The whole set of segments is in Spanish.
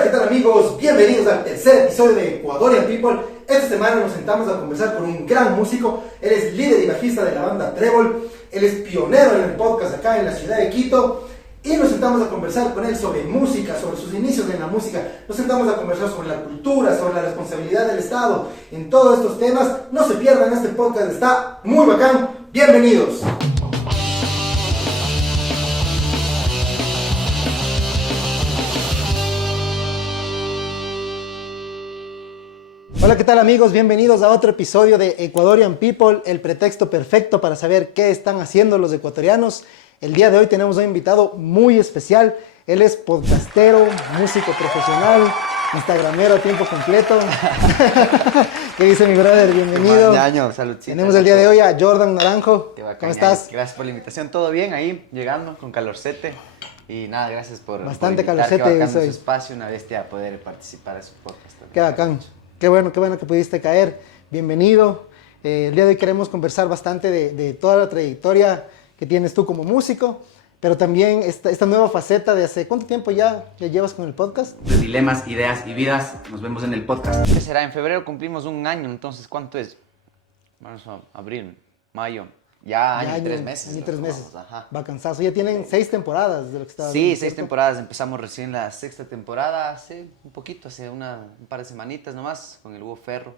Hola, ¿qué tal amigos? Bienvenidos al tercer episodio de Ecuadorian People. Esta semana nos sentamos a conversar con un gran músico. Él es líder y bajista de la banda Trébol. Él es pionero en el podcast acá en la ciudad de Quito. Y nos sentamos a conversar con él sobre música, sobre sus inicios en la música. Nos sentamos a conversar sobre la cultura, sobre la responsabilidad del Estado. En todos estos temas, no se pierdan este podcast, está muy bacán. Bienvenidos. Hola, ¿qué tal amigos? Bienvenidos a otro episodio de Ecuadorian People, el pretexto perfecto para saber qué están haciendo los ecuatorianos. El día de hoy tenemos un invitado muy especial. Él es podcastero, músico profesional, instagramero a tiempo completo. ¿Qué dice mi brother? Bienvenido. Año, saludcita. Tenemos el día de hoy a Jordan Naranjo. ¿Cómo estás? Gracias por la invitación. ¿Todo bien ahí? Llegando con calorcete. Y nada, gracias por Bastante invitar. calorcete. Qué bacán su espacio, una bestia poder participar en su podcast también. Qué bacán. Qué bueno que pudiste caer. Bienvenido. El día de hoy queremos conversar bastante de toda la trayectoria que tienes tú como músico, pero también esta nueva faceta de hace ¿cuánto tiempo ya llevas con el podcast? De dilemas, ideas y vidas. Nos vemos en el podcast. ¿Qué será? En febrero cumplimos un año, entonces ¿cuánto es? Marzo, abril, mayo. Ya año y 3 meses. Año y 3 meses. Ajá. Va cansazo. Ya tienen 6 temporadas de lo que estaba Sí, viendo, 6 ¿cierto? temporadas. Empezamos recién la 6ª temporada hace un poquito, hace un par de semanitas nomás, con el Hugo Ferro.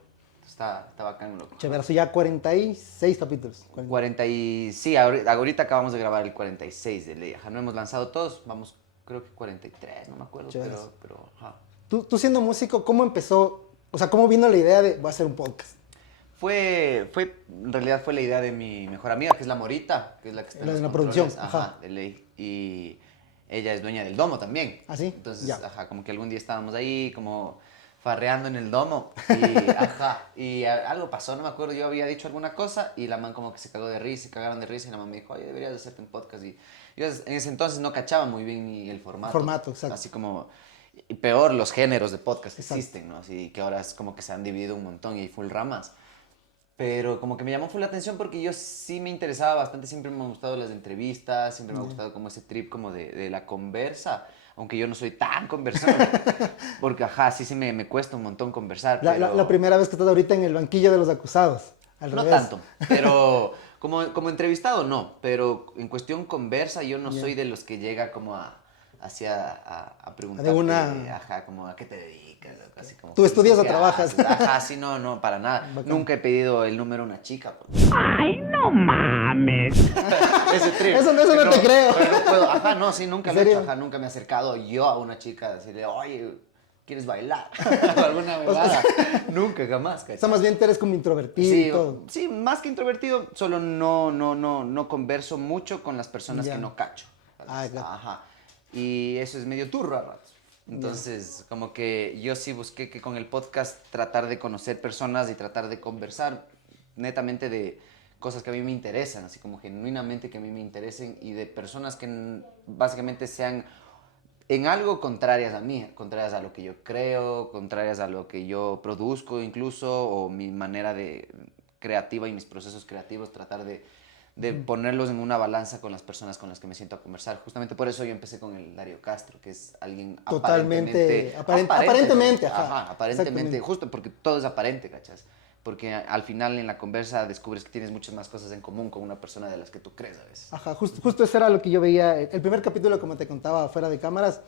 Está bacán, loco. Chévere, eso ya 46 capítulos. 40 y... Sí, ahorita acabamos de grabar el 46 de ley. Ajá, no hemos lanzado todos, vamos, creo que 43, no me acuerdo, Chévere. pero ajá. Tú siendo músico, ¿cómo empezó? O sea, ¿cómo vino la idea de voy a hacer un podcast? En realidad fue la idea de mi mejor amiga, que es la Morita, que es la que está La en de los la producción, controles. Ajá, ajá. de ley. Y ella es dueña del domo también. ¿Ah, sí? Entonces, Ya. ajá, como que algún día estábamos ahí, como farreando en el domo. Y, ajá, y algo pasó, no me acuerdo, yo había dicho alguna cosa y la man como que se cagó de risa, se cagaron de risa y la man me dijo, oye, deberías hacerte un podcast. Y yo en ese entonces no cachaba muy bien ni el formato. Formato, exacto. Así como... Y peor los géneros de podcast que Exacto. existen, ¿no? Así que ahora es como que se han dividido un montón y hay full ramas. Pero como que me llamó full la atención porque yo sí me interesaba bastante, siempre me han gustado las entrevistas, siempre me ha gustado como ese trip como de la conversa, aunque yo no soy tan conversado, porque ajá, sí me cuesta un montón conversar. Pero... La primera vez que estás ahorita en el banquillo de los acusados. Al No revés. tanto, pero como entrevistado no, pero en cuestión conversa yo no soy de los que llega como a preguntarte, De una- ajá, como a qué te dedicas, así como... ¿Tú estudias o ¿qué trabajas? haces? Ajá, sí, no, para nada. Bacán. Nunca he pedido el número a una chica, pues. ¡Ay, no mames! Ese trip. Eso no te creo. Pero no puedo, ajá, no, sí, nunca ¿En lo he hecho, serio? ajá, nunca me he acercado yo a una chica a decirle, oye, ¿quieres bailar? O alguna bebada. Nunca, jamás, O ¿cachai? sea, más bien tú eres como introvertido y todo. Sí, más que introvertido, solo no converso mucho con las personas Ya. que no cacho. Ah, claro. Ajá. Y eso es medio turro a ratos. Entonces, como que yo sí busqué que con el podcast tratar de conocer personas y tratar de conversar netamente de cosas que a mí me interesan, así como genuinamente que a mí me interesen y de personas que básicamente sean en algo contrarias a mí, contrarias a lo que yo creo, contrarias a lo que yo produzco incluso, o mi manera de creativa y mis procesos creativos, tratar de ponerlos en una balanza con las personas con las que me siento a conversar. Justamente por eso yo empecé con el Darío Castro, que es alguien Totalmente, aparentemente, ajá, aparentemente, exactamente. justo porque todo es aparente, ¿cachas? Porque al final en la conversa descubres que tienes muchas más cosas en común con una persona de las que tú crees a veces. Ajá, justo eso era lo que yo veía. El primer capítulo, como te contaba, fuera de cámaras,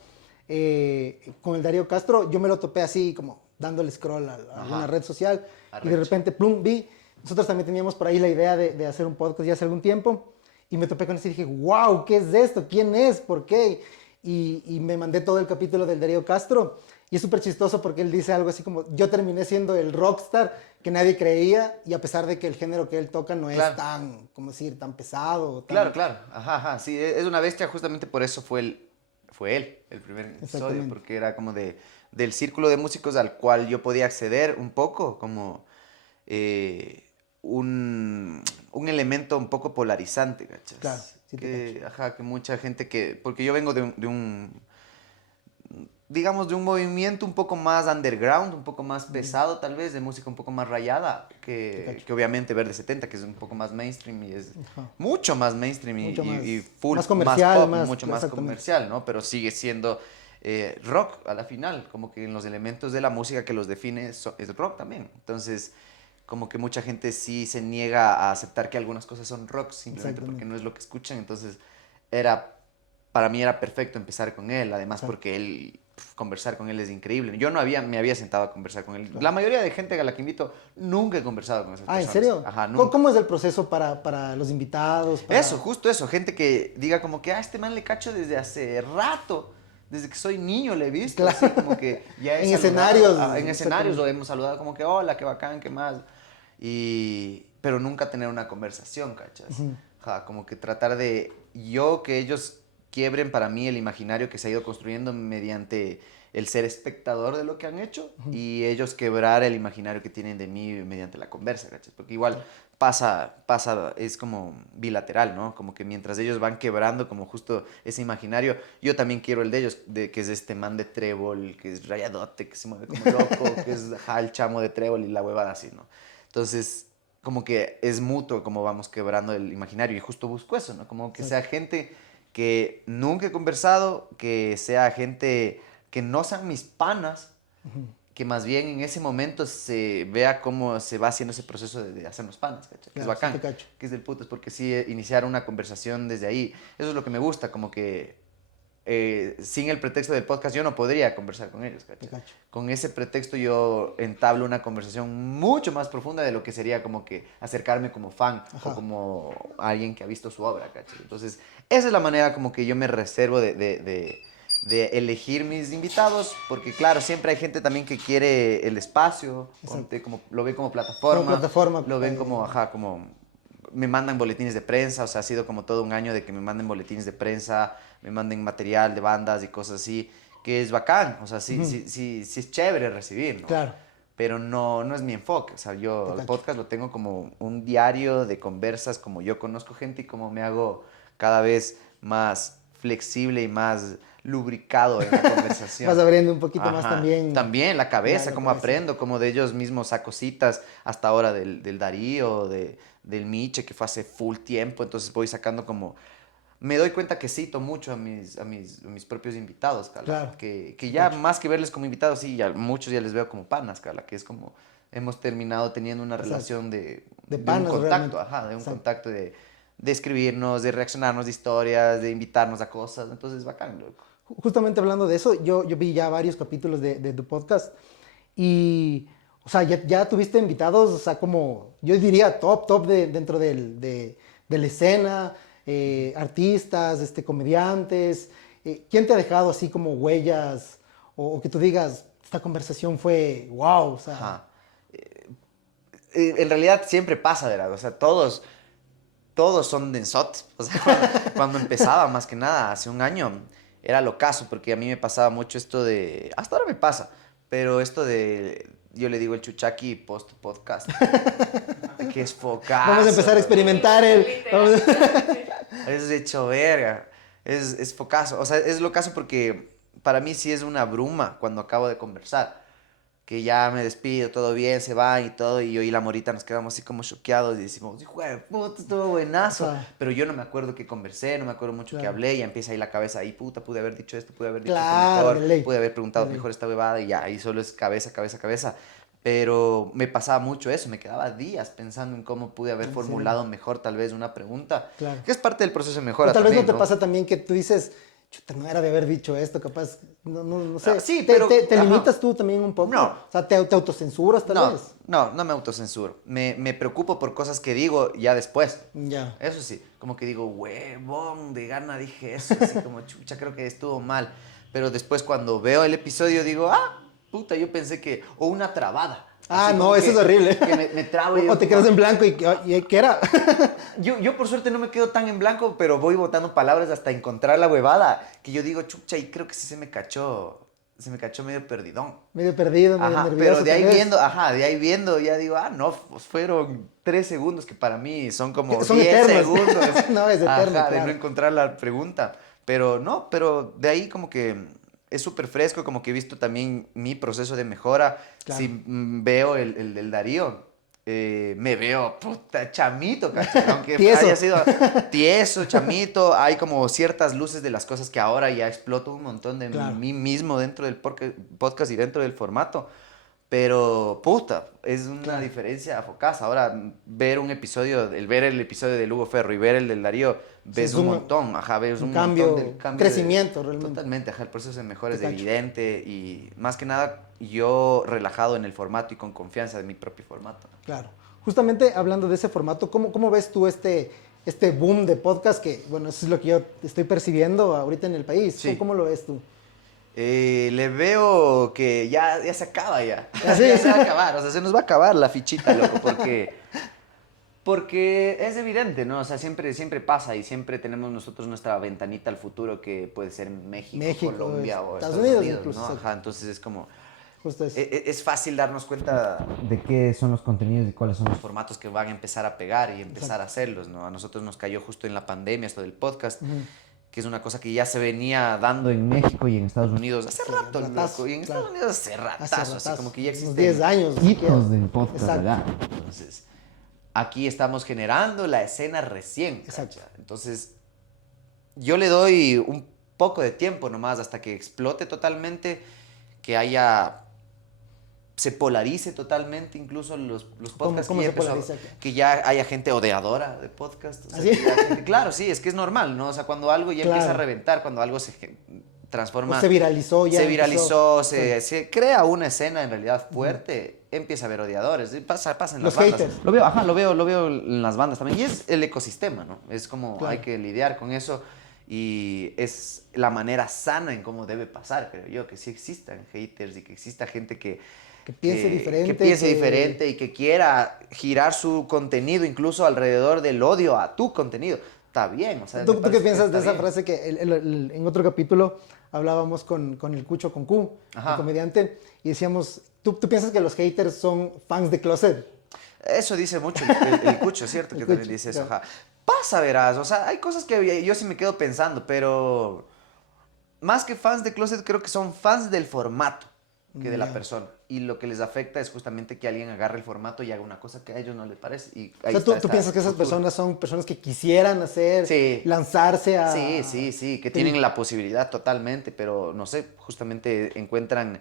con el Darío Castro, yo me lo topé así, como dándole scroll a Ajá. una red social, y de Arrecho. repente, plum, vi. Nosotros también teníamos por ahí la idea de hacer un podcast ya hace algún tiempo, y me topé con eso y dije, wow, ¿qué es esto? ¿Quién es? ¿Por qué? Y me mandé todo el capítulo del Darío Castro, y es súper chistoso porque él dice algo así como, yo terminé siendo el rockstar que nadie creía, y a pesar de que el género que él toca no Claro. es tan, ¿cómo decir?, tan pesado. Claro, ajá, sí, es una bestia, justamente por eso fue él, el primer episodio, Exactamente. porque era como del círculo de músicos al cual yo podía acceder un poco, como un elemento un poco polarizante, ¿cachas? Claro, sí te cacho. Ajá, que mucha gente porque yo vengo de un digamos, de un movimiento un poco más underground, un poco más pesado tal vez, de música un poco más rayada, que obviamente Verde 70, que es un poco más mainstream y es Ajá. mucho más mainstream Mucho más- y full, más comercial, pop, más- mucho más exactamente. comercial, ¿no? Pero sigue siendo rock a la final, como que en los elementos de la música que los define es rock también. Entonces, como que mucha gente sí se niega a aceptar que algunas cosas son rock simplemente porque no es lo que escuchan. Entonces, para mí era perfecto empezar con él, además porque él, conversar con él es increíble. Yo me había sentado a conversar con él. Claro. La mayoría de gente a la que invito nunca he conversado con esas personas. ¿En serio? Ajá, nunca. ¿Cómo es el proceso para los invitados? Eso, justo eso. Gente que diga como que, este man le cacho desde hace rato. Desde que soy niño le he visto. Claro. Así como que ya he En saludado. escenarios. En escenarios lo hemos saludado como que, hola, qué bacán, qué más. Pero nunca tener una conversación, ¿cachas? Ajá, como que tratar de que ellos quiebren para mí el imaginario que se ha ido construyendo mediante el ser espectador de lo que han hecho y ellos quebrar el imaginario que tienen de mí mediante la conversa, ¿cachai? Porque igual pasa, es como bilateral, ¿no? Como que mientras ellos van quebrando como justo ese imaginario, yo también quiero el de ellos, que es este man de trébol, que es rayadote, que se mueve como loco, que es el chamo de trébol y la huevada así, ¿no? Entonces, como que es mutuo como vamos quebrando el imaginario y justo busco eso, ¿no? Como que sea gente que nunca he conversado, que sea gente que no sean mis panas, que más bien en ese momento se vea cómo se va haciendo ese proceso de hacernos panas, ¿cachai? Que es bacán, que es del puto, es porque sí, iniciar una conversación desde ahí, eso es lo que me gusta, como que sin el pretexto del podcast yo no podría conversar con ellos, ¿cachai? Con ese pretexto yo entablo una conversación mucho más profunda de lo que sería como que acercarme como fan o como alguien que ha visto su obra, ¿cachai? Entonces, esa es la manera como que yo me reservo de elegir mis invitados, porque claro, siempre hay gente también que quiere el espacio, como, lo ven como plataforma, lo ven como, como me mandan boletines de prensa, o sea, ha sido como todo un año de que me manden boletines de prensa, me manden material de bandas y cosas así, que es bacán, o sea, sí es chévere recibir, ¿no? Claro. Pero no es mi enfoque, o sea, yo el podcast lo tengo como un diario de conversas, como yo conozco gente y como me hago cada vez más flexible y más lubricado en la conversación. Vas abriendo un poquito más también. También la cabeza, Claro, como aprendo, como de ellos mismos saco citas, hasta ahora del Darío, del Miche, que fue hace full tiempo, entonces voy sacando como... Me doy cuenta que cito mucho a mis propios invitados, Carla. Claro. Que ya más que verles como invitados, sí, ya, muchos ya les veo como panas, Carla, que es como... Hemos terminado teniendo una relación de panas, un contacto, realmente. de un contacto de escribirnos, de reaccionarnos de historias, de invitarnos a cosas, entonces bacán, loco. Justamente hablando de eso, yo vi ya varios capítulos de tu podcast y, o sea, ya tuviste invitados, o sea, como, yo diría top dentro de la escena, artistas, comediantes. ¿Quién te ha dejado así como huellas o que tú digas, esta conversación fue wow? O sea, en realidad siempre pasa, ¿verdad? O sea, todos son densotes. O sea, cuando empezaba, más que nada, hace un año, era locazo, porque a mí me pasaba mucho esto de... Hasta ahora me pasa, pero esto de... Yo le digo el chuchaqui post-podcast. Que es focazo. Vamos a empezar a experimentar Es hecho verga. Es focazo. O sea, es locazo porque para mí sí es una bruma cuando acabo de conversar. Que ya me despido, todo bien, se va y todo, y yo y la morita nos quedamos así como choqueados y decimos, hijo de puta, estuvo buenazo. Pero yo no me acuerdo que conversé, no me acuerdo mucho que hablé, y empieza ahí la cabeza, ahí puta, pude haber dicho esto, pude haber dicho esto mejor, pude haber preguntado mejor esta bebada, y ya, ahí solo es cabeza. Pero me pasaba mucho eso, me quedaba días pensando en cómo pude haber formulado mejor tal vez una pregunta, que es parte del proceso de mejora. Tal vez también, no te pasa también que tú dices, chuta, no era de haber dicho esto, capaz, no sé. Sí, pero te limitas tú también un poco. No. O sea, te autocensuras tal vez. No me autocensuro. Me preocupo por cosas que digo ya después. Ya. Eso sí, como que digo, huevón, de gana dije eso, así como chucha, creo que estuvo mal. Pero después cuando veo el episodio digo, puta, yo pensé que... O una trabada. No, eso es horrible. Que me trabo y o te quedas en blanco y ¿qué era? yo por suerte no me quedo tan en blanco, pero voy botando palabras hasta encontrar la huevada. Que yo digo, chucha, y creo que sí se me cachó medio perdidón. Medio perdido, medio nervioso. Pero de ahí viendo, ya digo, no, pues fueron 3 segundos que para mí son como 10 segundos. No, es eterno, claro. De no encontrar la pregunta. Pero de ahí como que es súper fresco, como que he visto también mi proceso de mejora. Claro. Si veo el Darío, me veo, puta, chamito, ¿cachai? Aunque Tieso. haya sido tieso, chamito, hay como ciertas luces de las cosas que ahora ya exploto un montón de Claro. mí mismo dentro del podcast y dentro del formato. Pero, puta, es una Claro. diferencia focasa. Ahora, ver ver el episodio de Lugo Ferro y ver el del Darío, ves es un un- montón, ajá, ves un un cambio, montón del un cambio. crecimiento realmente. Totalmente, ajá, el proceso de mejora es Te cacho. evidente y más que nada yo relajado en el formato y con confianza de mi propio formato. Claro. Justamente hablando de ese formato, ¿cómo ves tú este boom de podcast que, bueno, eso es lo que yo estoy percibiendo ahorita en el país? Sí. ¿Cómo lo ves tú? Le veo que ya se acaba ya. ¿Ah, sí? Ya se va a acabar, o sea, se nos va a acabar la fichita, loco, porque es evidente, ¿no? O sea, siempre pasa y siempre tenemos nosotros nuestra ventanita al futuro que puede ser México, Colombia o Estados Estados Unidos Unidos, incluso, ¿no? exacto. Ajá, entonces es como... Justo eso. Es fácil darnos cuenta de qué son los contenidos y cuáles son los formatos que van a empezar a pegar y empezar a hacerlos, ¿no? A nosotros nos cayó justo en la pandemia esto del podcast, que es una cosa que ya se venía dando en México y en Estados Unidos hace rato, ratazo, loco. Y en claro. Estados Unidos hace ratazo, así como que ya Unos existen 10 años. ni siquiera. hitos del podcast Exacto. allá. Entonces, aquí estamos generando la escena recién, Exacto. ¿cacha? Entonces, yo le doy un poco de tiempo nomás hasta que explote totalmente, que se polarice totalmente incluso los podcasts cómo que, se ya empezó- polariza? que ya haya gente odiadora de podcast. O sea, ¿Ah, sí? que ya gente- claro, sí, es que es normal, ¿no? O sea, cuando algo ya empieza a Claro. reventar, cuando algo transforma... O se viralizó ya. Se viralizó, empezó. se crea una escena en realidad fuerte, empieza a haber odiadores, pasa en Los las bandas. haters. Lo veo en las bandas también. Y es el ecosistema, ¿no? Es como Claro. hay que lidiar con eso y es la manera sana en cómo debe pasar, creo yo, que sí existan haters y que exista gente Que piense diferente. que piense diferente y que quiera girar su contenido incluso alrededor del odio a tu contenido. Está bien, o sea, ¿Tú me qué parece que piensas de está esa bien. frase que en otro capítulo hablábamos con el Cucho con Q, Ajá. el comediante, y decíamos, ¿tú piensas que los haters son fans de closet? Eso dice mucho el Cucho, ¿cierto? Que El también Cucho, dice eso, claro. ajá. Pasa, verás, o sea, hay cosas que yo sí me quedo pensando, pero más que fans de Closet, creo que son fans del formato que de la Ya. persona. Y lo que les afecta es justamente que alguien agarre el formato y haga una cosa que a ellos no les parece. Y O ahí sea, está ¿tú piensas que esas ruptura. personas son personas que quisieran hacer, Sí. lanzarse a... Sí, que tienen la posibilidad totalmente, pero no sé, justamente encuentran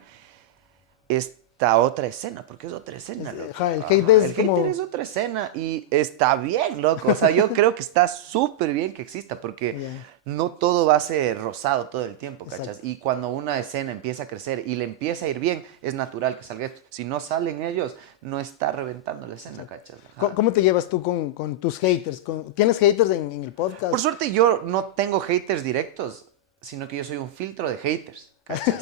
esta otra escena, porque es otra escena, loco. Ajá, el hate es el como- hater es otra escena y está bien, loco. O sea, yo creo que está súper bien que exista, porque Ya. no todo va a ser rosado todo el tiempo, Exacto. ¿cachas? Y cuando una escena empieza a crecer y le empieza a ir bien, es natural que salga esto. Si no salen ellos, no está reventando la escena, ¿cachas? Ajá. ¿Cómo te llevas tú con tus haters? ¿Tienes haters en el podcast? Por suerte yo no tengo haters directos, sino que yo soy un filtro de haters, ¿cachas?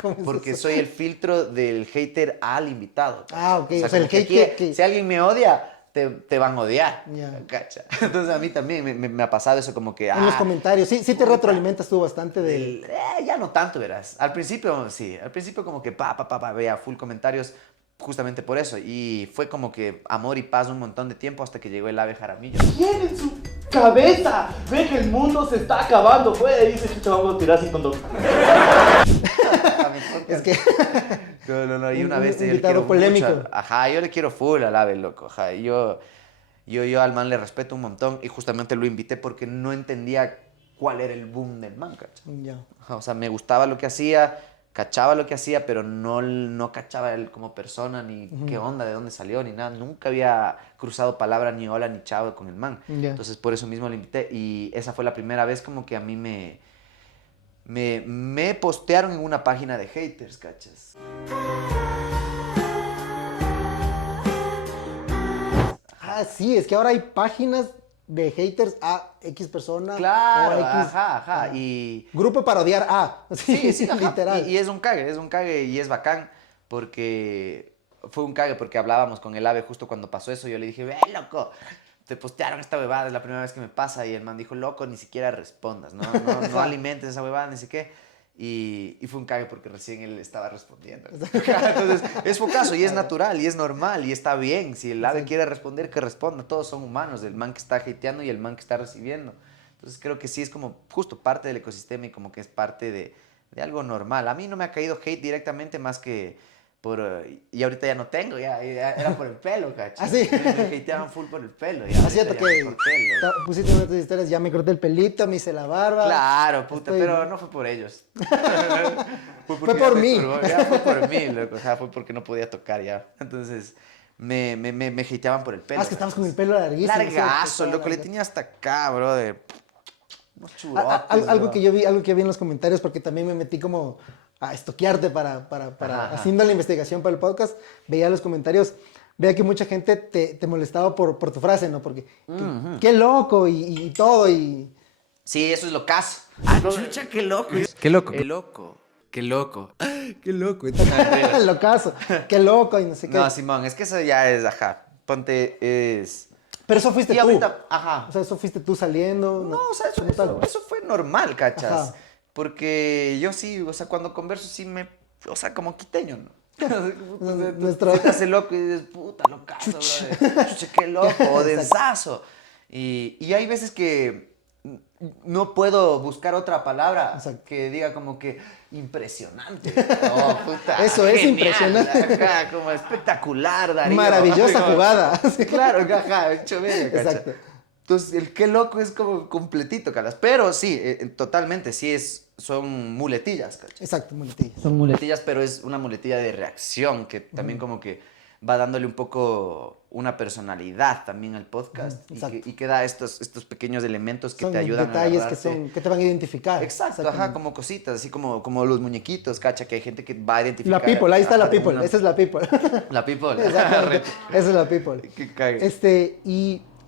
¿Cómo es Porque eso? soy el filtro del hater al invitado. ¿cachas? Ah, ok, o sea, como el que hate aquí, que- si alguien me odia, te van a odiar, Ya. ¿cachas? Entonces a mí también me ha pasado eso como que... En los comentarios, sí te puta. retroalimentas tú bastante del... Ya no tanto, verás. Al principio, sí. Al principio como que veía full comentarios justamente por eso. Y fue como que amor y paz un montón de tiempo hasta que llegó el ave Jaramillo. ¿Quién en su cabeza ve que el mundo se está acabando? Puede dice que te vamos a tirar sin condón. Es que... No, y Un- una un vez yo le invitado quiero polémico. mucho. Ajá, yo le quiero full al ave, loco. Ajá, yo al man le respeto un montón y justamente lo invité porque no entendía cuál era el boom del man, ¿cachai? Ya. Ajá, o sea, me gustaba lo que hacía, cachaba lo que hacía, pero no cachaba él como persona, ni qué onda, de dónde salió, ni nada. Nunca había cruzado palabra, ni hola, ni chao con el man. Ya. Entonces, por eso mismo lo invité. Y esa fue la primera vez como que a mí me postearon en una página de haters, ¿cachas? Ah, sí, es que ahora hay páginas de haters a X persona. Claro, o a X ajá. Y... grupo para odiar a. Sí, ajá. literal. Y es un cague y es bacán porque fue un cague porque hablábamos con el ave justo cuando pasó eso. Yo le dije, ve, loco, te postearon esta huevada, es la primera vez que me pasa. Y el man dijo, loco, ni siquiera respondas, no alimentes esa huevada, ni sé qué. Y fue un cague porque recién él estaba respondiendo. Entonces, es focazo y es natural y es normal y está bien. Si el ave quiere responder, que responda. Todos son humanos, el man que está hateando y el man que está recibiendo. Entonces creo que sí es como justo parte del ecosistema y como que es parte de algo normal. A mí no me ha caído hate directamente más que y ahorita ya no tengo, ya era por el pelo, ¿cachai? ¿Ah, sí? Me hateaban full por el pelo. Ya, Es cierto ahorita ya que me corté el pelo. pusiste una de tus historias, ya me corté el pelito, me hice la barba. Claro, puta, Estoy- pero no fue por ellos. Fue porque por ya mí. ya fue por mí, loco. O sea, fue porque no podía tocar ya. Entonces, me hateaban por el pelo. Ah, es que estabas con el pelo larguísimo. Largazo, ¿cierto? loco, le tenía hasta acá, brother. Unos Ah, churotes, algo bro. que yo vi en los comentarios, porque también me metí como a estoquearte para Ajá. haciendo la investigación para el podcast, veía los comentarios, veía que mucha gente te molestaba por tu frase, ¿no? Porque, qué loco y todo, y... Sí, eso es lo caso. Ah, chucha, qué loco. Qué loco. Qué loco. Qué loco. Qué loco. locazo, qué loco, y no sé qué. No, Simón, es que eso ya es, ajá. Ponte, es... Pero eso fuiste Y tú. ahorita, ajá. O sea, eso fuiste tú saliendo. No, o sea, como tal. eso fue normal, ¿cachas? Ajá. Porque yo sí, o sea, cuando converso sí o sea, como quiteño, ¿no? Nuestro- Te hace loco y dices, puta, locazo, brother. Chucha, qué loco, o densazo. Y hay veces que no puedo buscar otra palabra Exacto. que diga como que impresionante. Oh, puta, Eso es genial, impresionante. ajá, como espectacular, Darío. Maravillosa Como- jugada. Claro, ajá, hecho bien, ¿cachai? Exacto. Entonces, el qué loco es como completito, calas. Pero sí, totalmente, sí son muletillas, ¿cachai? Exacto, muletillas. Son muletillas, pero es una muletilla de reacción que también como que va dándole un poco una personalidad también al podcast Exacto. y que da estos pequeños elementos que Son te ayudan detalles a agarrarte. que te van a identificar. Exacto, ajá, Exactamente. como cositas, así como los muñequitos, cacha, que hay gente que va a identificar. La people, ahí está la ajá, people, una- esa es la people. La people. Exactamente, esa es la people. Qué cague.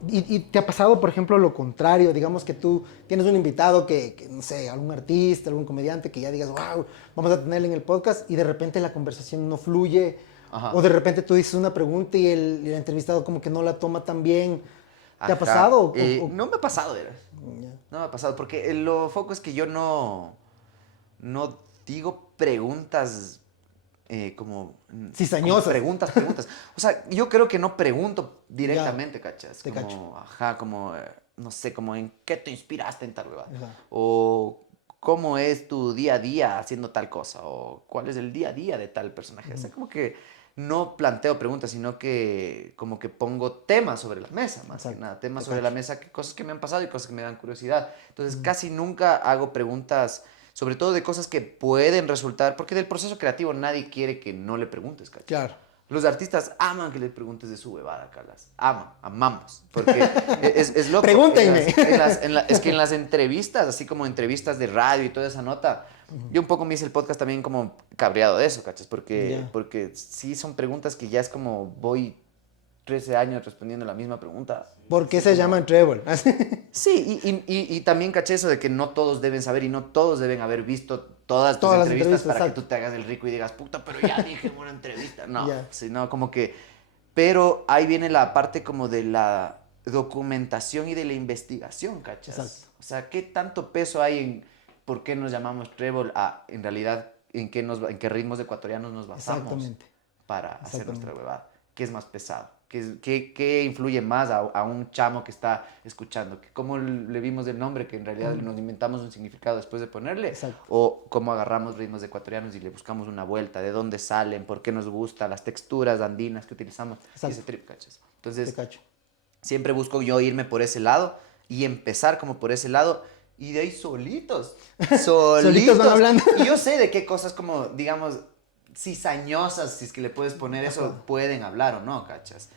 Y te ha pasado, por ejemplo, lo contrario, digamos que tú tienes un invitado que, no sé, algún artista, algún comediante que ya digas, wow, vamos a tenerle en el podcast y de repente la conversación no fluye, Ajá. o de repente tú dices una pregunta y el entrevistado como que no la toma tan bien. ¿Te ha Ajá. pasado? No me ha pasado, verás. Ya. No me ha pasado, porque lo foco es que yo no digo preguntas como... Cizañosas. como preguntas. O sea, yo creo que no pregunto directamente, ¿cachas? te Como, cacho. ajá, como, no sé, como en qué te inspiraste en tal huevada. Ajá. O cómo es tu día a día haciendo tal cosa. O cuál es el día a día de tal personaje. O sea, como que no planteo preguntas, sino que como que pongo temas sobre la mesa, más que Exacto. nada. Temas Te sobre la mesa, cosas que me han pasado y cosas que me dan curiosidad. Entonces, casi nunca hago preguntas, sobre todo de cosas que pueden resultar, porque del proceso creativo nadie quiere que no le preguntes, ¿cachai? Claro. Los artistas aman que les preguntes de su huevada, Carlas. Amamos. Porque es loco. Pregúntenme. Es que en las entrevistas, así como entrevistas de radio y toda esa nota, yo un poco me hice el podcast también como cabreado de eso, ¿cachas? Ya. Porque sí son preguntas que ya es como voy 13 años respondiendo la misma pregunta. ¿Por qué se llaman Trébol? Sí, y también caché eso de que no todos deben saber y no todos deben haber visto todas tus Todas las entrevistas entrevistas, para exacto. que tú te hagas el rico y digas, puta, pero ya dije una entrevista. No, Ya. sino como que... Pero ahí viene la parte como de la documentación y de la investigación, ¿cachas? Exacto. O sea, ¿qué tanto peso hay en por qué nos llamamos Trébol a, en realidad, en qué ritmos ecuatorianos nos basamos Exactamente. para hacer Exactamente. nuestra huevada? ¿Qué es más pesado? ¿Qué influye más a un chamo que está escuchando? ¿Cómo le vimos el nombre que en realidad nos inventamos un significado después de ponerle? Exacto. ¿O cómo agarramos ritmos ecuatorianos y le buscamos una vuelta? ¿De dónde salen? ¿Por qué nos gusta? Las texturas andinas que utilizamos. Exacto. Ese trip, ¿cachas? Te Entonces, cacho. siempre busco yo irme por ese lado y empezar como por ese lado y de ahí solitos. Solitos van hablando. Y yo sé de qué cosas como, digamos, cizañosas, si es que le puedes poner eso, Ajá. pueden hablar o no, ¿cachas?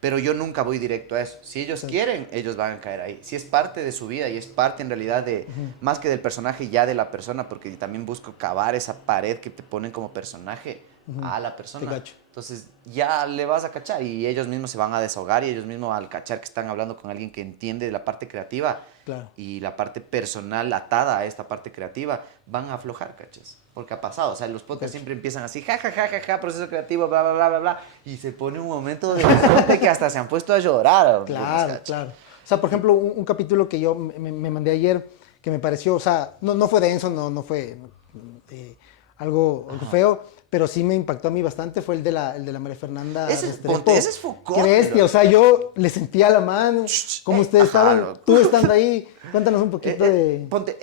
Pero yo nunca voy directo a eso. Si ellos quieren, ellos van a caer ahí. Si es parte de su vida y es parte en realidad de, más que del personaje, ya de la persona, porque también busco cavar esa pared que te ponen como personaje a la persona. Te cacho. Entonces ya le vas a cachar y ellos mismos se van a desahogar y ellos mismos al cachar que están hablando con alguien que entiende de la parte creativa Claro. y la parte personal atada a esta parte creativa, van a aflojar, cachas. Porque ha pasado, o sea, los podcasts siempre empiezan así, ja, ja, ja, ja, ja, proceso creativo, bla, bla, bla, bla, bla, y se pone un momento de gente que hasta se han puesto a llorar. Claro, ¿cachas? claro. O sea, por ejemplo, un capítulo que yo me mandé ayer que me pareció, o sea, no fue denso, no fue algo feo, pero sí me impactó a mí bastante, fue el de la María Fernanda Ese es, Restrepo. ponte, ese es Foucault. Qué bestia, pero- o sea, yo le sentía la mano, como ustedes ajá, estaban, loco. tú estando ahí, cuéntanos un poquito de... Ponte,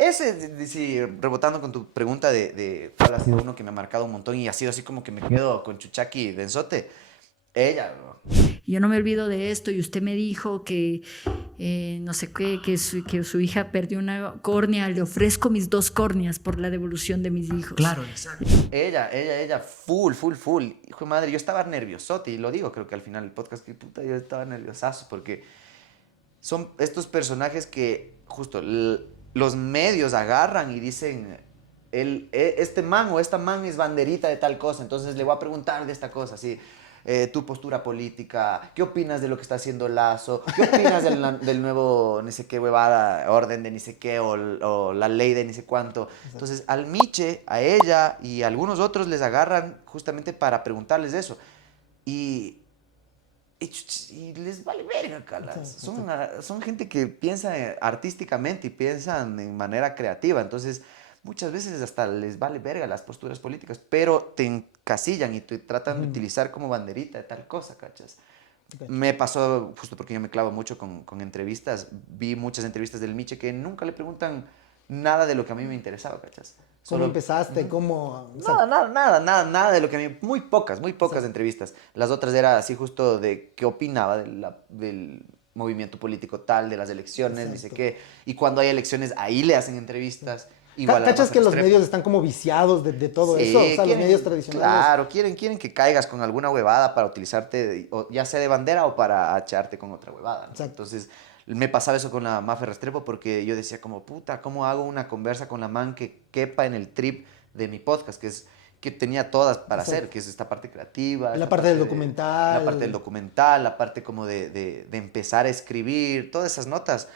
sí, rebotando con tu pregunta de cuál ha sido uno que me ha marcado un montón y ha sido así como que me quedo con Chuchaki Densote. Ella, ¿no? Yo no me olvido de esto y usted me dijo que no sé qué, que su hija perdió una córnea, le ofrezco mis 2 córneas por la devolución de mis hijos. Claro, exacto. Ella, full. Hijo de madre, yo estaba nerviosote y lo digo, creo que al final del podcast, que puta, yo estaba nerviosazo porque son estos personajes que justo los medios agarran y dicen, este man o esta man es banderita de tal cosa, entonces le voy a preguntar de esta cosa, así. Tu postura política, ¿qué opinas de lo que está haciendo Lazo? ¿Qué opinas del nuevo, ni sé qué huevada, orden de ni sé qué, o la ley de ni sé cuánto? Entonces, al Miche, a ella y a algunos otros les agarran justamente para preguntarles eso. Y les vale verga, calas. Son gente que piensa artísticamente y piensan en manera creativa, entonces muchas veces hasta les vale verga las posturas políticas, pero te encasillan y te tratan de utilizar como banderita de tal cosa, ¿cachas? Me pasó, justo porque yo me clavo mucho con entrevistas, vi muchas entrevistas del Miche que nunca le preguntan nada de lo que a mí me interesaba, ¿cachas? ¿Cómo empezaste? ¿Cómo...? O sea, Nada de lo que a mí... Muy pocas entrevistas. Las otras era así justo de qué opinaba del movimiento político tal, de las elecciones, ni sé qué. Y cuando hay elecciones, ahí le hacen entrevistas. Igual a la ¿Cachas que los Restrepo. medios están como viciados de todo eso? O sea, los medios tradicionales. Claro, quieren que caigas con alguna huevada para utilizarte, ya sea de bandera o para echarte con otra huevada, ¿no? Exacto. Entonces, me pasaba eso con la Mafe Restrepo porque yo decía como, puta, ¿cómo hago una conversa con la man que quepa en el trip de mi podcast? Que tenía todas para hacer, que es esta parte creativa. La esta parte del documental. La parte del documental, la parte como de empezar a escribir, todas esas notas.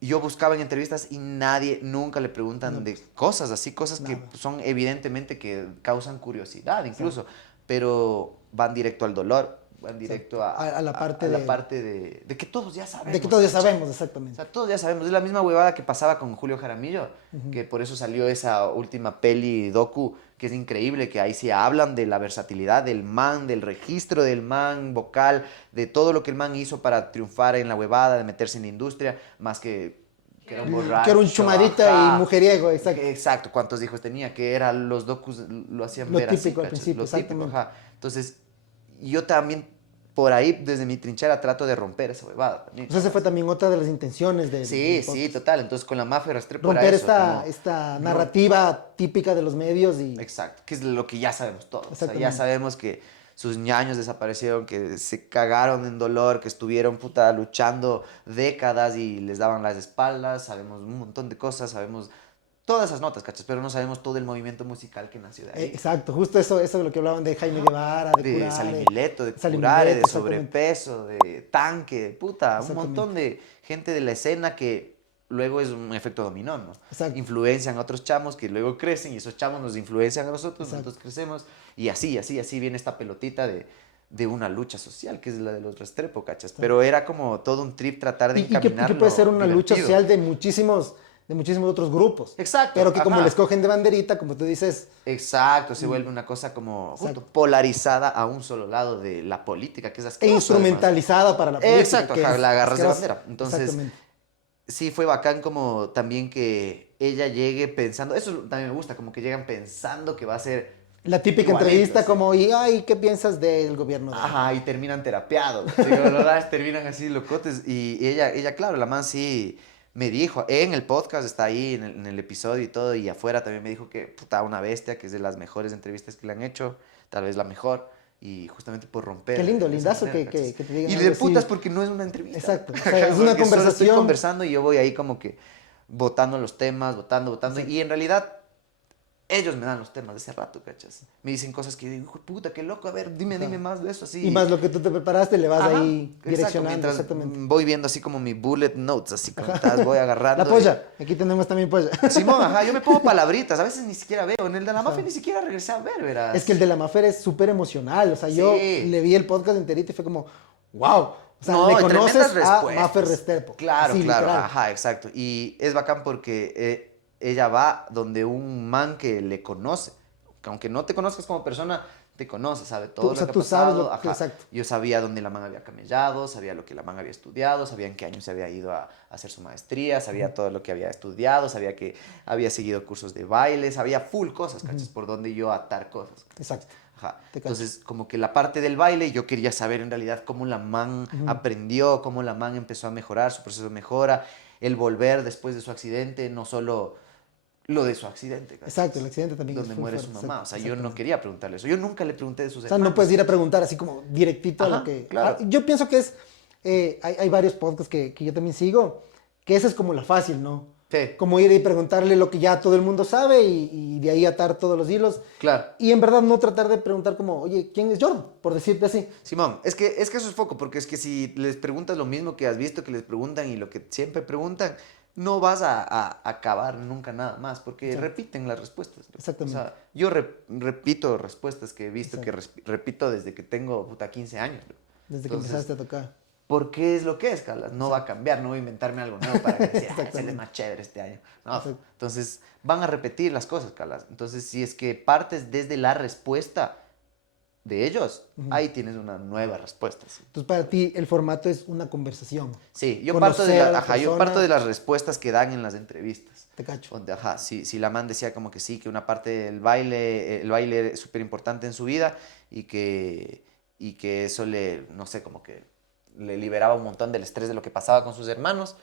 Yo buscaba en entrevistas y nunca le preguntan de cosas así, cosas que son evidentemente que causan curiosidad incluso, pero van directo al dolor, van directo a la parte de que todos ya sabemos. De que todos ya sabemos, O exactamente. sea, todos ya sabemos. Es la misma huevada que pasaba con Julio Jaramillo, que por eso salió esa última peli docu, que es increíble, que ahí sí hablan de la versatilidad del man, del registro del man vocal, de todo lo que el man hizo para triunfar en la huevada, de meterse en la industria, más que era un borracho. Que era un chumadita ajá. y mujeriego, exacto. Exacto, cuántos hijos tenía, que eran los docus, lo hacían Lo ver típico así, al ¿cachas? principio, Lo típico, exactamente. ajá. Entonces, yo también, por ahí, desde mi trinchera, trato de romper esa huevada también. O sea, esa fue también otra de las intenciones del Sí, podcast. total. Entonces, con la Mafia Restrepo era Romper eso, como- esta narrativa típica de los medios y... Exacto, que es lo que ya sabemos todos. O sea, ya Exactamente. sabemos que sus ñaños desaparecieron, que se cagaron en dolor, que estuvieron puta luchando décadas y les daban las espaldas. Sabemos un montón de cosas, sabemos todas esas notas, ¿cachas? Pero no sabemos todo el movimiento musical que nació de ahí. Exacto, justo eso de lo que hablaban de Jaime Guevara, de De Curare, Salimileto, de Sally Curare, de Mileto, exactamente. Sobrepeso, de Tanque, puta, un Exactamente. montón de gente de la escena que luego es un efecto dominó, ¿no? Exacto. Influencian a otros chamos que luego crecen y esos chamos nos influencian a nosotros, Exacto. nosotros crecemos y así viene esta pelotita de una lucha social que es la de los Restrepo, ¿cachas? Pero era como todo un trip tratar de Y que encaminarlo puede ser una lucha divertido. social de muchísimos otros grupos. Exacto, Pero que como ajá. les cogen de banderita, como tú dices, Exacto, se vuelve una cosa como Exacto. polarizada a un solo lado de la política, que es asqueroso, e instrumentalizada para la política. Exacto, que ajá, es la agarras de asqueroso. bandera. Entonces, Exactamente. sí fue bacán como también que ella llegue pensando, eso también me gusta, como que llegan pensando que va a ser La típica igualito, entrevista sí. como, y ay, ¿qué piensas del gobierno? Ajá, y terminan terapiados. ¿Sí? ¿Verdad? Terminan así locotes. Y ella, claro, la man sí me dijo, en el podcast, está ahí en el episodio y todo, y afuera también me dijo que, puta, una bestia, que es de las mejores entrevistas que le han hecho, tal vez la mejor, y justamente por romper. Qué lindo, de esa lindazo manera, que ¿cachas? te digan Y algo de así. putas porque no es una entrevista. Exacto, o sea, Ajá, es una porque solo estoy conversación. conversando y yo voy ahí como que botando los temas, botando, y en realidad ellos me dan los temas de ese rato, ¿cachas? Me dicen cosas que digo, hijo de puta, qué loco, a ver, dime más de eso, así. Y más lo que tú te preparaste, le vas Ajá, ahí exacto, direccionando. mientras Exactamente. voy viendo así como mi bullet notes, así contadas, voy agarrando. La polla, aquí tenemos también polla. Simón, ajá, yo me pongo palabritas, a veces ni siquiera veo. En el de la mafia ni siquiera regresé a ver, verás. Es que el de la Mafer es súper emocional. O sea, yo Sí. le vi el podcast enterito y fue como, wow. O sea, No, le y tremendas conoces a respuestas. Mafer Restrepo. Claro, Así, claro, literal. ajá, exacto. Y es bacán porque ella va donde un man que le conoce, aunque no te conozcas como persona, te conoce, sabe todo O sea, lo que tú ha sabes pasado. lo Ajá. exacto. Yo sabía dónde la man había camellado, sabía lo que la man había estudiado, sabía en qué año se había ido a hacer su maestría, sabía todo lo que había estudiado, sabía que había seguido cursos de baile, sabía full cosas, ¿cachas? Por dónde yo atar cosas. Exacto. Ajá. Te cacho. Entonces, como que la parte del baile, yo quería saber en realidad cómo la man aprendió, cómo la man empezó a mejorar, su proceso de mejora, el volver después de su accidente, no solo lo de su accidente. ¿cachas? Exacto, el accidente también donde es full muere su fuerte, mamá. O sea, yo no exactamente. quería preguntarle eso. Yo nunca le pregunté de sus O sea, hermanos. no puedes ir a preguntar así como directito a Ajá, lo que... claro. Yo pienso que es... hay varios podcasts que yo también sigo, que esa es como la fácil, ¿no? Sí. Como ir y preguntarle lo que ya todo el mundo sabe y de ahí atar todos los hilos. Claro. Y en verdad no tratar de preguntar como, oye, ¿quién es Jordan? Por decirte así. Simón, es que eso es foco, porque es que si les preguntas lo mismo que has visto que les preguntan y lo que siempre preguntan, no vas a acabar nunca nada más, porque Exacto. repiten las respuestas. Exactamente. O sea, yo repito respuestas que he visto, que repito desde que tengo, 15 años. Desde que Entonces, empezaste a tocar. porque es lo que es, Carlas. No va a cambiar, no voy a inventarme algo nuevo para que sea, Exactamente. se más chévere este año. No. Exacto. Entonces, van a repetir las cosas, Carlas. Entonces, si es que partes desde la respuesta de ellos, ahí tienes una nueva respuesta. ¿Sí? Entonces, para ti, el formato es una conversación. Sí, yo Conocer parto, de a la yo persona. parto de las respuestas que dan en las entrevistas. Te cacho. Donde, si la man decía como que sí, que una parte del el baile es súper importante en su vida y que eso no sé, como que le liberaba un montón del estrés de lo que pasaba con sus hermanos,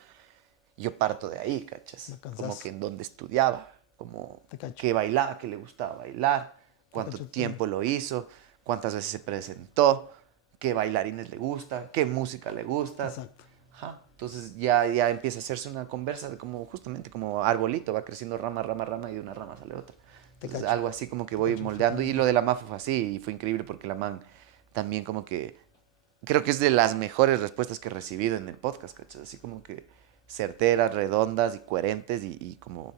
yo parto de ahí, ¿cachas? Bacanzazo. Como que en dónde estudiaba, como Te cacho. qué bailaba, qué le gustaba bailar, cuánto cacho, tiempo lo hizo, cuántas veces se presentó, qué bailarines le gusta, qué música le gusta. Exacto. Ajá. Entonces ya empieza a hacerse una conversa de como justamente como arbolito, va creciendo rama, rama, rama y de una rama sale otra. Entonces cacho. algo así como que voy moldeando y lo de la MAFO fue así y fue increíble porque la man también como que creo que es de las mejores respuestas que he recibido en el podcast, ¿cachas? Así como que certeras, redondas y coherentes y como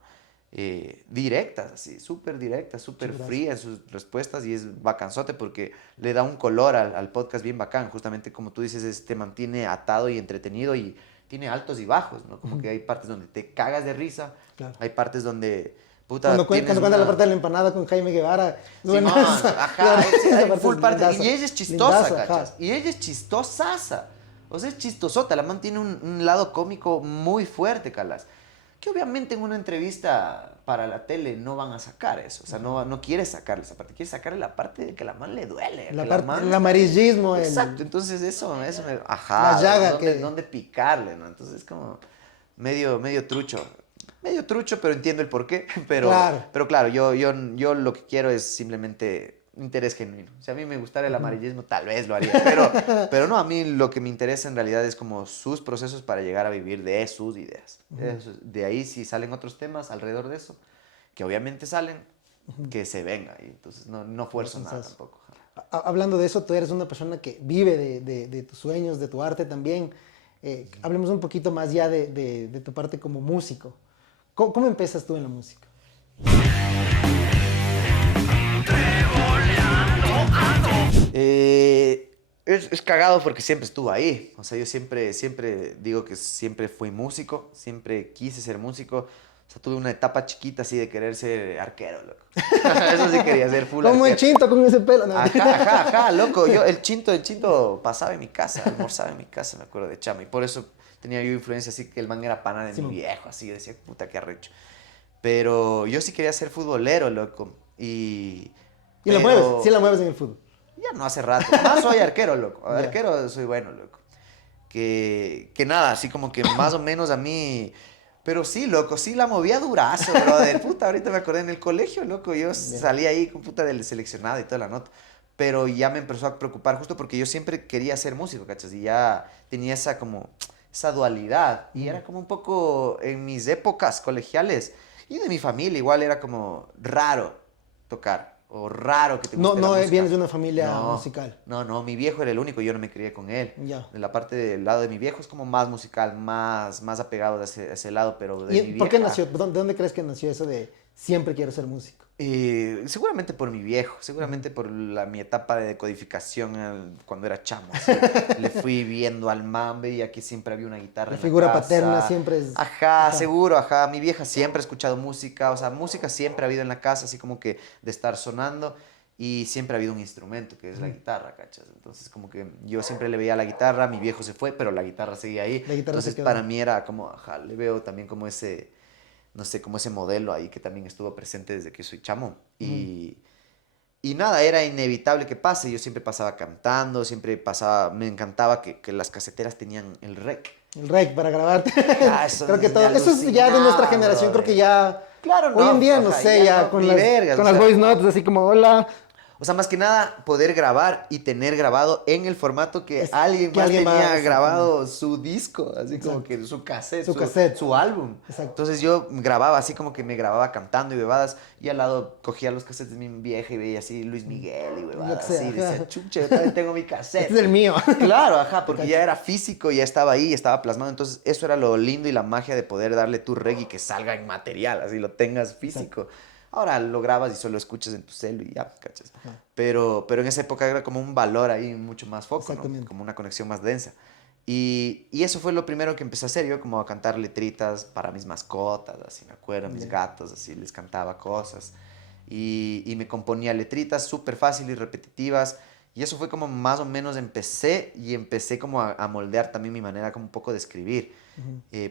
directas, así, súper directas, súper Gracias. frías en sus respuestas y es bacanzote porque le da un color al podcast bien bacán, justamente como tú dices, te mantiene atado y entretenido y tiene altos y bajos, ¿no? Como que hay partes donde te cagas de risa, Claro. hay partes donde... Puta, Cuando tienes cuenta la una- parte de la empanada con Jaime Guevara. Simón, buenaza. ajá, Esa hay parte full es parte. lindaza. Y ella es chistosa, Lindaza, ajá. ¿cachas? Y ella es chistosaza. O sea, es chistosota. La man tiene un lado cómico muy fuerte, Calas. Que obviamente en una entrevista para la tele no van a sacar eso. O sea, no quiere sacarle esa parte. Quiere sacarle la parte de que la man le duele. La que parte, man el está- amarillismo. Exacto. Entonces eso me... Ajá. La llaga ¿dónde, que- dónde picarle, ¿no? Entonces es como medio trucho. Medio trucho, pero entiendo el porqué. Claro. Pero claro, yo lo que quiero es simplemente interés genuino. Si a mí me gustara el amarillismo, tal vez lo haría. Pero no, a mí lo que me interesa en realidad es como sus procesos para llegar a vivir de sus ideas. De ahí, si salen otros temas alrededor de eso, que obviamente salen, que se venga. Y entonces no fuerzo nada Bacanzazo. tampoco. Hablando de eso, tú eres una persona que vive de tus sueños, de tu arte también. Hablemos un poquito más ya de tu parte como músico. ¿Cómo empiezas tú en la música? Es cagado porque siempre estuvo ahí. O sea, yo siempre digo que siempre fui músico, siempre quise ser músico. O sea, tuve una etapa chiquita así de querer ser arquero, loco. Eso sí quería ser full Como el arquero. Chinto con ese pelo. ¿no? Ajá, loco. El chinto pasaba en mi casa, almorzaba en mi casa, me acuerdo de chama. Y por eso tenía yo influencia así que el man era pana de Sí, mi man. viejo, así. Yo decía, puta, qué arrecho. Pero yo sí quería ser futbolero, loco. Y la mueves, sí la mueves en el fútbol. Ya no hace rato. Más soy arquero, loco. Ya. Arquero soy bueno, loco. Que nada, así como que más o menos a mí... Pero sí, loco, sí la movía durazo, brother. Puta, ahorita me acordé en el colegio, loco. Yo salí ahí con puta del seleccionado y toda la nota. Pero ya me empezó a preocupar justo porque yo siempre quería ser músico, ¿cachas? Y ya tenía esa como... esa dualidad. Y era como un poco en mis épocas colegiales y de mi familia igual era como raro tocar. O raro que te guste la música. Vienes de una familia musical. No, mi viejo era el único, yo no me crié con él. Ya. De la parte del lado de mi viejo es como más musical, más apegado a ese lado, pero de mi ¿Y por qué vieja- nació? ¿De dónde crees que nació eso de siempre quiero ser músico? Seguramente por mi viejo, seguramente por mi etapa de decodificación cuando era chamo. Así, le fui viendo al mambe y aquí siempre había una guitarra. La en figura casa. paterna siempre es... Ajá, seguro, ajá. Mi vieja siempre ha escuchado música, o sea, música siempre ha habido en la casa, así como que de estar sonando. Y siempre ha habido un instrumento que es la guitarra, ¿cachas? Entonces, como que yo siempre le veía la guitarra, mi viejo se fue, pero la guitarra seguía ahí. La guitarra se Entonces, quedó. para mí era como, ajá, le veo también como ese, no sé, como ese modelo ahí que también estuvo presente desde que soy chamo. Y nada, era inevitable que pase. Yo siempre pasaba cantando, siempre pasaba, me encantaba que las caseteras tenían el rec. El rec para grabarte. Eso Creo que me todo, eso es ya de nuestra alucinaba, generación, creo brother. que ya... Claro, Hoy no, en día, no ajá, sé, ya no, con ni las, vergas, con o las sea, voice notes, así como, hola. O sea, más que nada, poder grabar y tener grabado en el formato que Es- alguien que más alguien más, tenía exactamente. grabado su disco, así como Exacto. que su cassette, Su cassette. su álbum. Exacto. Entonces yo grababa así como que me grababa cantando y bebadas y al lado cogía los cassettes de mi vieja y veía así Luis Miguel y bebadas Lo que sea, así. ajá. Decía, chucha, yo también tengo mi cassette. Este es el mío. Claro, ajá, porque ya era físico, ya estaba ahí, estaba plasmado. Entonces, eso era lo lindo y la magia de poder darle tu reggae y que salga en material, así lo tengas físico. Ahora lo grabas y solo escuchas en tu celu y ya, ¿cachas? Pero en esa época era como un valor ahí mucho más foco, ¿no? Exactamente. Como una conexión más densa. Y eso fue lo primero que empecé a hacer yo, como a cantar letritas para mis mascotas, así me acuerdo, mis gatos, así les cantaba cosas. Y me componía letritas súper fáciles y repetitivas. Y eso fue como más o menos empecé como a moldear también mi manera como un poco de escribir.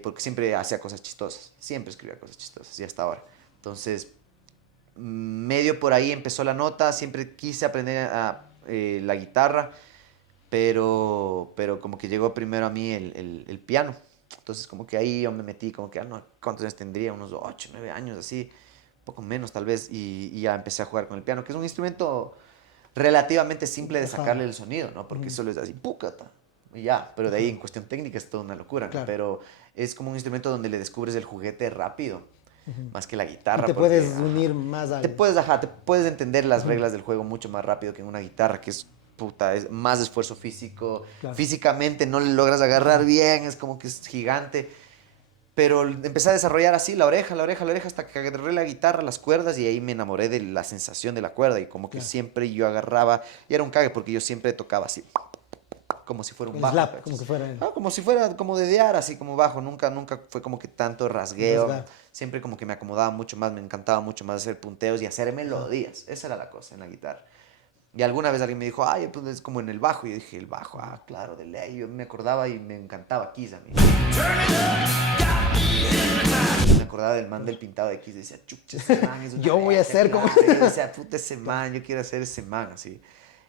Porque siempre hacía cosas chistosas, siempre escribía cosas chistosas y hasta ahora. Entonces, medio por ahí empezó la nota, siempre quise aprender la guitarra, pero como que llegó primero a mí el piano. Entonces como que ahí yo me metí, como que, no, ¿cuántos años tendría? Unos 8, 9 años, así, poco menos tal vez, y ya empecé a jugar con el piano, que es un instrumento relativamente simple de sacarle el sonido, ¿no? Porque solo es así, púcata, y ya, pero de ahí en cuestión técnica es toda una locura, ¿no? Claro. Pero es como un instrumento donde le descubres el juguete rápido, más que la Y guitarra. te porque, puedes unir más a... te puedes entender las reglas del juego mucho más rápido que en una guitarra, que es, puta, es más esfuerzo físico. Claro. Físicamente no le logras agarrar bien, es como que es gigante. Pero empecé a desarrollar así la oreja, hasta que agarré la guitarra, las cuerdas, y ahí me enamoré de la sensación de la cuerda. Y como que Claro. siempre yo agarraba, y era un cague porque yo siempre tocaba así, como si fuera un El bajo. slap, ¿cachas? como que fuera... Como si fuera como dedear, así como bajo. Nunca fue como que tanto rasgueo. Rasgar. Siempre como que me acomodaba mucho más, me encantaba mucho más hacer punteos y hacer melodías. Esa era la cosa en la guitarra. Y alguna vez alguien me dijo, ay, pues es como en el bajo. Y yo dije, el bajo, claro, de ley. Yo me acordaba y me encantaba Kiss a mí. Me acordaba del man del pintado de Kiss. Decía, chucha, ese man es una Yo voy a bestia, ser como- claro. Yo decía, puta, ese man, yo quiero ser ese man, así.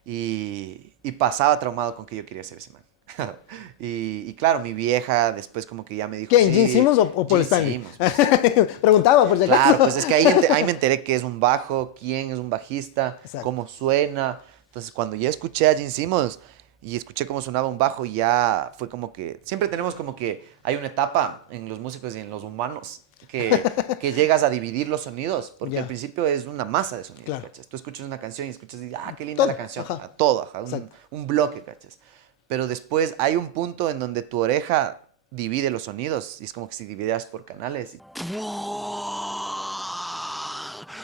Y pasaba traumado con que yo quería ser ese man. y claro, mi vieja después como que ya me dijo... ¿Quién? sí, ¿Gene Simmons o Paul Gene Stanley? Simmons. Preguntaba por si acaso. Claro, pues es que ahí me enteré que es un bajo, quién es un bajista, Exacto. cómo suena. Entonces, cuando ya escuché a Gene Simmons y escuché cómo sonaba un bajo, ya fue como que... Siempre tenemos como que hay una etapa en los músicos y en los humanos que llegas a dividir los sonidos, porque Ya. al principio es una masa de sonidos, Claro. ¿cachas? Tú escuchas una canción y escuchas y qué linda Todo, la canción. ajá. Todo, ajá, Exacto. un bloque, ¿cachas? Pero después hay un punto en donde tu oreja divide los sonidos y es como que si dividieras por canales y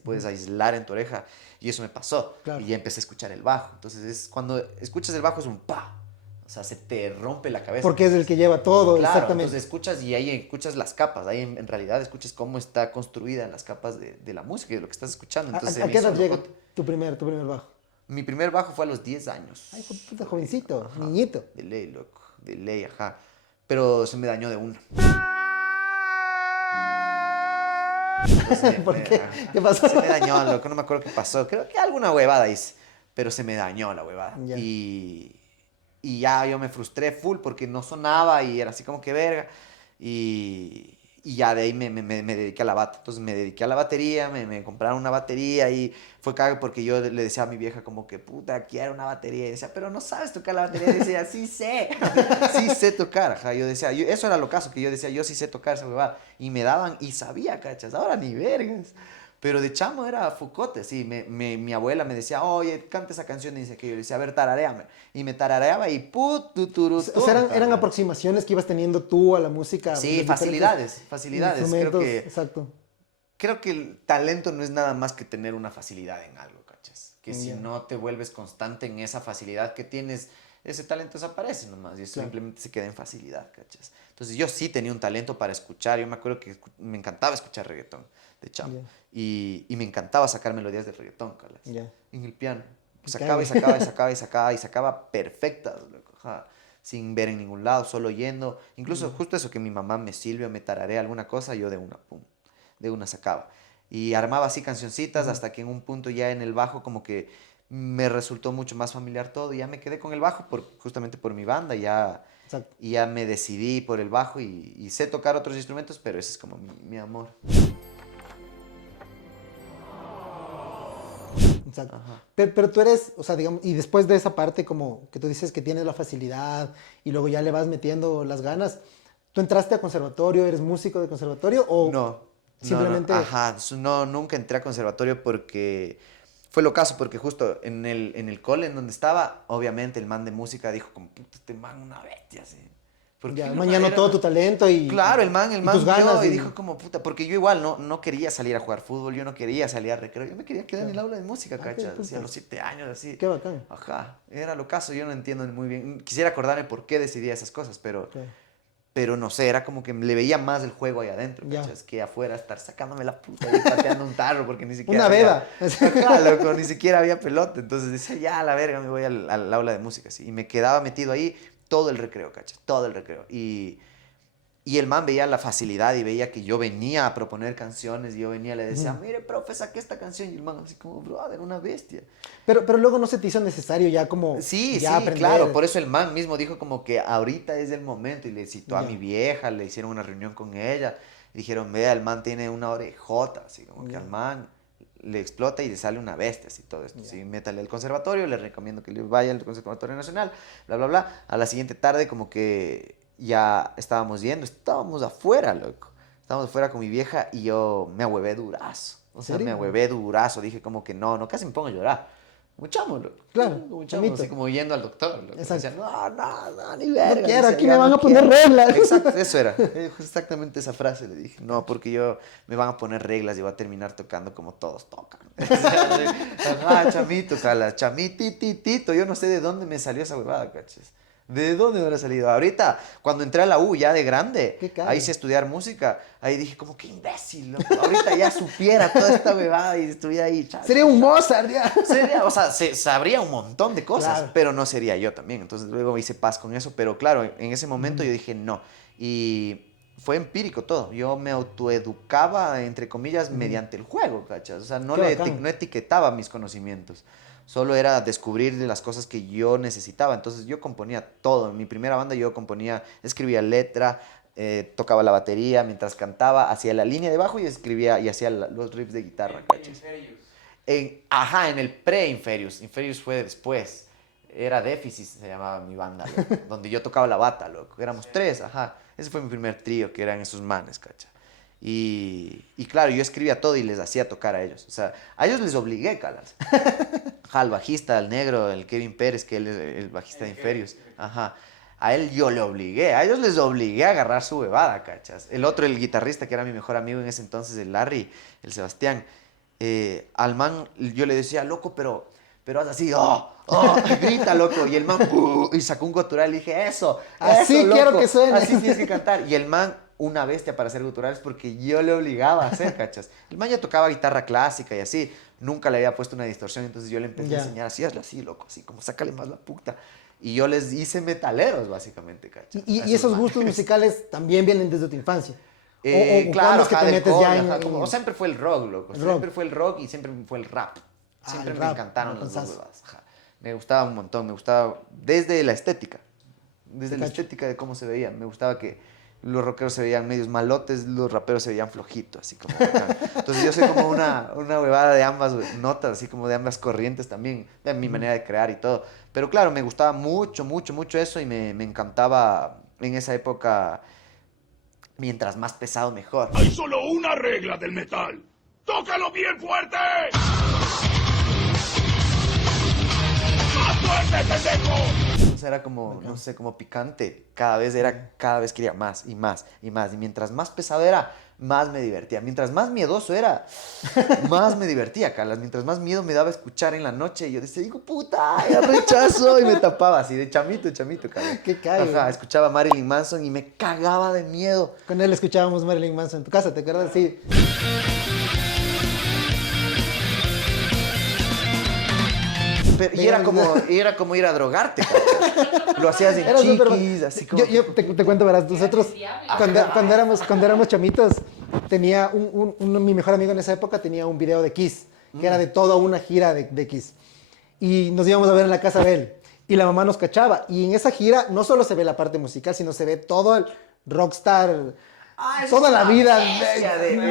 puedes aislar en tu oreja y eso me pasó. Claro. Y ya empecé a escuchar el bajo. Entonces es cuando escuchas el bajo es un pa, o sea, se te rompe la cabeza. Porque es el que lleva todo, Claro, exactamente. entonces escuchas y ahí escuchas las capas, ahí en realidad escuchas cómo está construida las capas de la música y de lo que estás escuchando. Entonces, ¿A se me qué hizo edad llega locote. tu primer bajo? Mi primer bajo fue a los 10 años. Ay, hijo de puta, jovencito, Ajá, niñito. De ley, loco, de ley, ajá. Pero se me dañó de una. Entonces, ¿Por qué? ajá, ¿Qué pasó? Se me dañó, loco, no me acuerdo qué pasó. Creo que alguna huevada hice, pero se me dañó la huevada. Ya. Y ya yo me frustré full porque no sonaba y era así como que verga. Y ya de ahí me dediqué a la bata. Entonces me dediqué a la batería, me compraron una batería y fue cago porque yo le decía a mi vieja como que, puta, quiero una batería. Y decía, pero no sabes tocar la batería. Y decía, sí sé, sí sé tocar. Ajá, yo decía, eso era lo caso, que yo decía, yo sí sé tocar esa huevada. Y me daban y sabía, cachas, ahora ni vergas. Pero de chamo era fucote, sí. Mi abuela me decía, oye, canta esa canción. Y dice que yo le decía, a ver, tarareame. Y me tarareaba y put, tuturu, O sea, eran aproximaciones que ibas teniendo tú a la música. Sí, los diferentes facilidades. Creo instrumentos, que exacto. creo que el talento no es nada más que tener una facilidad en algo, ¿cachas? Que si Ya. no te vuelves constante en esa facilidad que tienes, ese talento desaparece nomás y eso Claro. simplemente se queda en facilidad, ¿cachas? Entonces yo sí tenía un talento para escuchar, yo me acuerdo que me encantaba escuchar reggaetón de chamo Ya. y me encantaba sacar melodías de reggaetón, calas, Ya. en el piano. Y Sacaba y cague. sacaba y sacaba y sacaba y sacaba perfectas, loco, ajá, sin ver en ningún lado, solo oyendo. Incluso justo eso que mi mamá me silbe o me tararea alguna cosa, yo de una, pum, de una sacaba. Y armaba así cancioncitas hasta que en un punto ya en el bajo como que me resultó mucho más familiar todo y ya me quedé con el bajo justamente por mi banda, Exacto. y ya me decidí por el bajo y sé tocar otros instrumentos, pero ese es como mi amor. Exacto. Ajá. Pero tú eres, o sea, digamos, y después de esa parte como que tú dices que tienes la facilidad y luego ya le vas metiendo las ganas, ¿tú entraste a conservatorio, eres músico de conservatorio o No, simplemente... no, ajá, no, nunca entré a conservatorio porque fue lo caso, porque justo en el cole en donde estaba, obviamente el man de música dijo como, puta, este man una bestia, así. Porque Ya, no, mañana era- todo tu talento y... Claro, el man y tus vio ganas y dijo como, puta, porque yo igual no quería salir a jugar fútbol, yo no quería salir a recreo, yo me quería quedar en el aula de música, qué ¿cachas? Así puta. a los 7 años, así. Qué bacán. Ajá, era lo caso, yo no entiendo muy bien. Quisiera acordarme por qué decidía esas cosas, Claro. pero no sé, era como que le veía más el juego ahí adentro, Ya. ¿cachas? Que afuera estar sacándome la puta y pateando un tarro porque ni siquiera Una había... beba. Ajá, loco, ni siquiera había pelota. Entonces decía, ya, a la verga, me voy al aula de música, ¿sí? Y me quedaba metido ahí todo el recreo, ¿cachas? Todo el recreo. Y el man veía la facilidad y veía que yo venía a proponer canciones y yo venía, le decía, mire, profe, saqué esta canción. Y el man así como, brother, una bestia. Pero luego no se te hizo necesario ya como... Sí, ya sí, aprender. claro, por eso el man mismo dijo como que ahorita es el momento y le citó a Ya. mi vieja, le hicieron una reunión con ella y dijeron, vea, el man tiene una orejota, así como que Ya. al man le explota y le sale una bestia, así todo esto, Ya. sí, métale al conservatorio, le recomiendo que le vaya al Conservatorio Nacional, bla, bla, bla. A la siguiente tarde como que ya estábamos afuera, loco, estábamos afuera con mi vieja y yo me ahuevé durazo, o sea, ¿Serio? me ahuevé durazo, dije como que no, casi me pongo a llorar. Un chamo, loco. Claro, Un chamo, chamito. así como yendo al doctor. Loco. Exacto. Decía, no, ni verga. No quiero, Decía, aquí ya me van no a poner quiero. reglas. Exacto, eso era. Exactamente esa frase le dije. No, porque me van a poner reglas y voy a terminar tocando como todos tocan. Ah, chamito, cala, chamititito. Yo no sé de dónde me salió esa huevada, cachas. ¿De dónde me habrá salido? Ahorita, cuando entré a la U ya de grande, Qué cague. ahí hice estudiar música, ahí dije como, qué imbécil, loco. Ahorita ya supiera toda esta huevada y estuviera ahí. Sería un Mozart ya. Sería, o sea, sabría un montón de cosas, Claro. pero no sería yo también. Entonces luego hice paz con eso, pero claro, en ese momento yo dije no. Y fue empírico todo. Yo me autoeducaba, entre comillas, mediante el juego, ¿cachas? O sea, no, Qué bacán. no etiquetaba mis conocimientos. Solo era descubrir las cosas que yo necesitaba. Entonces yo componía todo. En mi primera banda yo componía, escribía letra, tocaba la batería mientras cantaba, hacía la línea de bajo y escribía y hacía los riffs de guitarra, ¿cachas? En el pre-Inferius. Inferius fue después. Era Déficit, se llamaba mi banda, loco, donde yo tocaba la bata, loco. Éramos 3, ajá. Ese fue mi primer trío, que eran esos manes, cacha. Y claro, yo escribía todo y les hacía tocar a ellos. O sea, a ellos les obligué, calas. Ajá, al bajista, al negro, el Kevin Pérez, que él es el bajista de Inferius. Ajá. A él yo le obligué, a ellos les obligué a agarrar su bebada, cachas. El otro, el guitarrista, que era mi mejor amigo en ese entonces, el Larry, el Sebastián, al man yo le decía, loco, pero haz así, grita, loco. Y el man, y sacó un gutural y dije, eso, Así eso, quiero loco, que suene. así tienes que cantar. Y el man, una bestia para hacer guturales porque yo le obligaba a hacer, cachas. El man ya tocaba guitarra clásica y así, nunca le había puesto una distorsión, entonces yo le empecé Ya. a enseñar así, hazlo así, loco, así como sácale más la puta. Y yo les hice metaleros, básicamente, cachas. Y a esos manes. gustos musicales también vienen desde tu infancia. O Claro, cuándo es que ajá, te del metes cole, ya ajá, en... como siempre fue el rock, loco. El Siempre rock. fue el rock y siempre fue el rap. Ah, Siempre el me rap, encantaron no las dos pensás. huevadas. Ajá. Me gustaba un montón, me gustaba desde la estética. Desde Te la cacho. estética de cómo se veía. Me gustaba que los rockeros se veían medios malotes, los raperos se veían flojitos, así como bacán. Entonces yo soy como una huevada de ambas notas, así como de ambas corrientes también, de mi manera de crear y todo. Pero claro, me gustaba mucho, mucho, mucho eso y me encantaba en esa época, mientras más pesado mejor. Hay solo una regla del metal. ¡Tócalo bien fuerte! ¡Más fuerte, pendejo! O sea, era como, no sé, como picante. Cada vez quería más y más y más. Y mientras más pesado era, más me divertía. Mientras más miedoso era, más me divertía, Carlas. Mientras más miedo me daba escuchar en la noche, yo decía, digo, puta, ya rechazo. Y me tapaba así, de chamito, Carlas. Qué cague. Ajá, escuchaba Marilyn Manson y me cagaba de miedo. Con él escuchábamos Marilyn Manson en tu casa, ¿te acuerdas? Sí. Y era como ir a drogarte, ¿cachai? Lo hacías en Era súper- chiquis, así como... Yo te cuento, verás, nosotros cuando éramos chamitos, tenía mi mejor amigo en esa época tenía un video de Kiss, que era de toda una gira de Kiss. Y nos íbamos a ver en la casa de él. Y la mamá nos cachaba. Y en esa gira no solo se ve la parte musical, sino se ve todo el rockstar... Toda la vida.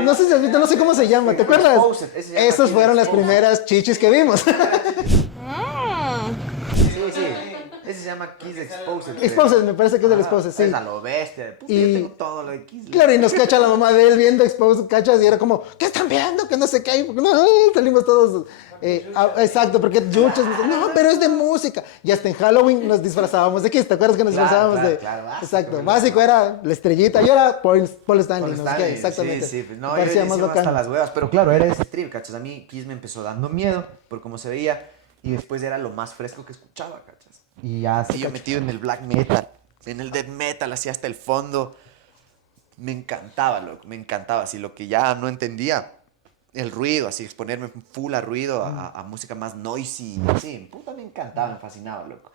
No sé si has visto, no sé cómo se llama, ¿te acuerdas? Exposed, ese se llama Esas Kiss fueron las Exposed. primeras chichis que vimos. Sí. Ese se llama Kiss Exposed. Exposed, me parece que es del Exposed, sí. Es a lo bestia. Puta, Y- yo tengo todo lo de Kiss. Claro, y nos cacha la mamá de él viendo Exposed, cachas, y era como, ¿qué están viendo? Que no sé qué, no, salimos todos, exacto, porque yuchas, no, pero es de música. Y hasta en Halloween nos disfrazábamos de Kiss, ¿te acuerdas que nos Claro, disfrazábamos de? claro, básico, Exacto, ¿verdad? básico era la estrellita, yo era Paul Stanley, no sé qué, Stanley, exactamente. Sí, sí. No, Me yo parecía decía más hasta bacán. las huevas. Pero claro, era ese trip, ¿cachas? A mí Kiss me empezó dando miedo por cómo se veía. Y después era lo más fresco que escuchaba, ¿cachas? Y así yo metido en el black metal, en el death metal, así hasta el fondo. Me encantaba, loco, me encantaba. Así lo que ya no entendía, el ruido, así exponerme full a ruido, a música más noisy. Sí, puta, me encantaba, me fascinaba, loco.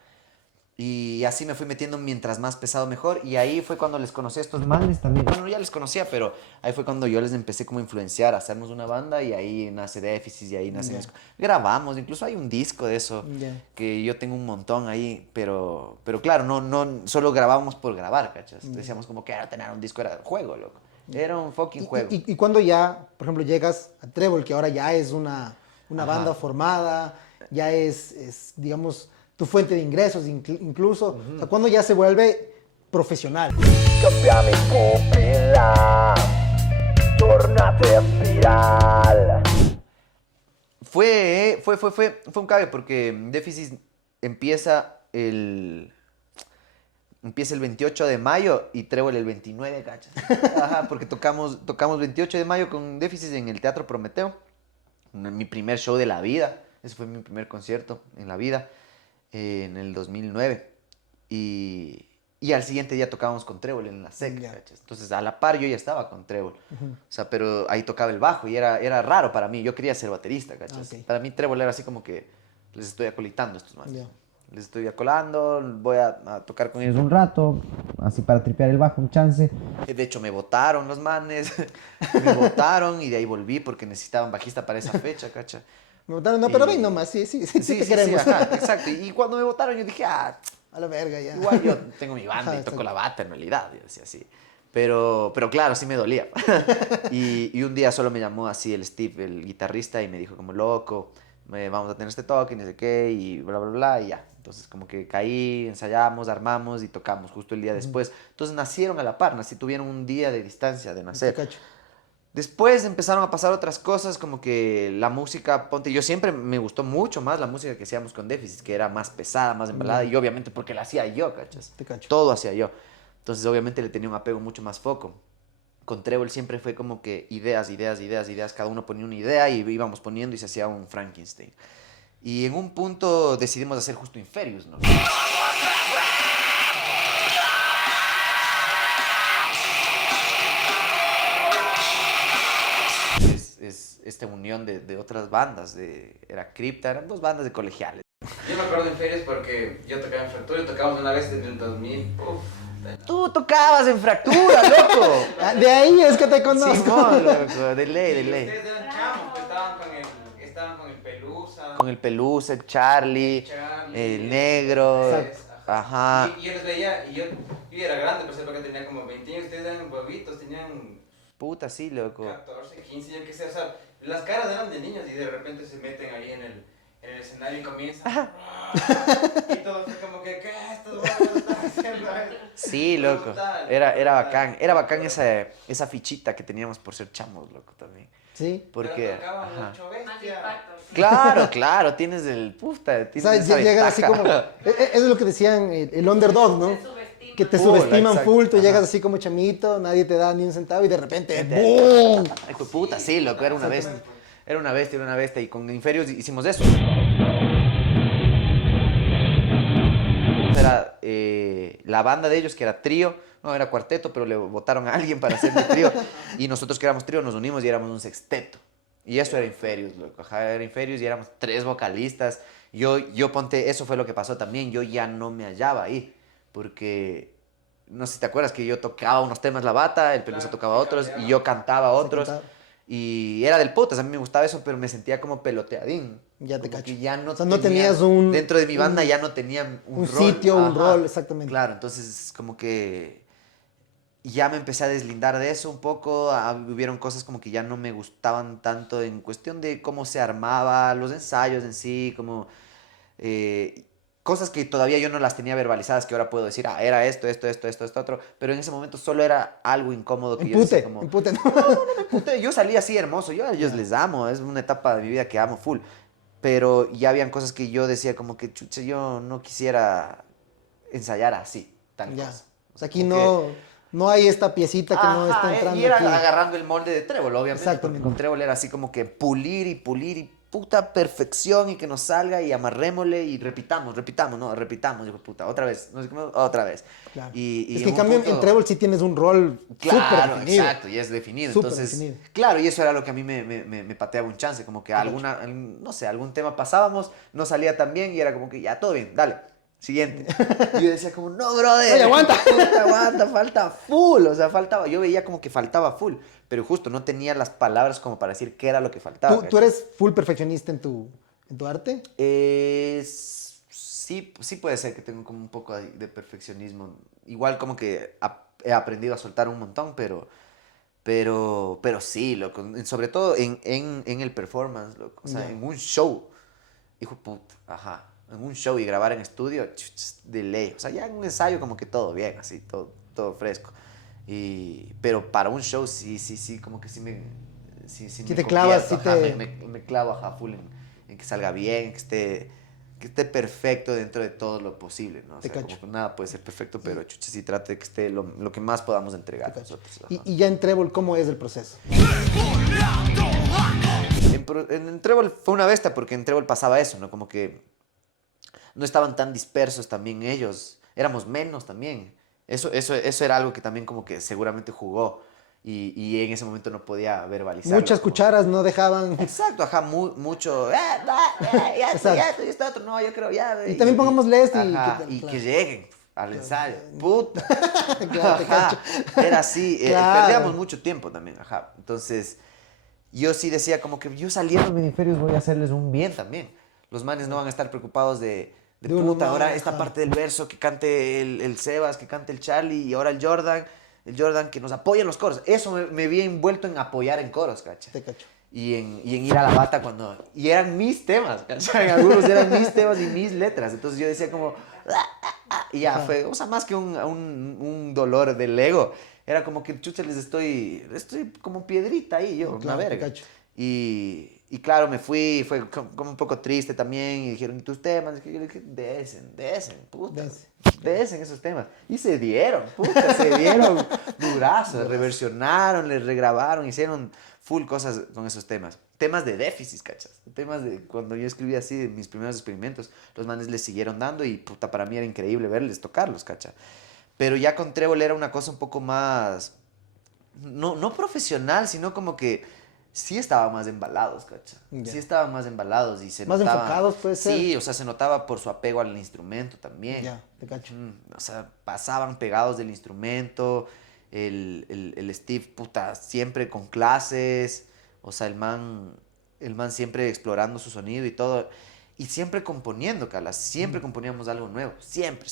Y así me fui metiendo mientras más pesado mejor. Y ahí fue cuando les conocí a estos manes también. Bueno, ya les conocía, pero ahí fue cuando yo les empecé como a influenciar, a hacernos una banda. Y ahí nace Déficit y ahí nace... Ya. Grabamos, incluso hay un disco de eso. Ya. Que yo tengo un montón ahí. Pero claro, no solo grabábamos por grabar, ¿cachas? Decíamos como que era tener un disco, era juego, loco. Era un fucking juego. Y cuando ya, por ejemplo, llegas a Trébol, que ahora ya es una Ajá. banda formada, ya es, digamos, tu fuente de ingresos incluso, o sea, cuando ya se vuelve profesional. Cambia mi pupila, tórnate espiral. Fue un cague porque Déficit empieza el 28 de mayo y Trébol el 29, ¿cachas? Ajá, porque tocamos 28 de mayo con Déficit en el Teatro Prometeo. Mi primer show de la vida. Ese fue mi primer concierto en la vida, en el 2009. Y al siguiente día tocábamos con Trébol en la SEC, Ya. ¿cachas? Entonces, a la par yo ya estaba con Trébol. O sea, pero ahí tocaba el bajo y era raro para mí. Yo quería ser baterista, ¿cachas? Ok. Para mí Trébol era así como que les estoy acolitando a estos manes. Ya. Les estoy acolando, voy a tocar con ellos un rato, así para tripear el bajo, un chance. De hecho, me votaron los manes, me votaron y de ahí volví porque necesitaban bajista para esa fecha, ¿cacha? Me botaron, no, pero Y- ven nomás, sí te queremos. ajá, exacto. Y cuando me votaron yo dije, A la verga ya. igual yo tengo mi banda Ajá, y toco exacto. la bata en realidad, yo decía así. Pero claro, sí me dolía. y un día solo me llamó así el Steve, el guitarrista, y me dijo como, loco, vamos a tener este toque, y no sé qué, y bla, bla, bla, y ya. Entonces como que caí, ensayamos, armamos y tocamos justo el día después. Entonces nacieron a la par, tuvieron un día de distancia de Te nacer. cacho. Después empezaron a pasar otras cosas, como que la música, ponte, yo siempre me gustó mucho más la música que hacíamos con Déficit, que era más pesada, más embalada, y obviamente porque la hacía yo, ¿cachas? Te cacho. Todo hacía yo. Entonces obviamente le tenía un apego mucho más foco. Con Trébol siempre fue como que ideas, cada uno ponía una idea y íbamos poniendo y se hacía un Frankenstein. Y en un punto decidimos hacer justo Inferius, ¿no? Es esta unión de otras bandas, era Crypta, eran dos bandas de colegiales. Yo me acuerdo en ferias porque yo tocaba en Fractura y tocábamos una vez en el 2000. Uf, Tú tocabas en Fractura, loco. Ah, de ahí es que te conozco. Simón, loco, de ley, de y ley. ustedes eran chamos, pues, estaban con el Pelusa. Con el Pelusa, el Charlie, el Negro, ajá. Y yo les veía, y yo era grande, pero porque tenía como 20 años, ustedes eran bobitos, tenían Puta, sí, loco. 14, 15, yo qué sé, o sea, las caras eran de niños y de repente se meten ahí en el escenario y comienzan. Y todo fue como que, ¿qué? Estos huevos están haciendo esto. Sí, loco. Brutal, Era bacán esa fichita que teníamos por ser chamos, loco, también. Sí. Porque, Pero tocaban ajá. mucho bestia. Claro, tienes el puta, O tienes sea, esa llegan así ventaja. como... Eso es lo que decían el underdog, ¿no? Que te Full, subestiman exacto. full, tú Ajá. llegas así como chamito, nadie te da ni un centavo y de repente ¡boom! Ay, pues puta, sí, loco, era una bestia. Era una bestia. Y con Inferius hicimos eso. Era la banda de ellos, que era trío. No, era cuarteto, pero le votaron a alguien para hacer de trío. Y nosotros que éramos trío nos unimos y éramos un sexteto. Y eso era Inferius, loco. Ajá, era Inferius y éramos 3 vocalistas. Yo ponte, eso fue lo que pasó también. Yo ya no me hallaba ahí. Porque, no sé si te acuerdas que yo tocaba unos temas la bata, el Pelusa tocaba otros y yo cantaba otros. Y era del putas, a mí me gustaba eso, pero me sentía como peloteadín. Ya te Como cacho. que ya no O sea, no tenía- tenías un... Dentro de mi banda un- ya no tenía un rol. sitio, un Ajá. rol, exactamente. Claro, entonces como que ya me empecé a deslindar de eso un poco. Hubieron cosas como que ya no me gustaban tanto en cuestión de cómo se armaba, los ensayos en sí, como cosas que todavía yo no las tenía verbalizadas, que ahora puedo decir, era esto, otro, pero en ese momento solo era algo incómodo que yo decía como... Empute, ¿no? Puta, yo salí así hermoso, yo a ellos les amo, es una etapa de mi vida que amo full, pero ya habían cosas que yo decía como que, chucha, yo no quisiera ensayar así, tal Ya. cosa. O sea, aquí Como no hay esta piecita que no Ajá, está entrando y era aquí. agarrando el molde de Trébol, obviamente. Exactamente. Porque con Trébol era así como que pulir y puta perfección y que nos salga y amarrémosle y repitamos, dijo puta, otra vez, no sé cómo, otra vez. Claro. Y Es en que en un cambio punto- en Trébol sí tienes un rol Claro, súper definido. exacto, y es definido. Súper Entonces, definido. claro, y eso era lo que a mí me pateaba un chance, como que no sé, algún tema pasábamos, no salía tan bien y era como que ya, todo bien, dale, siguiente. Y yo decía como, no, brother. Oye, aguanta. puta, aguanta, falta full, o sea, faltaba, yo veía como que faltaba full, pero justo no tenía las palabras como para decir qué era lo que faltaba. ¿Tú eres full perfeccionista en tu arte? Sí puede ser que tengo como un poco de perfeccionismo. Igual como que he aprendido a soltar un montón, pero sí, loco. Sobre todo en el performance, loco. O sea, Ya. en un show. Hijo de puta, ajá. En un show y grabar en estudio, de ley. O sea, ya en un ensayo como que todo bien, así, todo fresco. Pero para un show sí, como que sí me... Sí Sí me te clavas, convierto, sí ajá, me clavo ajá, full en que salga bien, que esté perfecto dentro de todo lo posible, ¿no? O Te sea, cacho. como que nada puede ser perfecto, pero chucha, sí trate de que esté lo que más podamos entregar nosotros. Ajá. Y ya en Trébol, ¿cómo es el proceso? En Trébol fue una bestia porque en Trébol pasaba eso, ¿no? Como que no estaban tan dispersos también ellos, éramos menos también. Eso era algo que también como que seguramente jugó y en ese momento no podía verbalizar. Muchas cucharas no dejaban... Exacto, ajá, mucho. Exacto. Y esto otro, no, yo creo, ya. Y también pongámosle esto y ajá, que- y claro. que lleguen al ensayo. Puta. Claro, te Ajá, cacho. era así, Claro. perdíamos mucho tiempo también, ajá. Entonces, yo sí decía como que yo saliendo de Inferius voy a hacerles un bien también. Los manes no van a estar preocupados de uno puta, más, ahora esta ajá. parte del verso que cante el Sebas, que cante el Charlie y ahora el Jordan que nos apoya en los coros. Eso me había envuelto en apoyar en coros, ¿cachai? Te cacho. Y en ir a la bata cuando... Y eran mis temas, ¿cachai? Algunos eran mis temas y mis letras. Entonces yo decía como... Y ya fue, o sea, más que un dolor del ego. Era como que, chucha, estoy como piedrita ahí, yo, una Claro, te verga. cacho. Y claro, me fui, fue como un poco triste también. Y dijeron, ¿y tus temas? Y yo le dije, desen, puta. Desen esos temas. Y se dieron, puta, se dieron durazos. Reversionaron, les regrabaron, hicieron full cosas con esos temas. Temas de déficit, ¿cachas? Temas de cuando yo escribí así de mis primeros experimentos, los manes les siguieron dando y puta, para mí era increíble verles tocarlos, ¿cachas? Pero ya con Trébol era una cosa un poco más, no profesional, sino como que sí estaban más embalados, ¿cachai? Ya. Sí estaban más embalados y se Más notaba... enfocados, puede ser. Sí, o sea, se notaba por su apego al instrumento también. Ya, te cacho. O sea, pasaban pegados del instrumento, el Steve, puta, siempre con clases, o sea, el man siempre explorando su sonido y todo, y siempre componiendo, Carla, siempre componíamos algo nuevo, siempre,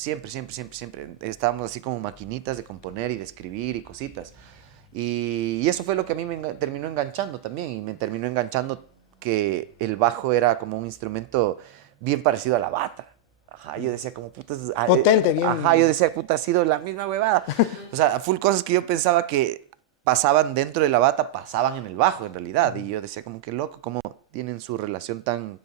estábamos así como maquinitas de componer y de escribir y cositas, y eso fue lo que a mí me terminó enganchando también, y me terminó enganchando que el bajo era como un instrumento bien parecido a la bata. Ajá, yo decía como, puta... Potente, bien. Ajá, yo decía, puta, ha sido la misma huevada. O sea, full cosas que yo pensaba que pasaban dentro de la bata, pasaban en el bajo, en realidad. Y yo decía como que loco, cómo tienen su relación tan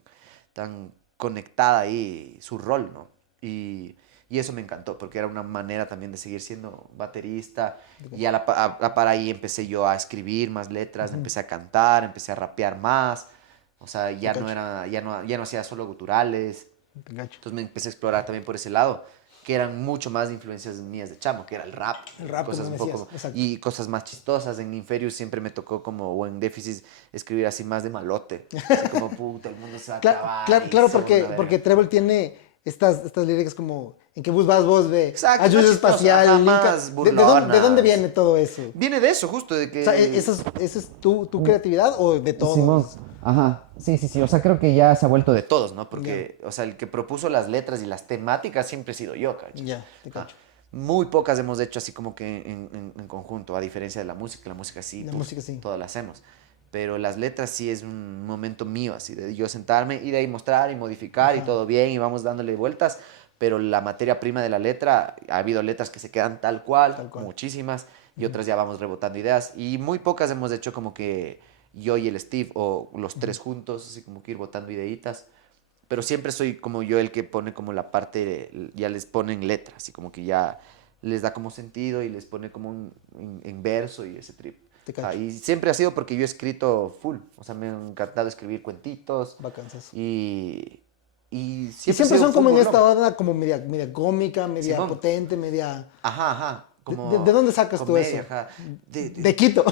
conectada ahí, su rol, ¿no? Y eso me encantó, porque era una manera también de seguir siendo baterista. Y a la par ahí empecé yo a escribir más letras, empecé a cantar, empecé a rapear más. O sea, ya no hacía solo guturales. Entonces me empecé a explorar también por ese lado, que eran mucho más influencias mías de chamo, que era el rap. Cosas un poco, y cosas más chistosas. En Inferius siempre me tocó como, o en Déficit, escribir así más de malote. Así como, puta, el mundo se va a acabar. Claro, porque Treble tiene estas líricas como en que vas vos de Exacto, ayuda espacial, más ¿De dónde viene todo eso? Viene de eso, justo, de que... O sea, ¿eso es tu creatividad o de todos? Simón. Ajá, sí, o sea, creo que ya se ha vuelto de todos, ¿no? Porque, o sea, el que propuso las letras y las temáticas siempre he sido yo, ¿cachai? Ya, te cacho. Muy pocas hemos hecho así como que en conjunto, a diferencia de la música sí, todas la hacemos. Pero las letras sí es un momento mío, así, de yo sentarme y de ahí mostrar y modificar y todo bien y vamos dándole vueltas, pero la materia prima de la letra, ha habido letras que se quedan tal cual. Muchísimas, y otras ya vamos rebotando ideas, y muy pocas hemos hecho como que yo y el Steve, o los tres juntos, así como que ir botando ideitas, pero siempre soy como yo el que pone como la parte, ya les ponen letras, así como que ya les da como sentido y les pone como en verso y ese trip. Y siempre ha sido porque yo he escrito full, o sea, me ha encantado escribir cuentitos. Bacanzas. Y siempre son como en esta onda como media cómica, media potente, media... Ajá. Como ¿De dónde sacas comedia, tú eso? Ajá. De Quito.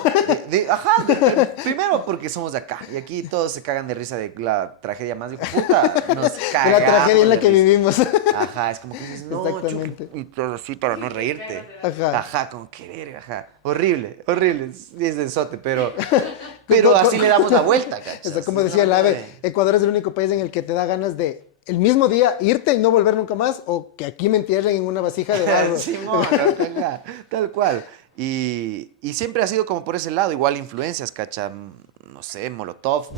Primero porque somos de acá y aquí todos se cagan de risa de la tragedia más hijo de puta. Nos cagamos de la tragedia en la que risa. vivimos. Ajá, es como que dices, no, exactamente. Y todo así para no reírte. Ajá, como que verga, ajá. Horrible. Es densote, pero así le damos la vuelta, ¿cachai? O sea, como decía el ave, Ecuador es el único país en el que te da ganas de el mismo día irte y no volver nunca más, o que aquí me entierren en una vasija de barro. Simón, tal cual. Y siempre ha sido como por ese lado, igual influencias, cacha, no sé, Molotov.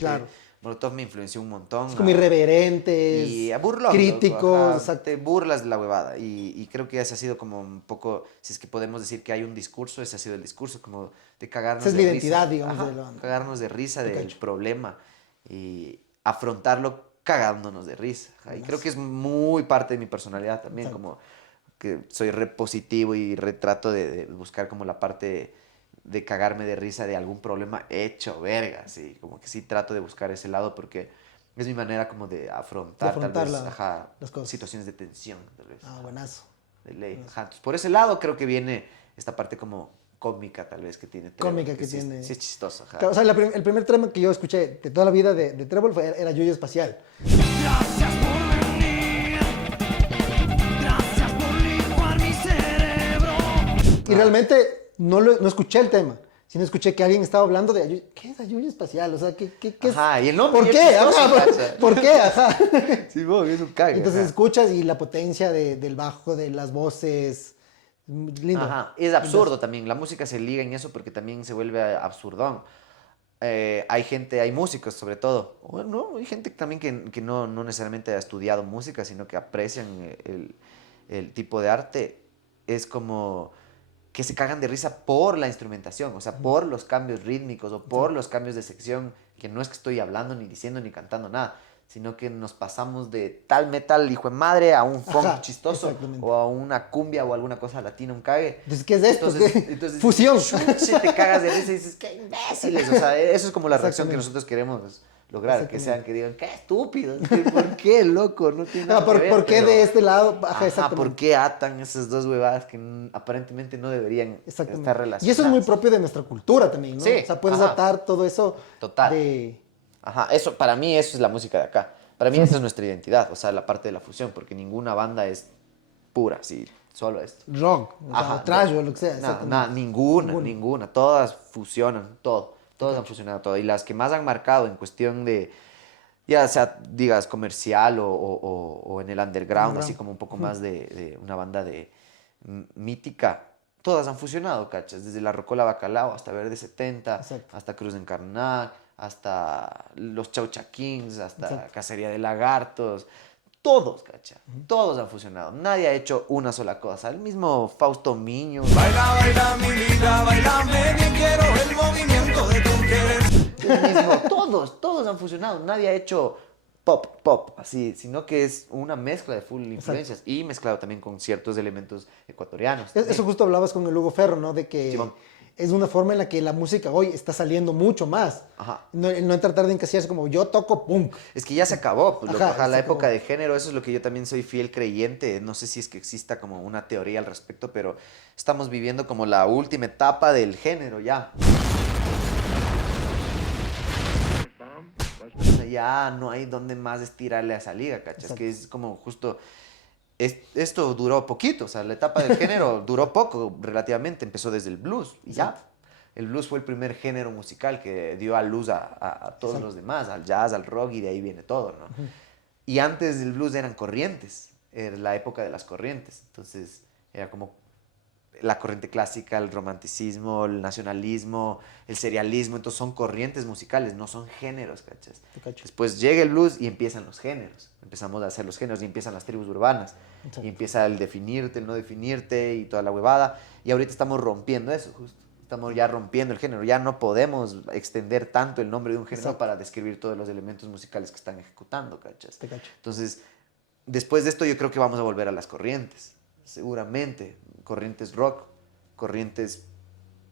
Claro. Molotov me influenció un montón. Es como irreverentes, y burlón, críticos. Te burlas de la huevada. Y creo que ese ha sido como un poco, si es que podemos decir que hay un discurso, ese ha sido el discurso, como de cagarnos esa es de la risa. identidad, digamos. De la cagarnos de risa del problema y afrontarlo cagándonos de risa. Y creo que es muy parte de mi personalidad también, como que soy re positivo y retrato de buscar como la parte de cagarme de risa de algún problema hecho verga, sí, como que sí trato de buscar ese lado porque es mi manera como de afrontar tal vez, las cosas. Situaciones de tensión, tal vez. Buenazo. De ley. Entonces, por ese lado creo que viene esta parte como cómica tal vez que tiene Treble. Cómica que tiene. Sí es chistoso. Claro, o sea, el primer tema que yo escuché de toda la vida de Treble era Yuyo Espacial. Gracias por venir. Gracias por licuar mi cerebro. Y realmente no escuché el tema, sino escuché que alguien estaba hablando de ¿qué es Yuyo Espacial? O sea, ¿qué es? Ajá, y el nombre. ¿Por qué? ¿Por qué? Ajá. Sí, es un cague. Entonces escuchas y la potencia del bajo, de las voces. Lindo. Ajá, es absurdo también. La música se liga en eso porque también se vuelve absurdón. Hay músicos sobre todo. Bueno, hay gente también que no necesariamente ha estudiado música, sino que aprecian el tipo de arte. Es como que se cagan de risa por la instrumentación, o sea, por los cambios rítmicos o por los cambios de sección, que no es que estoy hablando, ni diciendo, ni cantando nada, sino que nos pasamos de tal metal hijo de madre a un funk chistoso o a una cumbia o alguna cosa latina, un cague. Entonces, ¿qué es esto? Entonces Fusión. Te cagas de risa y dices, qué imbéciles. O sea, eso es como la reacción que nosotros queremos lograr, que digan, qué estúpidos, ¿por qué, loco? No tiene nada que ver, ¿por qué de este lado? ¿Por qué atan esas dos huevadas que aparentemente no deberían estar relacionadas? Y eso es muy propio de nuestra cultura también, ¿no? Sí. O sea, puedes atar todo eso. Total. Eso, para mí eso es la música de acá. Para mí esa es nuestra identidad, o sea, la parte de la fusión, porque ninguna banda es pura, sí, solo esto. Rock, o trash o lo que sea. Ninguna. Todas fusionan, todas han fusionado todo. Y las que más han marcado en cuestión de, ya sea, digas, comercial o en el underground, así como un poco más de una banda de mítica, todas han fusionado, ¿cachas? Desde la Rocola Bacalao hasta Verde 70, hasta Cruz de Encarnac, hasta los Chaucha Kings, hasta Cacería de Lagartos, todos, ¿cacha? Todos han fusionado, nadie ha hecho una sola cosa, el mismo Fausto Miño. Baila, baila mi vida, bailame bien quiero el movimiento de tu querer. El mismo, todos han fusionado, nadie ha hecho pop, así, sino que es una mezcla de full influencias y mezclado también con ciertos elementos ecuatorianos. Eso justo hablabas con el Hugo Ferro, ¿no? De que Simón. es una forma en la que la música hoy está saliendo mucho más. Ajá. No en tratar de encasillarse como yo toco punk. Es que ya se acabó, pues, loco, Ajá, ajá, se la acabó. época de género, eso es lo que yo también soy fiel creyente. No sé si es que exista como una teoría al respecto, pero estamos viviendo como la última etapa del género ya. O sea, ya no hay donde más estirarle a esa liga, ¿cachas? Exacto. Que es como justo... esto duró poquito, o sea, la etapa del género duró poco relativamente, empezó desde el blues y ya. El blues fue el primer género musical que dio a luz a todos Exacto. los demás, al jazz, al rock, y de ahí viene todo, ¿no? Y antes del blues eran corrientes, era la época de las corrientes, entonces era como la corriente clásica, el romanticismo, el nacionalismo, el serialismo, entonces son corrientes musicales, no son géneros, ¿cachas? Te cacho. Después llega el blues y empiezan los géneros, empezamos a hacer los géneros y empiezan las tribus urbanas, Exacto. y empieza el definirte, el no definirte y toda la huevada, y ahorita estamos rompiendo eso, justo. Estamos ya rompiendo el género, ya no podemos extender tanto el nombre de un género Exacto. para describir todos los elementos musicales que están ejecutando, ¿cachas? Te cacho. Entonces, después de esto yo creo que vamos a volver a las corrientes, seguramente. Corrientes rock, corrientes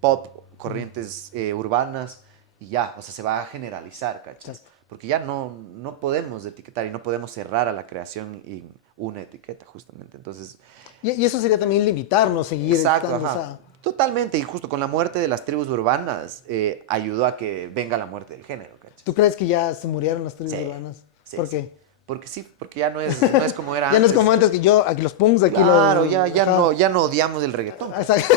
pop, corrientes urbanas, y ya, o sea, se va a generalizar, ¿cachas? Exacto. Porque ya no podemos etiquetar y no podemos cerrar a la creación en una etiqueta, justamente. Entonces, Y eso sería también limitarnos, seguir exacto, estando, ajá. o sea, Totalmente, y justo con la muerte de las tribus urbanas ayudó a que venga la muerte del género, ¿cachas? ¿tú crees que ya se murieron las tribus Sí, urbanas? sí, ¿Por sí. qué? Porque sí, porque ya no es como era Ya no antes. es como antes que yo, aquí los punks, aquí Claro, los... ya ajá. no odiamos el reggaetón. Exacto.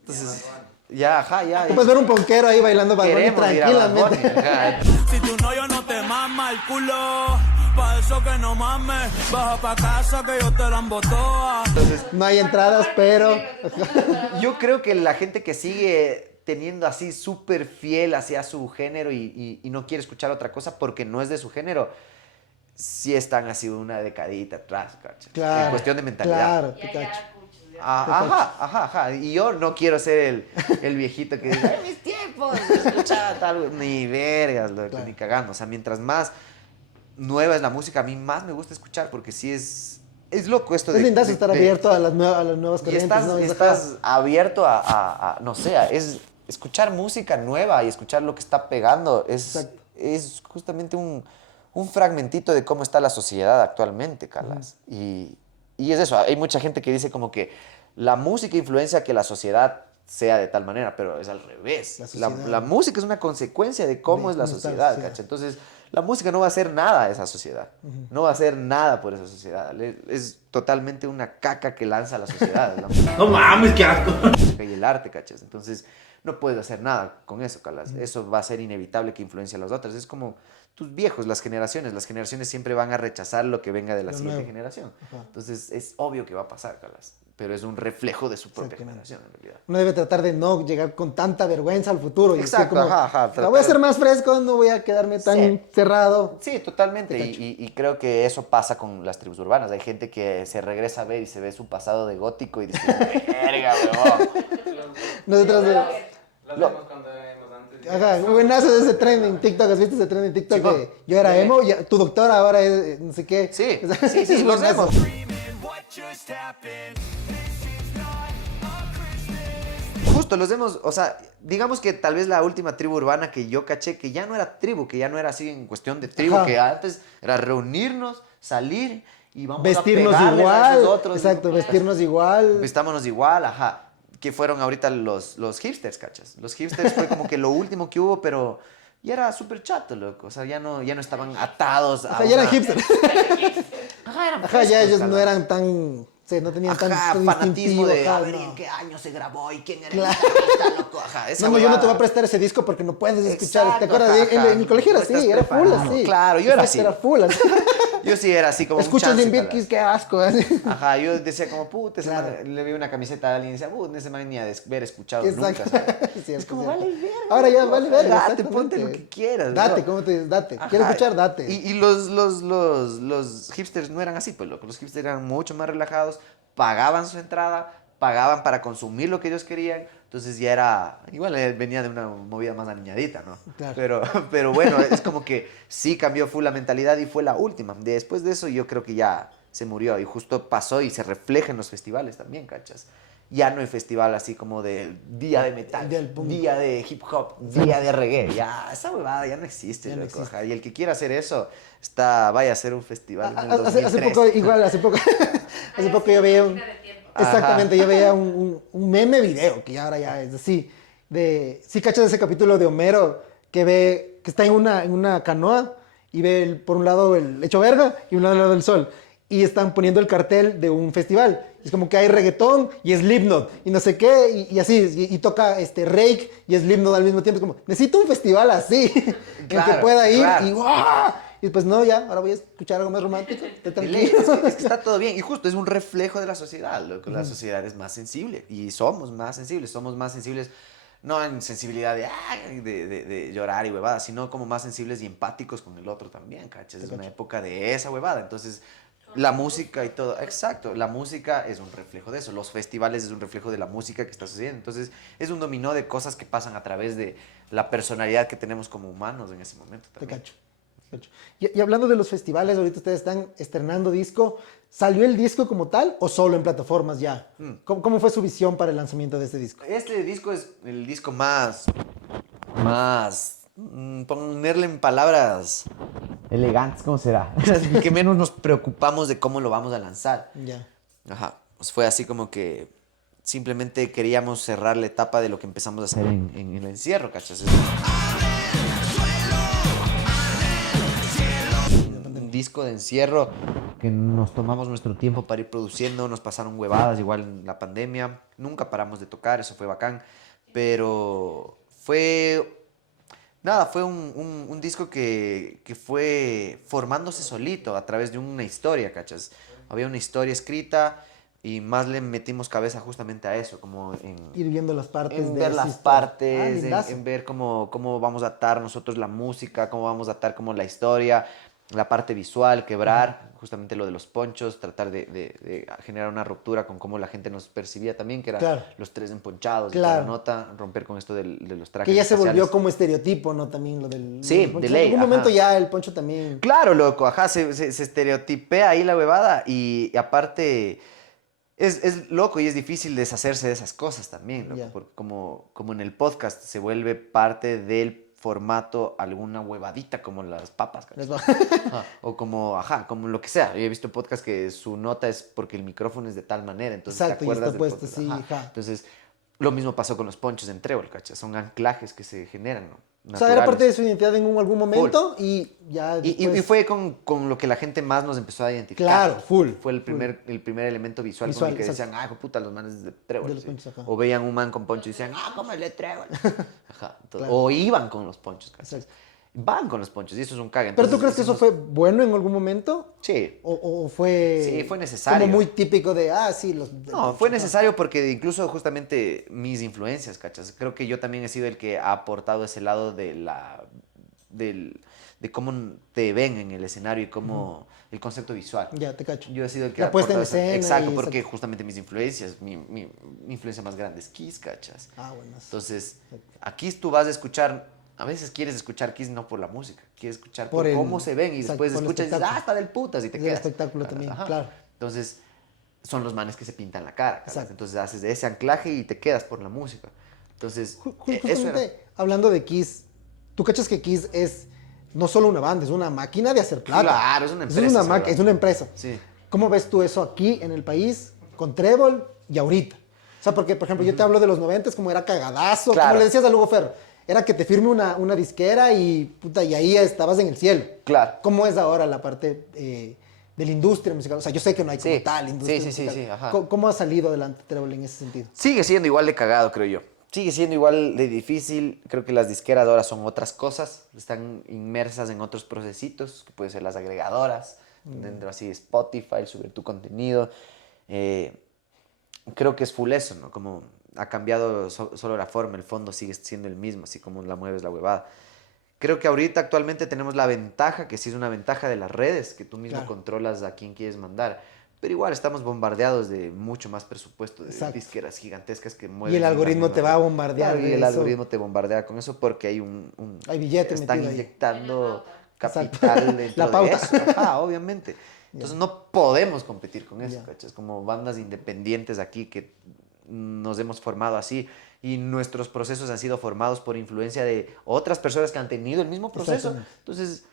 Entonces, ya, ajá, ya. Puedes ver un punkero ahí bailando Bad Bunny Queremos ir a Bad Bunny, tranquilamente. ajá. Si tu novio no te mama el culo, pa' eso que no mames, baja pa' casa que yo te la embotoa. No hay entradas, pero... Yo creo que la gente que sigue teniendo así súper fiel hacia su género y no quiere escuchar otra cosa porque no es de su género, sí están así una decadita atrás, ¿cachai? Claro. En cuestión de mentalidad. Claro, te cacho. Ajá. Y yo no quiero ser el viejito que dice, en mis tiempos, escuchaba tal, ni vergas, loco, Claro. ni cagando. O sea, mientras más nueva es la música, a mí más me gusta escuchar porque sí es loco esto Es de... lindazo estar abierto a las nuevas Y corrientes, ¿no? estás abierto no sé, es escuchar música nueva y escuchar lo que está pegando. Exacto. Es justamente un fragmentito de cómo está la sociedad actualmente, Carlas. Y es eso, hay mucha gente que dice como que la música influencia que la sociedad sea de tal manera, pero es al revés. La sociedad. La música es una consecuencia de cómo De es la cómo está la sociedad, sociedad. ¿cachai? Entonces, la música no va a hacer nada a esa sociedad. No va a hacer nada por esa sociedad. Es totalmente una caca que lanza la sociedad. No mames, qué asco. Y el arte, ¿cachas? Entonces, no puedes hacer nada con eso, Calas. Eso va a ser inevitable que influencie a las otras. Es como tus viejos, las generaciones. Las generaciones siempre van a rechazar lo que venga de la Lo siguiente nuevo. generación. Ajá. Entonces, es obvio que va a pasar, Calas. Pero es un reflejo de su propia Exactamente. generación, en realidad. Uno debe tratar de no llegar con tanta vergüenza al futuro. Y decir Exacto, como, ajá, "La voy a hacer más fresco, no voy a quedarme tan Sí. cerrado". Sí, totalmente. Te cacho. Y creo que eso pasa con las tribus urbanas. Hay gente que se regresa a ver y se ve su pasado de gótico y dice, verga, weón. Nosotros... Lo Lo- hacemos cuando éramos antes. Ajá, buenazo de ese trend en TikTok. ¿Has visto ese trend en TikTok? Sí, Que yo era emo, tu doctor ahora es no sé qué. Sí, Es sí, lo buenazo. hacemos. Justo, los hemos, o sea, digamos que tal vez la última tribu urbana que yo caché, que ya no era tribu, que ya no era así en cuestión de tribu, Ajá. que antes era reunirnos, salir y vamos Vestirnos a pegarles a igual. esos otros. Exacto, vestirnos igual. Vestámonos igual, ajá. Que fueron ahorita los hipsters, ¿cachas? Los hipsters fue como que lo último que hubo, pero ya era súper chato, loco. O sea, ya no estaban atados a O sea, ya eran una- hipsters. Ajá, eran Ajá, ya frescos, ellos no Carla. eran tan... Sí, no tenían Ajá, tanto fanatismo distintivo. de ajá, a ver no. en qué año se grabó y quién era Claro. el guitarrista, loco. Ajá, esa No, yo no te voy a huevada. prestar ese disco porque no puedes escuchar. Exacto, ¿Te acuerdas? ajá, En ajá. el colegio era No estás así, era full preparado. así. Claro, yo era Exacto, así. Era full así. Yo sí era así como Escuchas un de chance, Invictus, Carla. qué asco. así. Ajá, yo decía como, puta, ese Claro. man, le vi una camiseta a alguien y decía, ese man ni a haber escuchado Exacto. nunca. ¿sabes? Cierto, Es como, cierto. vale verga. Ahora ya vale verga. Date, exactamente. ponte lo que quieras. Date, ¿no? ¿cómo te dices? Date. Ajá. Quiero escuchar, date. Y los hipsters no eran así, pues loco. Los hipsters eran mucho más relajados, pagaban su entrada, pagaban para consumir lo que ellos querían, Entonces ya era, igual él venía de una movida más aniñadita, ¿no? Claro. Pero bueno, es como que sí cambió full la mentalidad y fue la última. Después de eso yo creo que ya se murió y justo pasó y se refleja en los festivales también, ¿cachas? Ya no hay festival así como de día de metal, día de hip hop, día de reggae. Ya, esa huevada ya no existe, loco, existe. ajá. Y el que quiera hacer eso, vaya a hacer un festival en el Hace 2003. poco, igual, hace poco yo veía un... Exactamente, yo veía un meme video, que ya ahora ya es así, sí cachas ese capítulo de Homero, que está en una canoa y ve por un lado el hecho verga y un lado el sol. Y están poniendo el cartel de un festival. Es como que hay reggaetón y Slipknot y no sé qué, y así, y toca Rake y Slipknot al mismo tiempo. Es como, necesito un festival así, en que pueda ir y ¡guau! Y pues no, ya, ahora voy a escuchar algo más romántico. Tranquilo. Es que está todo bien. Y justo es un reflejo de la sociedad. Loco. La sociedad es más sensible. Y somos más sensibles. Somos más sensibles, no en sensibilidad de llorar y huevadas, sino como más sensibles y empáticos con el otro también, ¿cachas? Es una época de esa huevada. Entonces, la música y todo. Exacto. La música es un reflejo de eso. Los festivales es un reflejo de la música que está sucediendo. Entonces, es un dominó de cosas que pasan a través de la personalidad que tenemos como humanos en ese momento también. Te cacho. Y hablando de los festivales, ahorita ustedes están estrenando disco. ¿Salió el disco como tal o solo en plataformas ya? ¿Cómo fue su visión para el lanzamiento de este disco? Este disco es el disco más ponerle en palabras Elegantes, ¿cómo será? que menos nos preocupamos de cómo lo vamos a lanzar. Ya. Ajá. Pues fue así como que simplemente queríamos cerrar la etapa de lo que empezamos a hacer en el encierro, ¿cachas? Un disco de encierro que nos tomamos nuestro tiempo para ir produciendo, nos pasaron huevadas igual en la pandemia, nunca paramos de tocar, eso fue bacán, pero fue un disco que fue formándose solito a través de una historia, ¿cachas? Había una historia escrita y más le metimos cabeza justamente a eso, como en ir viendo las partes en de ver esa las historia. partes, en ver cómo vamos a atar nosotros la música, cómo vamos a atar como la historia, la parte visual, quebrar justamente lo de los ponchos, tratar de generar una ruptura con cómo la gente nos percibía también, que eran los tres emponchados, y la nota, romper con esto de los trajes que ya se espaciales. volvió como estereotipo, ¿no? También lo del... Sí, de ley, En algún momento ya el poncho también... Claro, loco, ajá, se estereotipea ahí la huevada y aparte... Es loco y es difícil deshacerse de esas cosas también, loco, porque como en el podcast se vuelve parte del formato alguna huevadita como las papas, o como lo que sea. Yo he visto podcasts que su nota es porque el micrófono es de tal manera, entonces exacto, te acuerdas y está del puesto, podcast. sí, ajá. Entonces, lo mismo pasó con los ponchos en Trébol, ¿cachai? Son anclajes que se generan, ¿no? O sea, era parte de su identidad en algún momento y ya después... Y fue con lo que la gente más nos empezó a identificar. Claro, full. Fue el primer elemento visual con el que decían, puta, los manes de Trébol. ¿Sí? O veían un man con poncho y decían, como el de Trébol. Ajá. Claro. O iban con los ponchos, ¿cachai? Van con los ponchos y eso es un cague. ¿Pero tú crees que eso fue bueno en algún momento? Sí. ¿O fue... Sí, fue necesario. Como muy típico de, sí, los... No, fue necesario porque incluso justamente mis influencias, ¿cachas? Creo que yo también he sido el que ha aportado ese lado de cómo te ven en el escenario y cómo... El concepto visual. Ya, te cacho. Yo he sido el que la puesta en escena. Exacto, porque justamente mis influencias, mi influencia más grande es Kiss, ¿cachas? Bueno. Entonces, a Kiss tú vas a escuchar... A veces quieres escuchar Kiss no por la música, quieres escuchar por cómo se ven y después escuchas y dices, está del putas y te quedas. El espectáculo también, claro. Entonces, son los manes que se pintan la cara. Entonces, haces ese anclaje y te quedas por la música. Entonces, justamente hablando de Kiss, ¿tú cachas que Kiss es no solo una banda, es una máquina de hacer plata? Claro, es una empresa. Es una empresa. Sí. ¿Cómo ves tú eso aquí en el país, con Trébol y ahorita? O sea, porque, por ejemplo, yo te hablo de los 90s, como era cagadazo, como le decías a Lugo Ferro. Era que te firme una disquera y ahí estabas en el cielo. Claro. ¿Cómo es ahora la parte de la industria musical? O sea, yo sé que no hay como tal industria musical. Sí, ajá. ¿Cómo ha salido adelante Trébol en ese sentido? Sigue siendo igual de cagado, creo yo. Sigue siendo igual de difícil. Creo que las disqueras ahora son otras cosas. Están inmersas en otros procesitos, que pueden ser las agregadoras, dentro así de Spotify, subir tu contenido. Creo que es full eso, ¿no? Como... ha cambiado solo la forma, el fondo sigue siendo el mismo, así como la mueves la huevada. Creo que ahorita actualmente tenemos la ventaja, que sí es una ventaja de las redes, que tú mismo controlas a quién quieres mandar, pero igual estamos bombardeados de mucho más presupuesto, de Exacto. disqueras gigantescas que Y mueven. el algoritmo te va a bombardear. Claro, y de el eso. algoritmo te bombardea con eso porque hay Hay billete están metido ahí. inyectando Exacto. capital dentro La pauta. de eso. Ajá, obviamente. Entonces no podemos competir con eso, Ya. ¿cachas? Como bandas independientes aquí que nos hemos formado así y nuestros procesos han sido formados por influencia de otras personas que han tenido el mismo proceso. Exactamente. Entonces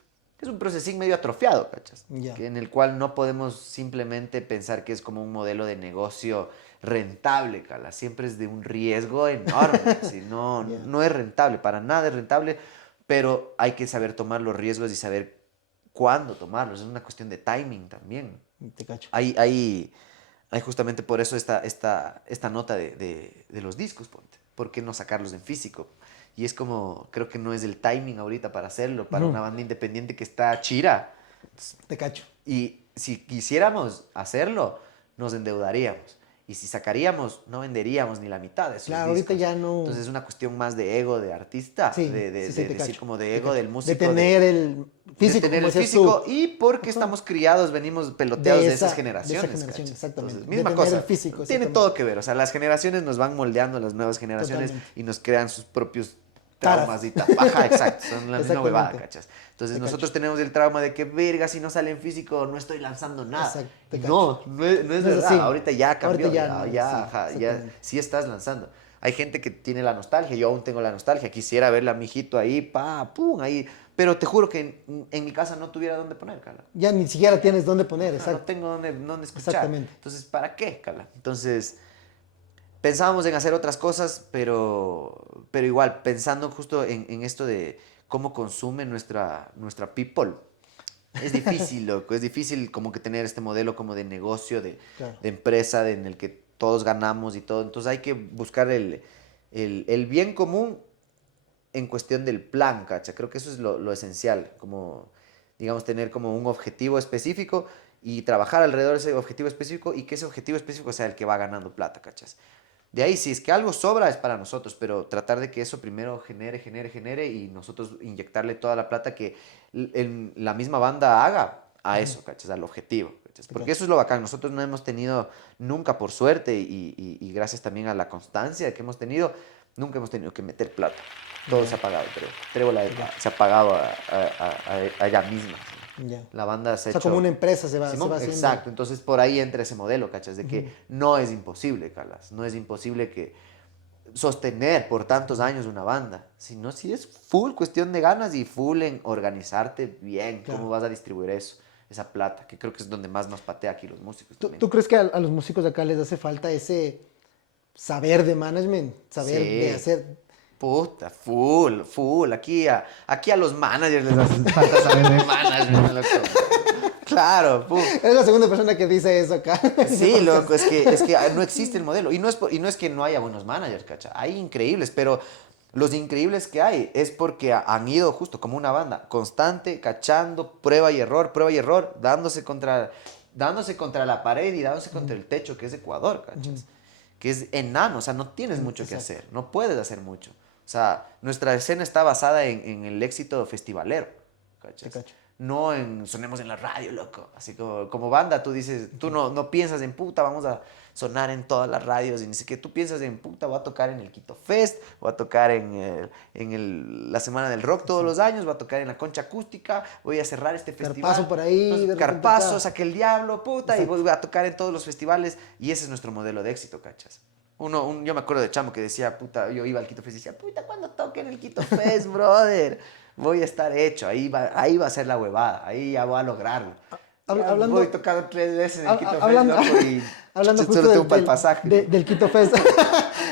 es un procesín medio atrofiado, ¿cachas? Ya. Que en el cual no podemos simplemente pensar que es como un modelo de negocio rentable, cala. Siempre es de un riesgo enorme. Si no, Ya. no es rentable, para nada es rentable, pero hay que saber tomar los riesgos y saber cuándo tomarlos. Es una cuestión de timing también. Te cacho. Hay justamente por eso esta nota de los discos, ponte. ¿Por qué no sacarlos en físico? Y es como, creo que no es el timing ahorita para hacerlo, para una banda independiente que está chira. Te cacho. Y si quisiéramos hacerlo, nos endeudaríamos. Y si sacaríamos, no venderíamos ni la mitad de esos Claro, ahorita discos. ya no. Entonces es una cuestión más de ego de artista, Sí, de sí, te decir cacho, como de te ego cacho. del músico. De tener el físico. de tener como el decías físico tú. y porque estamos criados, venimos peloteados de esas de generaciones. esa generación, ¿cachas? exactamente. Entonces, De misma tener cosa. el físico, Tiene exactamente. todo que ver. O sea, las generaciones nos van moldeando a las nuevas generaciones Totalmente. y nos crean sus propios Taras. traumas y Ajá, exacto. Son la misma Exactamente. huevada, ¿cachas? Entonces Te nosotros tenemos el trauma de que, verga, si no sale en físico no estoy lanzando nada. Exacto, te No, cacho. no es No es verdad. así. Ahorita ya cambió. Ahorita ya Ya, no, ya, sí, ajá, ya exactamente. sí estás lanzando. Hay gente que tiene la nostalgia, yo aún tengo la nostalgia, quisiera verle a mi hijito ahí, pum, ahí. Pero te juro que en mi casa no tuviera dónde poner, cala. Ya ni siquiera tienes dónde poner, No, exacto. no tengo dónde escuchar. Exactamente. Entonces, ¿para qué, cala? Entonces, pensábamos en hacer otras cosas, pero igual, pensando justo en esto de cómo consume nuestra people. Es difícil, loco, es difícil como que tener este modelo como de negocio, de Claro. empresa, en el que todos ganamos y todo. Entonces hay que buscar el bien común en cuestión del plan, ¿cacha? Creo que eso es lo esencial, como, digamos, tener como un objetivo específico y trabajar alrededor de ese objetivo específico y que ese objetivo específico sea el que va ganando plata, ¿cachas? De ahí, si es que algo sobra, es para nosotros, pero tratar de que eso primero genere y nosotros inyectarle toda la plata que la misma banda haga a eso, ¿cachas? Al objetivo, ¿cachas? Porque eso es lo bacán. Nosotros no hemos tenido nunca, por suerte, y gracias también a la constancia que hemos tenido, nunca hemos tenido que meter plata. Todo se ha pagado, pero Trébola se ha pagado a ella misma. Ya. La banda se O ha sea, hecho... como una empresa se va Simón, haciendo. exacto, entonces por ahí entra ese modelo, ¿cachas? De que no es imposible, Calas, no es imposible que sostener por tantos años una banda, sino si es full cuestión de ganas y full en organizarte bien, Claro. cómo vas a distribuir eso, esa plata, que creo que es donde más nos patea aquí los músicos. ¿Tú, también. tú crees que a los músicos de acá les hace falta ese saber de management? Saber Sí. de hacer... Puta, full. Aquí a los managers les hace falta saber de management, loco. Claro, pum. Eres la segunda persona que dice eso acá. Sí, loco, es que no existe el modelo. Y no es que no haya buenos managers, ¿cacha? Hay increíbles, pero los increíbles que hay es porque han ido justo como una banda, constante, cachando, prueba y error, dándose contra la pared y dándose contra el techo, que es Ecuador, ¿cachas? Que es enano, o sea, no tienes mucho que hacer, no puedes hacer mucho. O sea, nuestra escena está basada en el éxito festivalero, ¿cachas? Te cacho. No en sonemos en la radio, loco. Así como banda, tú dices, tú no piensas en puta, vamos a sonar en todas las radios, y ni siquiera tú piensas en puta, voy a tocar en el Quito Fest, voy a tocar en la Semana del Rock todos los años, voy a tocar en la Concha Acústica, voy a cerrar este festival. Carpazo por ahí, Entonces, de repente, Carpazo, ta. saque el diablo, puta, y Exacto. voy a tocar en todos los festivales, y ese es nuestro modelo de éxito, ¿cachas? Yo me acuerdo de chamo que decía, puta, yo iba al Quito Fest y decía, puta, ¿cuándo toque en el Quito Fest, brother? Voy a estar hecho, ahí va a ser la huevada, ahí ya voy a lograrlo. Hablando- Voy tocado 3 veces en el Quito Hablando, Fest, loco, y hablando solo justo tengo para el pasaje. del Quito Fest,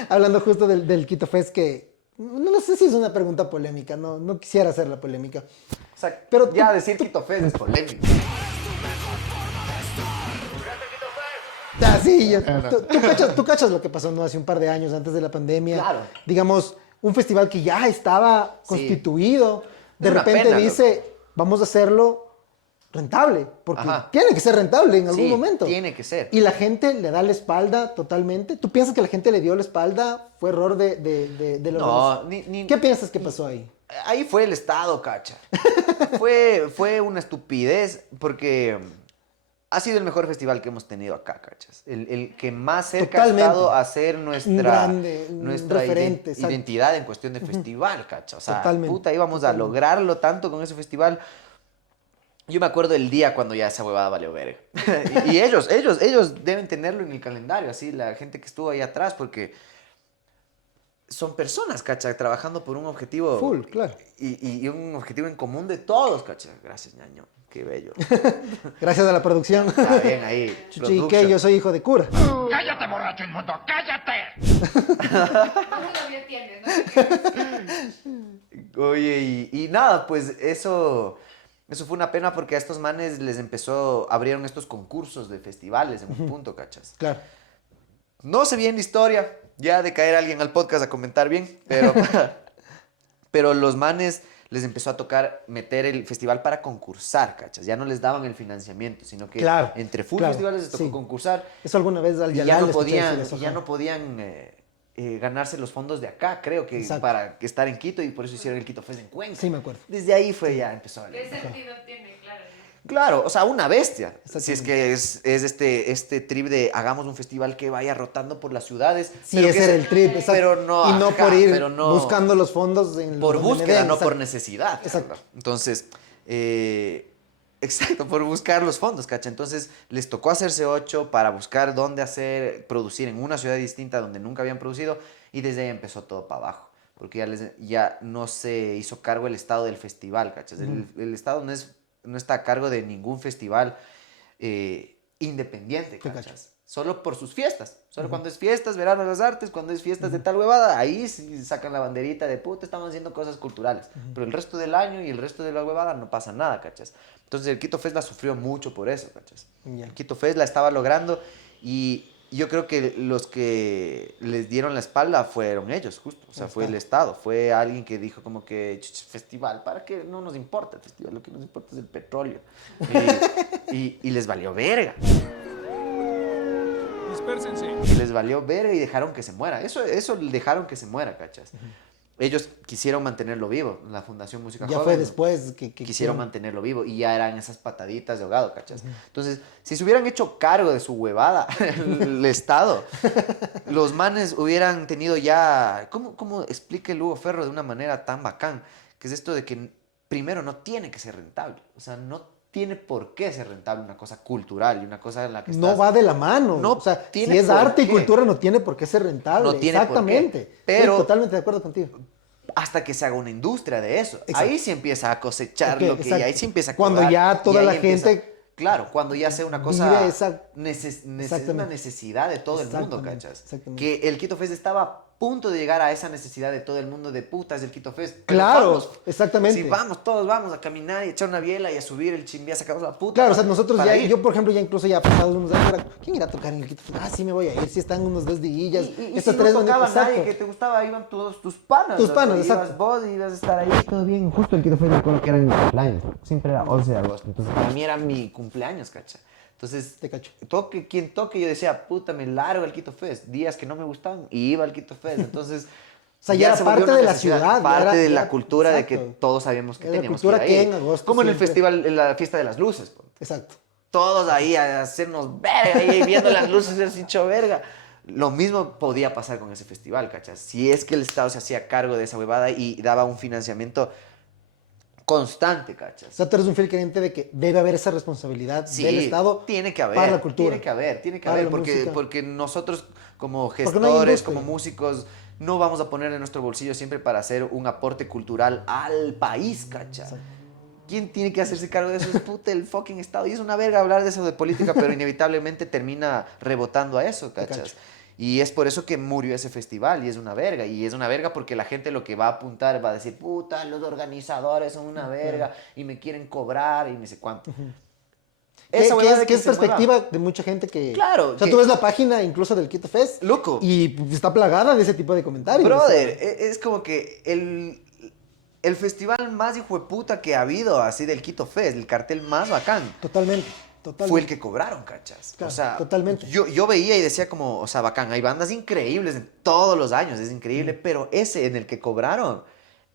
hablando justo del Quito Fest, que no sé si es una pregunta polémica, no quisiera hacer la polémica. O sea, Pero ya tú- decir Quito Fest es polémico. Ah, sí, tú cachas lo que pasó, ¿no? Hace un par de años, antes de la pandemia. Claro. Digamos, un festival que ya estaba Sí. constituido, de Es una repente pena, dice, vamos a hacerlo rentable, porque Ajá. tiene que ser rentable en algún Sí, momento. tiene que ser. Y la gente le da la espalda totalmente. ¿Tú piensas que la gente le dio la espalda? ¿Fue error de los No, ¿Qué piensas que pasó ahí? Ahí fue el Estado, cacha. fue una estupidez porque ha sido el mejor festival que hemos tenido acá, ¿cachas? El que más cerca Totalmente. ha estado a ser Un nuestra, grande, un nuestra referente, exacto. identidad en cuestión de festival, ¿cachas? O sea, Totalmente, puta, íbamos a lograrlo tanto con ese festival. Yo me acuerdo el día cuando ya esa huevada valió verga. y ellos deben tenerlo en el calendario, así, la gente que estuvo ahí atrás, porque son personas, ¿cachai? Trabajando por un objetivo. Full, claro. Y un objetivo en común de todos, ¿cachai? Gracias, ñaño. Qué bello. Gracias a la producción. Está bien ahí. Chuchi, ¿y qué? production. Yo soy hijo de cura. ¡Cállate, borracho inmundo! ¡Cállate! Oye, y nada, pues eso fue una pena porque a estos manes abrieron estos concursos de festivales en un punto, ¿cachas? Claro. No sé bien la historia, ya de caer alguien al podcast a comentar bien, pero los manes les empezó a tocar meter el festival para concursar, ¿cachas? Ya no les daban el financiamiento, sino que Claro, entre full claro, festivales les tocó sí. concursar Eso alguna vez al y ya Yalal no le escuché decir podían, eso, y ya ajá. no podían ganarse los fondos de acá, creo que Exacto. para estar en Quito, y por eso hicieron el Quito Fest en Cuenca. Sí, me acuerdo. Desde ahí ya empezó a valer. ¿Qué sentido tiene? Claro. Claro, o sea, una bestia. Si es Exactamente. que es este trip de hagamos un festival que vaya rotando por las ciudades. Sí, pero ese que era se- el trip, exacto. Pero no, y no ajá, por ir pero no- buscando los fondos en por donde me búsqueda, den, no por exacto. necesidad. Exacto. Entonces, exacto, por buscar los fondos, ¿cacha? Entonces, les tocó hacerse 8 para buscar dónde producir en una ciudad distinta donde nunca habían producido, y desde ahí empezó todo para abajo. Porque ya no se hizo cargo el Estado del festival, ¿cachas? El Estado no está a cargo de ningún festival independiente, Te ¿cachas? cacho. Solo por sus fiestas. Solo cuando es fiestas, verano de las artes, cuando es fiestas de tal huevada, ahí sí sacan la banderita de puta, estamos haciendo cosas culturales. Pero el resto del año y el resto de la huevada no pasa nada, ¿cachas? Entonces el Quito Fest la sufrió mucho por eso, ¿cachas? Ya. El Quito Fest la estaba logrando y yo creo que los que les dieron la espalda fueron ellos, justo. O sea, fue el Estado. Fue alguien que dijo como que, festival, ¿para qué? No nos importa el festival, lo que nos importa es el petróleo. Y les valió verga. Dispérsense. Y les valió verga y dejaron que se muera. Eso dejaron que se muera, ¿cachas? Ellos quisieron mantenerlo vivo. La Fundación Música Ya Joven fue después que quisieron mantenerlo vivo y ya eran esas pataditas de ahogado, ¿cachas? Entonces, si se hubieran hecho cargo de su huevada, el Estado, los manes hubieran tenido ya... ¿Cómo explica el Hugo Ferro de una manera tan bacán? Que es esto de que primero no tiene que ser rentable. O sea, no tiene por qué ser rentable una cosa cultural y una cosa en la que estás... No va de la mano. No o sea, si tiene es por arte y qué. cultura, no tiene por qué ser rentable. No tiene por qué. Exactamente. Pero- Sí, totalmente de acuerdo contigo. Hasta que se haga una industria de eso. Exacto. Ahí sí empieza a cosechar Ok, lo que... Y exacto. ahí sí empieza a Cuando cobrar, ya y toda ahí la empieza- gente Claro, cuando ya sea una cosa... vive esa- una Exactamente. necesidad de todo el mundo, Exactamente, ¿cachas? exactamente. Que el Quito Fest estaba a punto de llegar a esa necesidad de todo el mundo de putas el Quito Fest. Pero Claro, vamos, exactamente. Sí, vamos, todos vamos a caminar y echar una biela y a subir el chimbía, sacamos la puta. Claro, o sea, nosotros para ya, ir. yo por ejemplo ya incluso ya pasado unos años, era, ¿quién irá a tocar en el Quito Fest? Ah, sí me voy a ir, sí están unos 2 días. Y Estas si no tres tocaba exacto. nadie que te gustaba, iban todos tus panas. Tus loco, panas, ibas exacto. vos y ibas a estar ahí. Todo bien, justo el Quito Fest me acuerdo que era en mi cumpleaños. Siempre era 11 de agosto. Entonces, para mí era mi cumpleaños, ¿cacha? Entonces, Te cacho. quien toque, yo decía, puta, me largo al Quito Fest. Días que no me gustaban y iba al Quito Fest. Entonces, O sea, ya era se volvió parte una de la necesidad, ciudad, ya parte era- de ya- la cultura de que exacto. todos sabíamos que Era la teníamos cultura que ir que ahí. en agosto Como en el siempre- festival, en la fiesta de las luces. Ponte. Exacto. Todos ahí a hacernos verga, ahí viendo las luces, es hecho verga. Lo mismo podía pasar con ese festival, ¿cachas? Si es que el Estado se hacía cargo de esa huevada y daba un financiamiento constante, O ¿cachas? sea, tú eres un fiel creyente de que debe haber esa responsabilidad Sí, del Estado tiene que haber, para la cultura. tiene que para haber, la música. porque nosotros como no hay gestores, industria. como músicos, no vamos a poner en nuestro bolsillo siempre para hacer un aporte cultural al país, ¿cacha? Exacto. ¿Quién tiene que hacerse cargo de eso? Es puta el fucking Estado. Y es una verga hablar de eso de política, pero inevitablemente termina rebotando a eso, Te ¿cachas? cacho. Y es por eso que murió ese festival y es una verga. Y es una verga porque la gente lo que va a apuntar va a decir, puta, los organizadores son una verga y me quieren cobrar y no sé cuánto. Esa huevada de que es se mueva. perspectiva de mucha gente que... Claro, O sea, que- tú ves la página incluso del Quito Fest. Loco. Y pues, está plagada de ese tipo de comentarios. Brother, o sea, es como que el festival más hijueputa que ha habido así del Quito Fest, el cartel más bacán, Totalmente. fue el que cobraron, ¿cachas? Claro, o sea, totalmente. Yo veía y decía como, o sea, bacán, hay bandas increíbles en todos los años, es increíble, pero ese en el que cobraron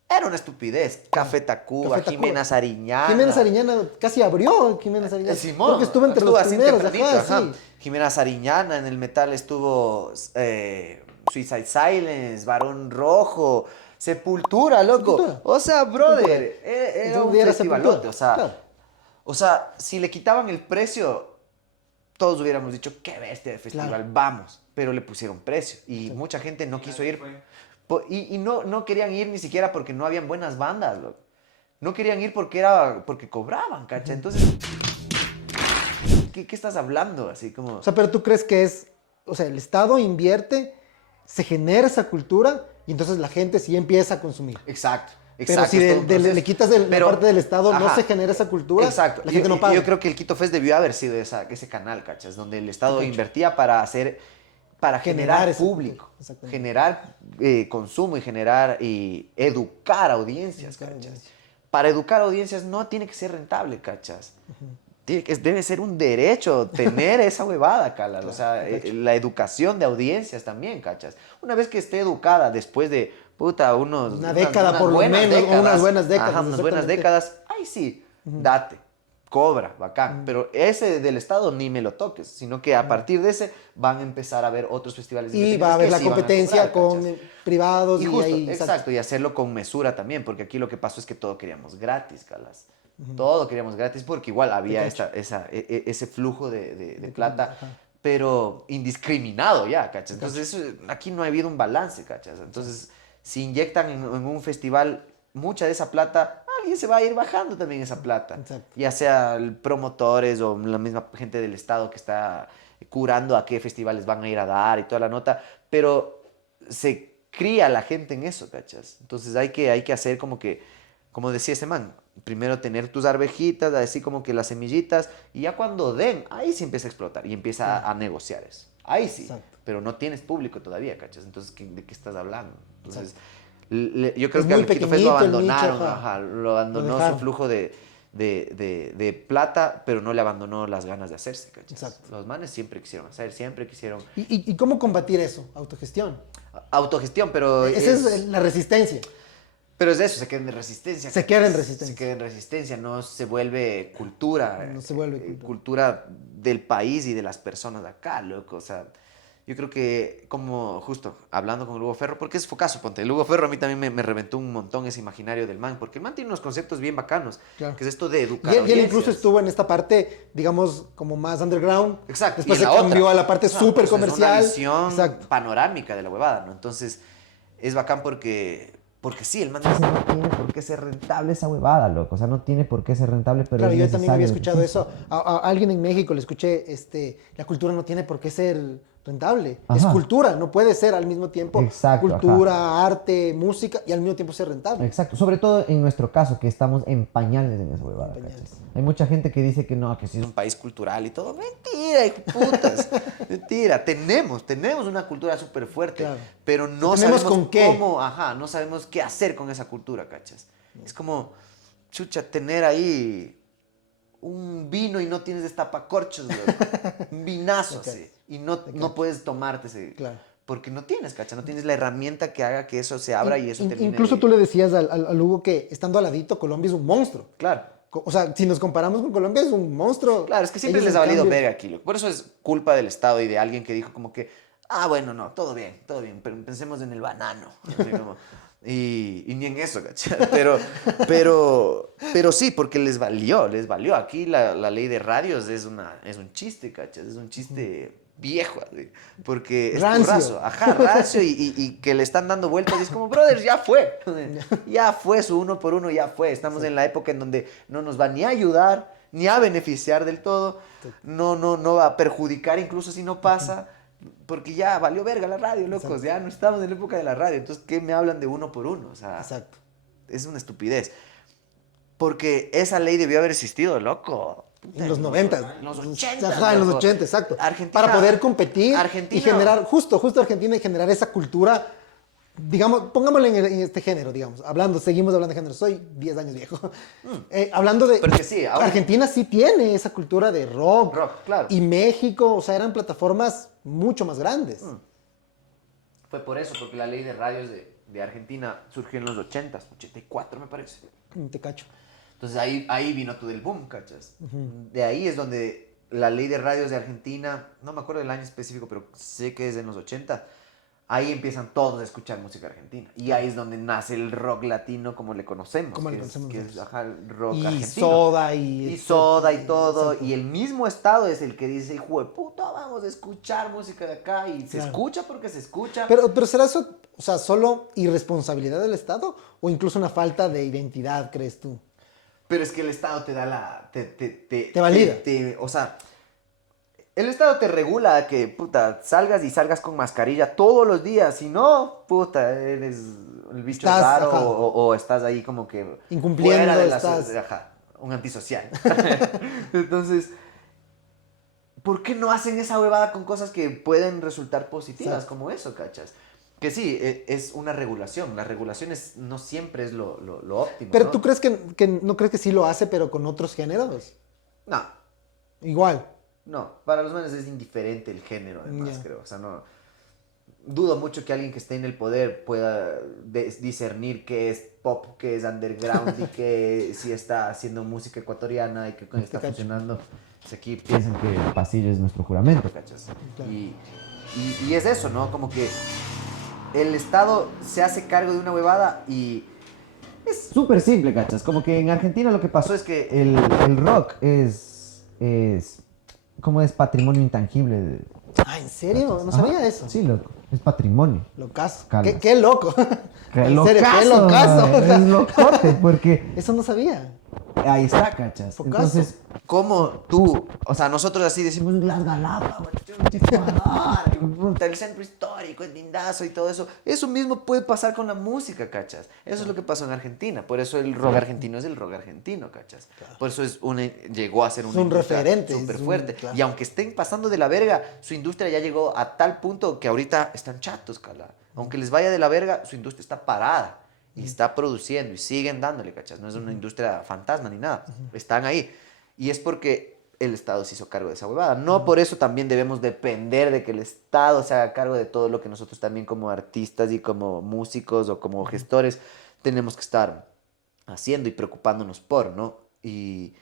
Era una estupidez. Café Tacuba, Café Tacuba. Jimena Sariñana. Jimena Sariñana casi abrió. Jimena Sariñana. Simón. Creo que estuvo entre los así primeros. tempranito, Ajá, sí. Jimena Sariñana, en el metal estuvo Suicide Silence, Barón Rojo, Sepultura, loco. Sepultura. O sea, brother, era un Era festivalote. Sepultura, O sea, claro. o sea, si le quitaban el precio, todos hubiéramos dicho, qué bestia de festival, Claro. vamos. Pero le pusieron precio y mucha gente no quiso ir. Y no querían ir ni siquiera porque no habían buenas bandas, loco. No querían ir porque cobraban, ¿cacha? Entonces, ¿qué estás hablando? Así como... O sea, pero tú crees que es, o sea, el Estado invierte, se genera esa cultura y entonces la gente sí empieza a consumir. Exacto. Pero si es todo un proceso. le quitas la parte del Estado, no ajá, se genera esa cultura, exacto. la gente no paga. Yo creo que el Quito Fest debió haber sido ese canal, ¿cachas? Donde el Estado invertía para generar ese público, cultura, exactamente. generar consumo y generar y educar audiencias, ¿cachas? Para educar audiencias no tiene que ser rentable, ¿cachas? Debe ser un derecho tener esa huevada, Cala. O sea, la educación de audiencias también, ¿cachas? Una vez que esté educada después de, una década por lo menos, o unas buenas décadas. Ajá, unas buenas exactamente. décadas. Ahí sí, date, cobra, bacán. Pero ese del Estado ni me lo toques, sino que a partir de ese van a empezar a haber otros festivales. Y va a haber que la sí van a competencia cobrar, con ¿cachas? privados Y y, justo, ahí... exacto, y hacerlo con mesura también, porque aquí lo que pasó es que todo queríamos gratis, Calas. Todo queríamos gratis porque igual había ese flujo de plata, pero indiscriminado ya, ¿cachas? Entonces aquí no ha habido un balance, ¿cachas? Entonces, si inyectan en un festival mucha de esa plata, alguien se va a ir bajando también esa plata. Exacto. Ya sea promotores o la misma gente del Estado que está curando a qué festivales van a ir a dar y toda la nota, pero se cría la gente en eso, ¿cachas? Entonces hay que hacer como decía este man, primero tener tus arvejitas, así como que las semillitas, y ya cuando den, ahí sí empieza a explotar y empieza a negociar eso. Ahí sí, Exacto. pero no tienes público todavía, ¿cachas? Entonces, ¿de qué estás hablando? Entonces, Exacto. yo creo Es que muy al Quito Fest lo pequeñito el nicho, abandonaron, ajá. lo abandonó su dejaron. flujo de plata, pero no le abandonó las ganas de hacerse, ¿cachas? Exacto. Los manes siempre quisieron hacer, siempre quisieron ¿Y cómo combatir eso? Autogestión. autogestión, pero Esa es la resistencia. pero es de eso, se queda en resistencia. Se queda en resistencia. Se queda en resistencia, no se vuelve cultura. No se vuelve cultura. Cultura del país y de las personas de acá, loco. O sea, yo creo que como justo hablando con el Hugo Ferro, porque es focazo, ponte. El Hugo Ferro a mí también me reventó un montón ese imaginario del man, porque el man tiene unos conceptos bien bacanos, Claro. que es esto de educar Y él incluso audiencias. estuvo en esta parte, digamos, como más underground. Exacto. Después y se en la cambió otra. a la parte O sea, súper pues, comercial. Es una visión Exacto. panorámica de la huevada, ¿no? Entonces, es bacán porque sí, el man dice, No tiene por qué ser rentable esa huevada, loco. O sea, no tiene por qué ser rentable, pero Claro, es yo también había necesario. escuchado eso. A alguien en México le escuché, la cultura no tiene por qué ser rentable. Es Ajá. cultura, no puede ser al mismo tiempo Exacto, cultura, arte, música y al mismo tiempo ser rentable. Exacto, sobre todo en nuestro caso, que estamos en pañales en esa huevada. En pañales. ¿cachas? Hay mucha gente que dice que no, que sí es un país cultural y todo. Mentira, hijo de putas. Mentira. Tenemos una cultura súper fuerte, Claro. pero no ¿Tenemos sabemos con qué? cómo, no sabemos qué hacer con esa cultura, ¿cachas? Es como, chucha, tener ahí un vino y no tienes destapacorchos, güey. Un vinazo así. Y no puedes tomarte ese. Claro. Porque no tienes, ¿cachas? No tienes la herramienta que haga que eso se abra y eso termine. Incluso de- tú le decías al Hugo que estando al ladito, Colombia es un monstruo. Claro. O sea, si nos comparamos con Colombia, es un monstruo. Claro, es que siempre Ellos, les ha en valido cambio- verga aquí, loco. Por eso es culpa del Estado y de alguien que dijo como que, bueno, no, todo bien, pero pensemos en el banano. Así como, y ni en eso, ¿cachai? Pero sí, porque les valió. Aquí la ley de radios es un chiste, ¿cachai? Es un chiste viejo, así, porque es Rancio. turrazo. Ajá, rancio y que le están dando vueltas y es como, brother, ya fue. Ya fue su uno por uno, ya fue. Estamos en la época en donde no nos va ni a ayudar, ni a beneficiar del todo. No va a perjudicar incluso si no pasa. Porque ya valió verga la radio, locos. Exacto. Ya no estamos en la época de la radio. Entonces, ¿qué me hablan de uno por uno? O sea, Exacto. es una estupidez. Porque esa ley debió haber existido, loco. En los 90. En los 80. Ajá, en los loco. 80, exacto. Argentina- Para poder competir Argentina- y generar, justo Argentina y generar esa cultura, digamos, pongámosle en este género, digamos, seguimos hablando de género, soy 10 años viejo. Hablando de... Porque sí, ahora- Argentina sí tiene esa cultura de rock. Rock, claro. Y México, o sea, eran plataformas mucho más grandes. Fue por eso, porque la ley de radios de Argentina surgió en los 80s, 84 me parece. Te cacho. Entonces ahí vino todo el boom, ¿cachas? De ahí es donde la ley de radios de Argentina, no me acuerdo del año específico, pero sé que es en los 80, ahí empiezan todos a escuchar música argentina. Y ahí es donde nace el rock latino como le conocemos. Como le conocemos. Que es ajá, el rock Y argentino. Soda Y Soda y todo. Exacto. Y el mismo Estado es el que dice, hijo de puta, vamos a escuchar música de acá. Y se escucha porque se escucha. Pero ¿será eso, o sea, solo irresponsabilidad del Estado o incluso una falta de identidad, crees tú? Pero es que el Estado te da la... Te valida. O sea, el Estado te regula a que, puta, salgas con mascarilla todos los días. Si no, puta, eres el bicho raro o estás ahí como que... Incumpliendo, fuera de estás... Ajá, un antisocial. Entonces, ¿por qué no hacen esa huevada con cosas que pueden resultar positivas como eso, cachas? Que sí, es una regulación. La regulación no siempre es lo óptimo. Pero ¿no? ¿tú crees que no crees que sí lo hace, pero con otros géneros? No. Igual. No, para los manes es indiferente el género, además, creo. O sea, no... Dudo mucho que alguien que esté en el poder pueda discernir qué es pop, qué es underground y que si está haciendo música ecuatoriana y que está funcionando. Pues aquí piensan que el pasillo es nuestro juramento, ¿cachas? Claro. Y es eso, ¿no? Como que el Estado se hace cargo de una huevada y es súper simple, ¿cachas? Como que en Argentina lo que pasó es que el rock es como es patrimonio intangible. Ah, ¿en serio? No sabía eso. Sí, loco. Es patrimonio. Locazo. Calas. Qué loco. Qué En serio, qué locazo. Es locote, porque Eso no sabía. ahí está, ¿cachas? Focazo. Entonces, ¿cómo tú? O sea, nosotros así decimos las Galápagos, el centro histórico, el lindazo y todo eso. Eso mismo puede pasar con la música, ¿cachas? Eso es lo que pasó en Argentina. Por eso el rock argentino es el rock argentino, ¿cachas? Por eso llegó a ser un referente. súper fuerte. Y aunque estén pasando de la verga, su industria ya llegó a tal punto que ahorita están chatos, cala. Aunque les vaya de la verga, su industria está parada. Y está produciendo y siguen dándole, ¿cachas? No es una industria fantasma ni nada. Están ahí. Y es porque el Estado se hizo cargo de esa huevada. No por eso también debemos depender de que el Estado se haga cargo de todo lo que nosotros también como artistas y como músicos o como gestores tenemos que estar haciendo y preocupándonos por, ¿no? Y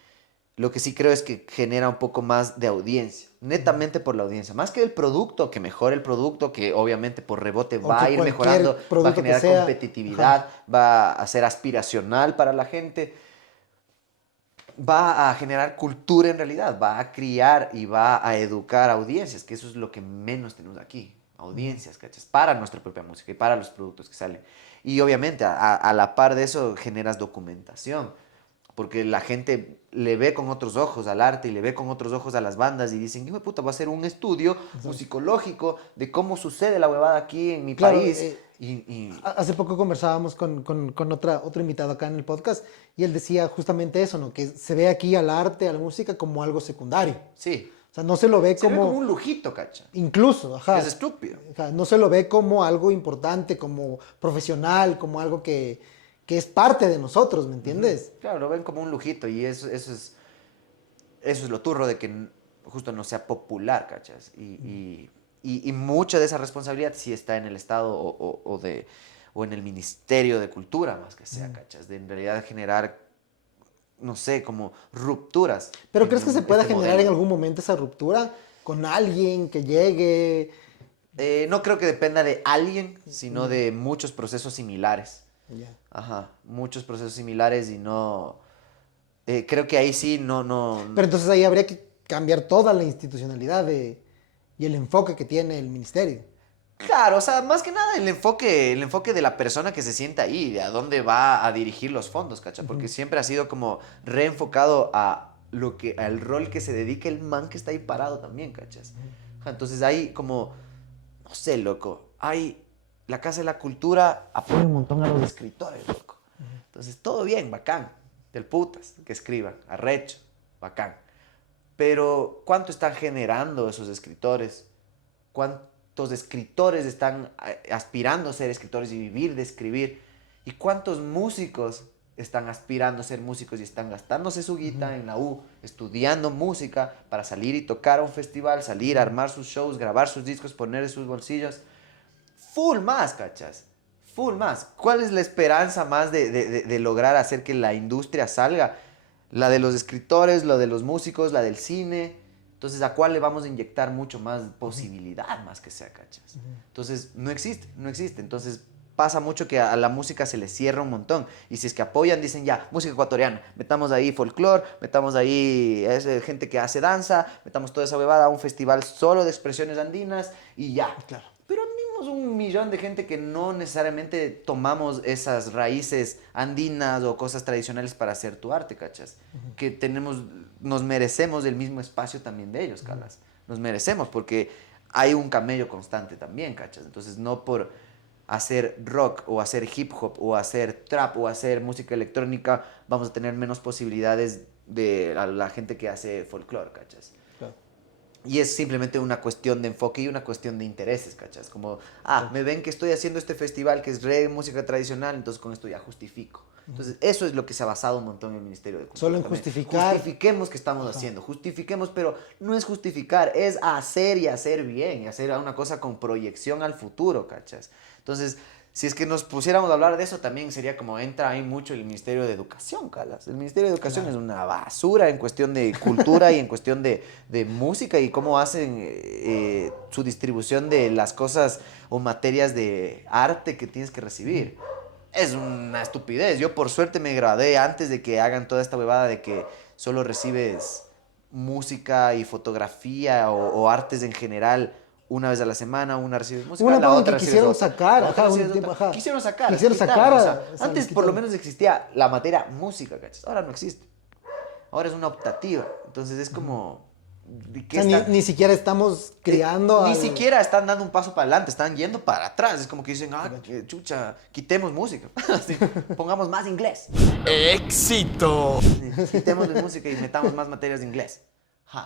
lo que sí creo es que genera un poco más de audiencia, netamente por la audiencia, más que el producto, que mejore el producto, que obviamente por rebote va a ir mejorando, va a generar competitividad, va a ser aspiracional para la gente, va a generar cultura en realidad, va a criar y va a educar audiencias, que eso es lo que menos tenemos aquí, audiencias, ¿cachas? Para nuestra propia música y para los productos que salen. Y obviamente a la par de eso generas documentación, porque la gente le ve con otros ojos al arte y le ve con otros ojos a las bandas y dicen, hijo de puta, voy a hacer un estudio musicológico de cómo sucede la huevada aquí en mi país. Hace poco conversábamos con otro invitado acá en el podcast y él decía justamente eso, ¿no? Que se ve aquí al arte, a la música como algo secundario. Sí. O sea, no se lo ve Se como... ve como un lujito, cacha. Incluso, ajá. Es estúpido. Ajá, no se lo ve como algo importante, como profesional, como algo que es parte de nosotros, ¿me entiendes? Claro, lo ven como un lujito y eso es lo turro de que justo no sea popular, ¿cachas? Y mucha de esa responsabilidad sí está en el Estado o en el Ministerio de Cultura, más que sea, ¿cachas? De en realidad generar, no sé, como rupturas. ¿Pero crees que se pueda generar modelo. en algún momento esa ruptura con alguien que llegue? No creo que dependa de alguien, sino de muchos procesos similares. Ya. Ajá, muchos procesos similares y no... creo que ahí sí no... Pero entonces ahí habría que cambiar toda la institucionalidad y el enfoque que tiene el ministerio. Claro, o sea, más que nada el enfoque de la persona que se sienta ahí, de a dónde va a dirigir los fondos, ¿cacha? Porque siempre ha sido como reenfocado al rol que se dedica el man que está ahí parado también, ¿cachas? Entonces hay como, no sé, loco, hay... La Casa de la Cultura apoya un montón a los escritores, loco. Entonces, todo bien, bacán. Del putas, que escriban. Arrecho, bacán. Pero, ¿cuánto están generando esos escritores? ¿Cuántos escritores están aspirando a ser escritores y vivir de escribir? ¿Y cuántos músicos están aspirando a ser músicos y están gastándose su guita en la U, estudiando música para salir y tocar a un festival, salir a armar sus shows, grabar sus discos, poner en sus bolsillos? Full más, ¿cachas? full más. ¿Cuál es la esperanza más de lograr hacer que la industria salga? La de los escritores, la de los músicos, la del cine. Entonces, ¿a cuál le vamos a inyectar mucho más posibilidad más que sea, cachas? Entonces, no existe. Entonces, pasa mucho que a la música se le cierra un montón. Y si es que apoyan, dicen ya, música ecuatoriana. Metamos ahí folclore, metamos ahí gente que hace danza, metamos toda esa huevada a un festival solo de expresiones andinas y ya. Claro. Pero mismos un millón de gente que no necesariamente tomamos esas raíces andinas o cosas tradicionales para hacer tu arte, ¿cachas? Que nos merecemos el mismo espacio también de ellos, Calas. Nos merecemos porque hay un camello constante también, ¿cachas? Entonces no por hacer rock o hacer hip hop o hacer trap o hacer música electrónica vamos a tener menos posibilidades de la gente que hace folclore, ¿cachas? Claro. Y es simplemente una cuestión de enfoque y una cuestión de intereses, ¿cachas? Como, me ven que estoy haciendo este festival que es reggae, música tradicional, entonces con esto ya justifico. Entonces, eso es lo que se ha basado un montón en el Ministerio de Cultura. Solo en también. justificar. Justifiquemos que estamos haciendo, justifiquemos, pero no es justificar, es hacer y hacer bien, y hacer una cosa con proyección al futuro, ¿cachas? Entonces, si es que nos pusiéramos a hablar de eso, también sería como entra ahí mucho el Ministerio de Educación, Calas. El Ministerio de Educación es una basura en cuestión de cultura y en cuestión de música y cómo hacen su distribución de las cosas o materias de arte que tienes que recibir. Es una estupidez. Yo por suerte me gradué antes de que hagan toda esta huevada de que solo recibes música y fotografía o artes en general una vez a la semana, una recibes música, Una la cosa otra que recibes quisieron otra. sacar, La otra ajá, un recibes tiempo, otra. ajá. Quisieron sacar. Quisieron quitaron, sacar, o sea, o sea, antes por quitaron. lo menos existía la materia música, ¿cachas? Ahora no existe. Ahora es una optativa. Entonces es como... O sea, ni siquiera estamos creando... Ni siquiera están dando un paso para adelante, están yendo para atrás. Es como que dicen, chucha, quitemos música. Así, pongamos más inglés. ¡Éxito! Quitemos de música y metamos más materias de inglés.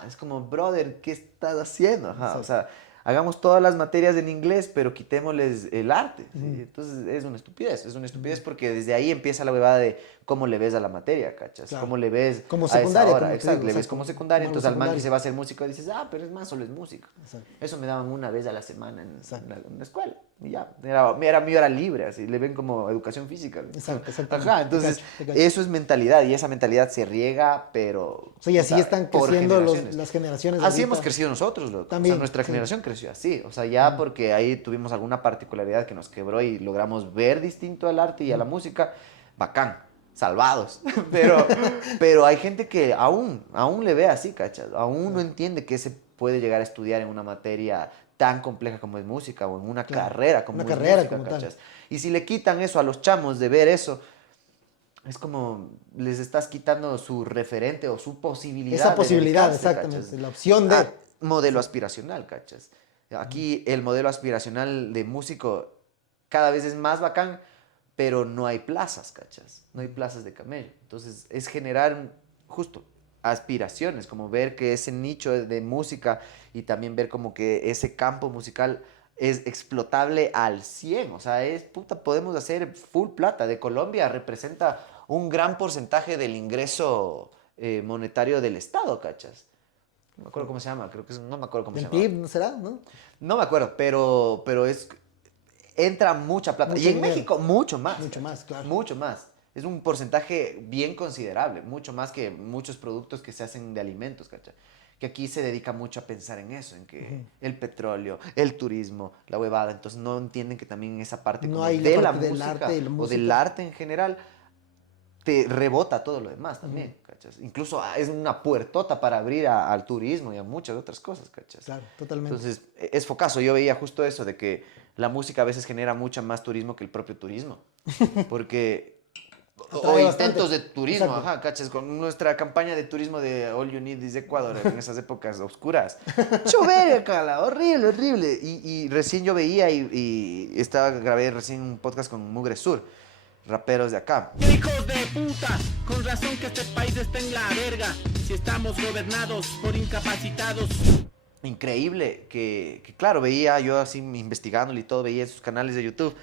Es como, brother, ¿qué estás haciendo? O sea, hagamos todas las materias en inglés, pero quitémosles el arte. ¿Sí? Entonces es una estupidez porque desde ahí empieza la huevada de cómo le ves a la materia, ¿cachas? Claro. ¿Cómo le ves como a esa secundaria, hora? como te Exacto, digo, le ves exacto. como secundaria, Como entonces al man que secundaria. se va a hacer músico dices, pero es más, solo es música. Exacto. Eso me daban una vez a la semana en la escuela. Y ya, era mi hora libre, así, le ven como educación física. Exacto. Ajá, entonces Te cacho. eso es mentalidad y esa mentalidad se riega, pero... O sea, y así están por creciendo generaciones. las generaciones. Así ahorita. hemos crecido nosotros, loco. También, O sea, nuestra sí. generación creció así. O sea, ya porque ahí tuvimos alguna particularidad que nos quebró y logramos ver distinto al arte y a la música, bacán, salvados. pero hay gente que aún le ve así, ¿cachas? Aún no entiende que se puede llegar a estudiar en una materia tan compleja como es música o en una carrera como Una es carrera música, como tal. ¿cachas? Y si le quitan eso a los chamos de ver eso, es como les estás quitando su referente o su posibilidad. Esa de posibilidad, dedicarse, exactamente. ¿cachas? La opción de... Modelo aspiracional, ¿cachas? Aquí el modelo aspiracional de músico cada vez es más bacán, pero no hay plazas, ¿cachas? No hay plazas de camello. Entonces es generar justo aspiraciones, como ver que ese nicho de música y también ver como que ese campo musical es explotable al 100. O sea, podemos hacer full plata. De Colombia representa un gran porcentaje del ingreso monetario del Estado, ¿cachas? No me acuerdo cómo se llama, no me acuerdo cómo se ¿Del llama. PIB, no será? ¿No? No me acuerdo, pero entra mucha plata. Mucho Y en dinero. México mucho más. Mucho más, claro. Mucho más. Es un porcentaje bien considerable, mucho más que muchos productos que se hacen de alimentos, ¿cachai? Que aquí se dedica mucho a pensar en eso, en que el petróleo, el turismo, la huevada. Entonces no entienden que también en esa parte No como hay de la la parte del música arte y la o música. del arte en general te rebota todo lo demás también, ¿cachas? Incluso es una puertota para abrir al turismo y a muchas otras cosas, ¿cachas? Claro, totalmente. Entonces, es focazo. Yo veía justo eso, de que la música a veces genera mucho más turismo que el propio turismo. Porque... o Atrae intentos bastante. de turismo, Exacto. ajá, ¿cachas? Con nuestra campaña de turismo de All You Need is Ecuador en esas épocas oscuras. Chover, cala, horrible, horrible. Y recién yo veía grabé recién un podcast con Mugre Sur, raperos de acá. ¡Hijos de puta! Con razón que este país está en la verga. Si estamos gobernados por incapacitados. Increíble que claro, veía yo así investigándole y todo, veía sus canales de YouTube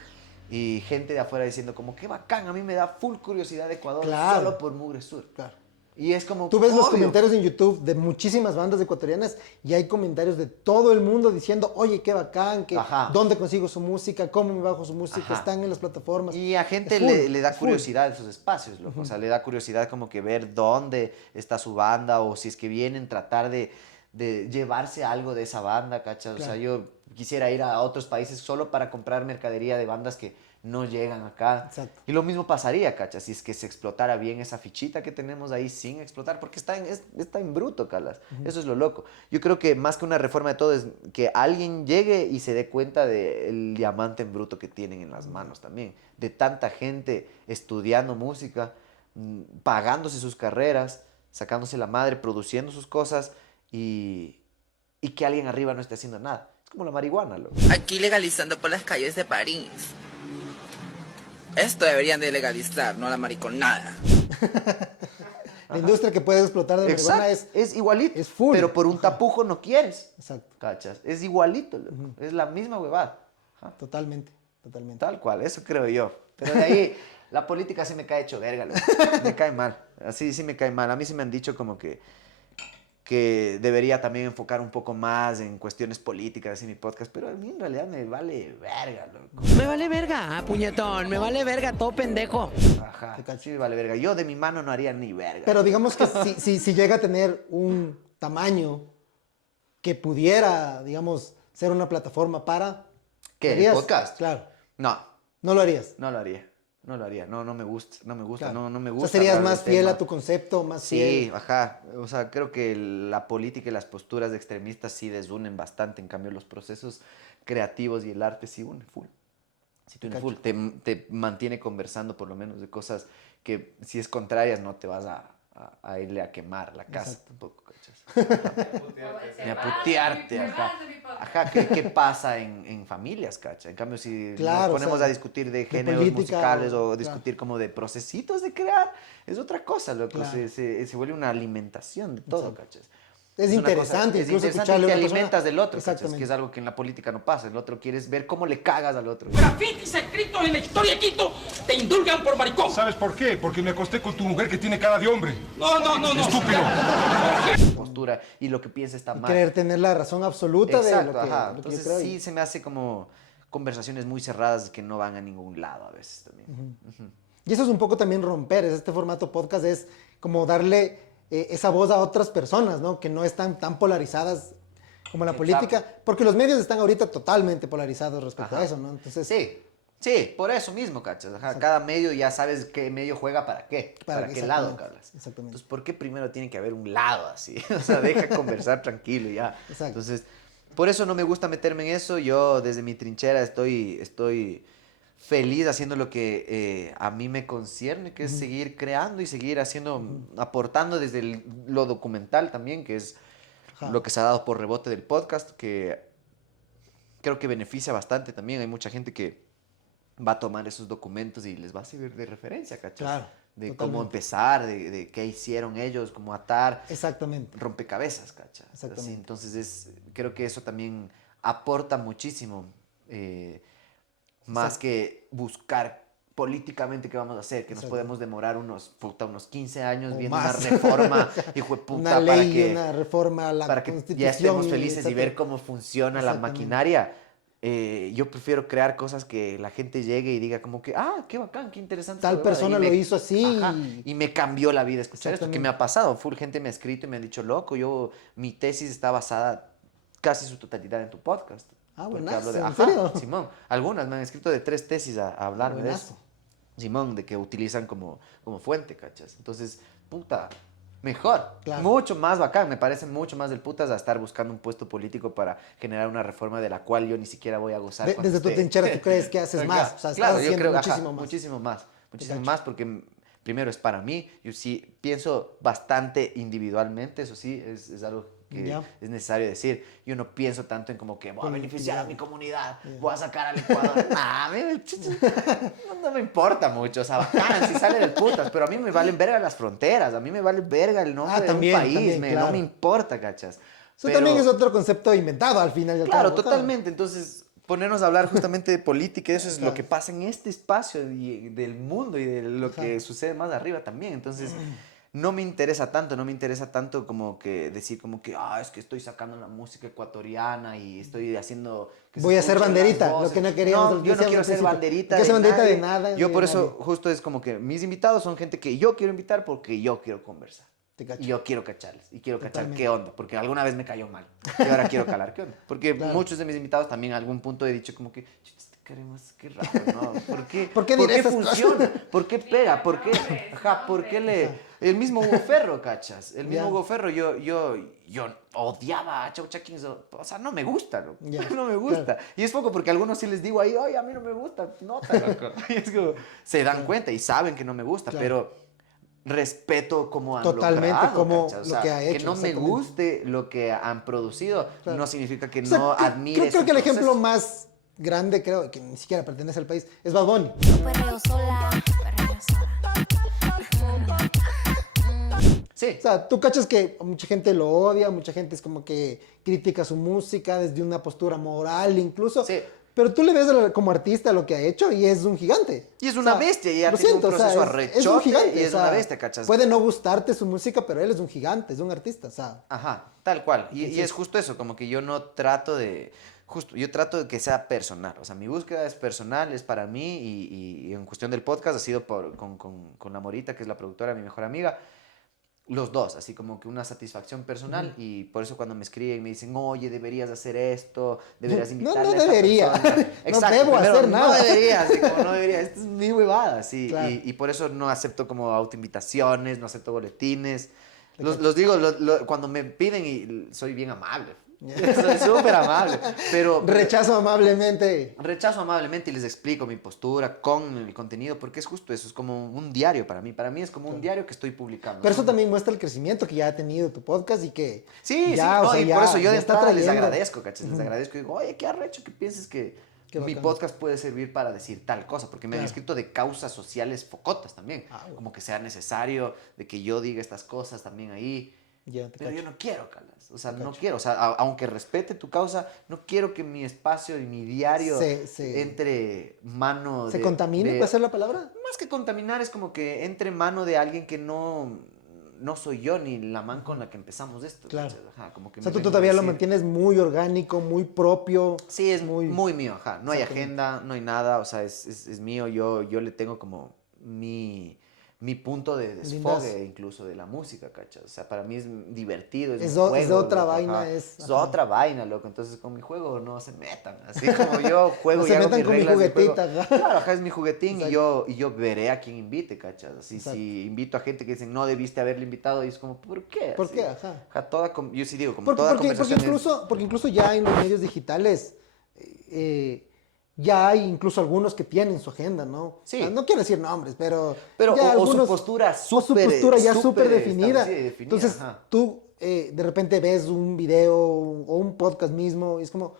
y gente de afuera diciendo como, qué bacán, a mí me da full curiosidad de Ecuador Claro. solo por Mugre Sur. Claro. Y es como... Tú ves los obvio. comentarios en YouTube de muchísimas bandas ecuatorianas y hay comentarios de todo el mundo diciendo, oye, qué bacán, que Ajá. dónde consigo su música, cómo me bajo su música, Ajá. están en las plataformas. Y a gente Es full, le da es full. curiosidad esos espacios, loco. O sea, le da curiosidad como que ver dónde está su banda o si es que vienen, tratar de llevarse algo de esa banda, ¿cachas? O sea, Claro. yo quisiera ir a otros países solo para comprar mercadería de bandas que no llegan acá. Exacto. Y lo mismo pasaría, ¿cachas? Si es que se explotara bien esa fichita que tenemos ahí sin explotar, porque está en bruto, Calas. Eso es lo loco. Yo creo que más que una reforma de todo es que alguien llegue y se dé cuenta del diamante en bruto que tienen en las manos también. De tanta gente estudiando música, pagándose sus carreras, sacándose la madre, produciendo sus cosas y que alguien arriba no esté haciendo nada. Es como la marihuana, loco. Aquí legalizando por las calles de París. Esto deberían de legalizar, no la mariconada. La industria que puedes explotar de Exacto, marihuana es igualito. es full. Pero por un tapujo no quieres. Exacto. ¿Cachas? Es igualito, loco. Es la misma huevada. Ajá. Totalmente, totalmente. Tal cual, eso creo yo. Pero de ahí, la política sí me cae hecho verga, loco. Me cae mal. Así sí me cae mal. A mí sí me han dicho como que debería también enfocar un poco más en cuestiones políticas en mi podcast, pero a mí en realidad me vale verga, loco. Me vale verga, puñetón, me vale verga, todo pendejo. Ajá, sí me vale verga. Yo de mi mano no haría ni verga. Pero digamos que si llega a tener un tamaño que pudiera, digamos, ser una plataforma para... ¿Qué? ¿El ¿harías? podcast? Claro. No, ¿No lo harías? no lo haría. No lo haría. No me gusta. No me gusta. Claro. No me O gusta. sea, serías hablar más del fiel tema. a tu concepto, más Sí, fiel. ajá. O sea, creo que la política y las posturas de extremistas sí desunen bastante. En cambio, los procesos creativos y el arte sí unen full. Sí, te une full. Te mantiene conversando por lo menos de cosas que si es contrarias no te vas a irle a quemar la casa Exacto. tampoco, ¿cachas? Ni a putearte, ajá. Ajá, ¿qué pasa en familias, cacha? En cambio, si Claro, nos ponemos o sea, a discutir de géneros política, musicales o claro. discutir como de procesitos de crear, es otra cosa, loco. Claro. Se vuelve una alimentación de todo, Exacto. cachas. Es una cosa- interesante, es incluso interesante escucharle y a te una persona. alimentas del otro, cachas, Exactamente. que es algo que en la política no pasa. El otro quieres ver cómo le cagas al otro. Grafitis escritos en la historia de Quito te indulgan por maricón. ¿Sabes por qué? Porque me acosté con tu mujer que tiene cara de hombre. No. Estúpido. Postura y lo que piensa está Y mal. querer tener la razón absoluta Exacto, de lo que, ajá. lo que yo Entonces creo. sí se me hace como conversaciones muy cerradas que no van a ningún lado a veces también. Y eso es un poco también romper, este formato podcast es como darle esa voz a otras personas, ¿no? Que no están tan polarizadas como la Exacto. política, porque los medios están ahorita totalmente polarizados respecto Ajá. a eso, ¿no? Entonces, Sí, por eso mismo, cachas. Ajá, cada medio ya sabes qué medio juega para qué, para qué lado, exactamente, cabras. exactamente. Entonces, ¿por qué primero tiene que haber un lado así? O sea, deja conversar tranquilo ya. Exacto. Entonces, por eso no me gusta meterme en eso. Yo desde mi trinchera estoy feliz haciendo lo que a mí me concierne, que es seguir creando y seguir haciendo, aportando desde lo documental también, que es Ajá. lo que se ha dado por rebote del podcast, que creo que beneficia bastante también. Hay mucha gente que va a tomar esos documentos y les va a servir de referencia, ¿cachai? Claro, De totalmente. cómo empezar, de qué hicieron ellos, cómo atar Exactamente. rompecabezas, ¿cachai? Exactamente. Así, entonces creo que eso también aporta muchísimo, más que buscar políticamente qué vamos a hacer, que nos Exacto. podemos demorar unos 15 años O viendo más. una reforma, hijo de puta, Una ley, para que, una reforma a la para que Constitución. ya estemos y felices y etcétera. ver cómo funciona la Exactamente. maquinaria. Yo prefiero crear cosas que la gente llegue y diga como que, qué bacán, qué interesante. Tal esta huevada", persona y lo hizo así. Ajá, y me cambió la vida escuchar esto, que Exactamente. me ha pasado. Full gente me ha escrito y me ha dicho, loco, mi tesis está basada casi su totalidad en tu podcast. Ah, Porque buenazo, hablo de- ¿en ajá, serio? Simón, algunas me han escrito de 3 tesis a hablarme de Buenazo. eso. Simón, de que utilizan como fuente, ¿cachas? Entonces, puta, mejor, Claro. mucho más bacán, me parece mucho más del putas a estar buscando un puesto político para generar una reforma de la cual yo ni siquiera voy a gozar. cuando Desde tu esté. trinchera tú crees que haces más, o sea, Claro, estás yo haciendo creo, ajá, muchísimo más. muchísimo cacho. más, porque primero es para mí, yo sí pienso bastante individualmente, eso sí, es algo que Ya. es necesario decir. Yo no pienso tanto en como que voy a beneficiar a mi comunidad, Ya. voy a sacar al Ecuador. No me importa mucho, o sea, bacán, si sale del putas, pero a mí me valen verga las fronteras, a mí me vale verga el nombre También, de un país, también, no claro. me importa, ¿cachas? Eso Pero- también es otro concepto inventado al final y al Claro, cabo. totalmente. Entonces, ponernos a hablar justamente de política, eso es Claro. lo que pasa en este espacio del mundo y de lo Ajá. que sucede más arriba también. Entonces, no me interesa tanto como que decir como que, es que estoy sacando la música ecuatoriana y estoy haciendo... que se Voy a hacer escuchen banderita, las lo voces. que no queríamos. No, yo no quiero ser banderita No quiero ser banderita nadie. de nada. Yo de por nadie. eso justo es como que mis invitados son gente que yo quiero invitar porque yo quiero conversar. Te cacho. Y yo quiero cacharles y quiero cachar Totalmente. qué onda, porque alguna vez me cayó mal y ahora quiero calar qué onda. Porque Claro. muchos de mis invitados también a algún punto he dicho como que, este queremos, qué raro, ¿no? ¿Por qué, ¿Por qué diré esas funciona? ¿Por qué pega? ¿Por qué? Ajá, ¿por qué le...? El mismo Hugo Ferro, ¿cachas? El mismo Ya. Hugo Ferro, yo odiaba a Chau Chaquins, o sea, no me gusta, loco. Ya, No me gusta. claro. Y es poco porque a algunos sí les digo ahí, oye, a mí no me gusta, nota, loco. Y es como, se dan cuenta y saben que no me gusta, Claro. pero respeto cómo han Totalmente, logrado, como ¿cachai? O lo sea, que ha hecho, que no me exactamente. guste lo que han producido Claro. no significa que O sea, no admire creo que el su ejemplo proceso. más grande, creo, que ni siquiera pertenece al país, es Bad Bunny. Perreo sola, perreo sola. Sí. O sea, tú cachas que mucha gente lo odia, mucha gente es como que critica su música desde una postura moral incluso. Sí. Pero tú le ves como artista lo que ha hecho y es un gigante. Y es una bestia, y ha lo tenido un siento, o sea, proceso es un arrechote, gigante, y es o sea, una bestia, ¿cachas? Puede no gustarte su música, pero él es un gigante, es un artista, o sea. Ajá, tal cual. Y Entonces- es justo eso, como que yo no trato de... Justo, yo trato de que sea personal. O sea, mi búsqueda es personal, es para mí. Y en cuestión del podcast ha sido con la Morita, que es la productora, mi mejor amiga. Los dos, así como que una satisfacción personal. Y por eso cuando me escriben me dicen, oye, deberías hacer esto, deberías invitarle no a esta debería. persona". No Exacto, debo primero, hacer nada. No debería, así como no debería. Esto es mi huevada, sí. Claro. Y por eso no acepto como autoinvitaciones, no acepto boletines. Los digo, cuando me piden y soy bien amable. Soy súper amable. Pero Rechazo amablemente. rechazo amablemente y les explico mi postura con el contenido, porque es justo eso, es como un diario para mí. Para mí es como un diario que estoy publicando. Pero eso Son- también muestra el crecimiento que ya ha tenido tu podcast y que Sí, ya, sí, o no, sea, y ya- por eso yo ya de está entrada les trayendo. agradezco, ¿cachas? Les agradezco y digo, oye, qué arrecho que pienses que Qué mi bacán. podcast puede servir para decir tal cosa, porque me han Claro. escrito de causas sociales focotas también, bueno. como que sea necesario de que yo diga estas cosas también ahí. Ya, te Pero cacho. yo no quiero, Calas. O sea, no quiero. O sea, aunque respete tu causa, no quiero que mi espacio y mi diario Se- entre mano ¿Se de... contamina? de- ¿Puede ser la palabra? Más que contaminar, es como que entre mano de alguien que no soy yo ni la man con la que empezamos esto. Claro. ¿cachai? Ajá, como que O sea, me tú vengo a todavía lo decir- mantienes muy orgánico, muy propio. Sí, es muy mío, ajá. No hay Exactamente. agenda, no hay nada, o sea, es mío. Yo le tengo como mi punto de desfogue Lindas. incluso de la música, ¿cachai? O sea, para mí es divertido, es Es un o- juego. es de otra loco, vaina, ajá. es- Es ajá. otra vaina, loco. Entonces, con mi juego no se metan. Así como yo juego No y se hago metan mis con mi reglas de juego. juguetita, ajá. Claro, ajá, es mi juguetín y Exacto. yo veré a quién invite, ¿cachai? Así, Exacto. si invito a gente que dicen, no debiste haberle invitado, y es como, ¿por qué? ¿Por Así. qué? Ajá. Ajá, yo sí digo, como Porque, toda porque conversación es- incluso ya en los medios digitales ya hay incluso algunos que tienen su agenda, ¿no? Sí. O sea, no quiero decir nombres, pero Pero, ya o su postura o su súper- postura ya súper súper definida. establecida y definida, Entonces ajá. tú de repente ves un video o un podcast mismo y es como,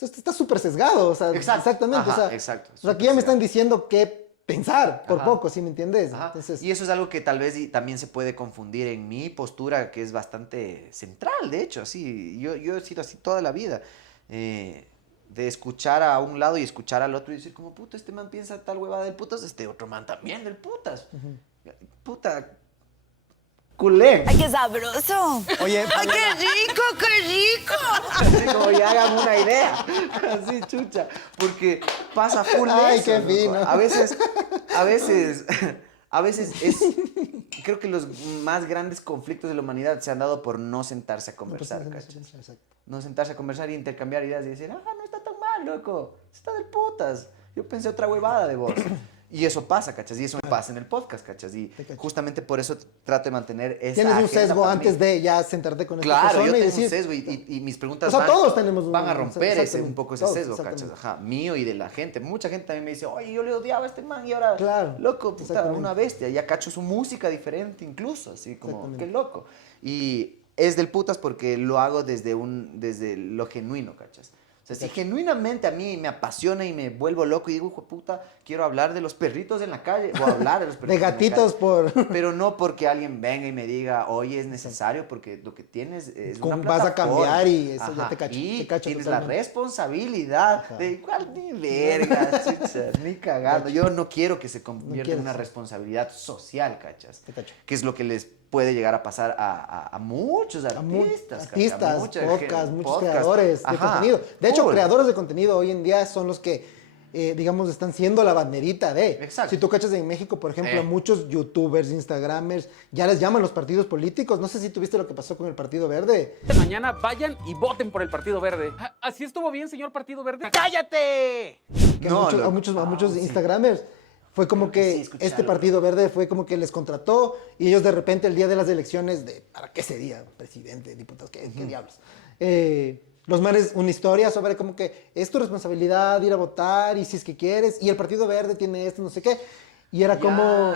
esto está súper sesgado, o sea, Exacto. exactamente. Ajá, o sea, exacto, o sea, aquí ya me están diciendo qué pensar por Ajá. poco, ¿sí me entiendes? Ajá. Entonces, Y eso es algo que tal vez también se puede confundir en mi postura, que es bastante central, de hecho, así. Yo he sido así toda la vida. De escuchar a un lado y escuchar al otro y decir como, puta, este man piensa tal huevada del putas, este otro man también del putas. Puta, culé. ¡Ay, qué sabroso! Oye, ¡Ay, qué rico, qué rico! Así como ya hagan una idea. Así, chucha. Porque pasa full Ay, eso, qué loco. fino. A veces es... Creo que los más grandes conflictos de la humanidad se han dado por no sentarse a conversar, ¿cachai? No sentarse a conversar y intercambiar ideas y decir, no está tan mal, loco. Está del putas. Yo pensé otra huevada de vos. Y eso pasa, ¿cachas? Y eso me pasa en el podcast, ¿cachas? Y justamente por eso trato de mantener esa tienes un agenda sesgo para antes mí. de ya sentarte con esta Claro, persona yo y tengo un decir, sesgo y mis preguntas o sea, todos tenemos van a un- romper exactamente, un poco ese todos, sesgo, exactamente. ¿cachas? Ajá, mío y de la gente. Mucha gente también me dice, oye, yo le odiaba a este man y ahora, Claro, loco, puta, exactamente. una bestia. Ya cacho su música diferente incluso, así como, Exactamente. qué loco. Y es del putas porque lo hago desde lo genuino, ¿cachas? O sea, si genuinamente a mí me apasiona y me vuelvo loco y digo, hijo de puta, quiero hablar de los perritos en la calle, o hablar de los perritos de en la gatitos calle. por... Pero no porque alguien venga y me diga, oye, es necesario, porque lo que tienes es una Vas a plataforma. cambiar y eso ya Ajá, te cacho, y te cacho tienes la totalmente. responsabilidad de igual ni verga, chucha, ni cagando. Yo no quiero que se convierta en quieres. una responsabilidad social, ¿cachas? Te cacho. Que es lo que les puede llegar a pasar a muchos artistas. Artistas, muchos muchos creadores de contenido. De hecho, Full. creadores de contenido hoy en día son los que, digamos, están siendo la banderita de. Exacto. Si tú cachas en México, por ejemplo, muchos youtubers, instagramers, ya les llaman los partidos políticos. No sé si tuviste lo que pasó con el Partido Verde. Mañana vayan y voten por el Partido Verde. ¿Así estuvo bien, señor Partido Verde? ¡Cállate! Que a muchos instagramers fue como que este Partido Verde fue como que les contrató y ellos de repente el día de las elecciones, ¿para qué sería presidente, diputados? ¿Qué diablos? Los manes, una historia sobre como que es tu responsabilidad ir a votar y si es que quieres, y el Partido Verde tiene esto, no sé qué. Y era como...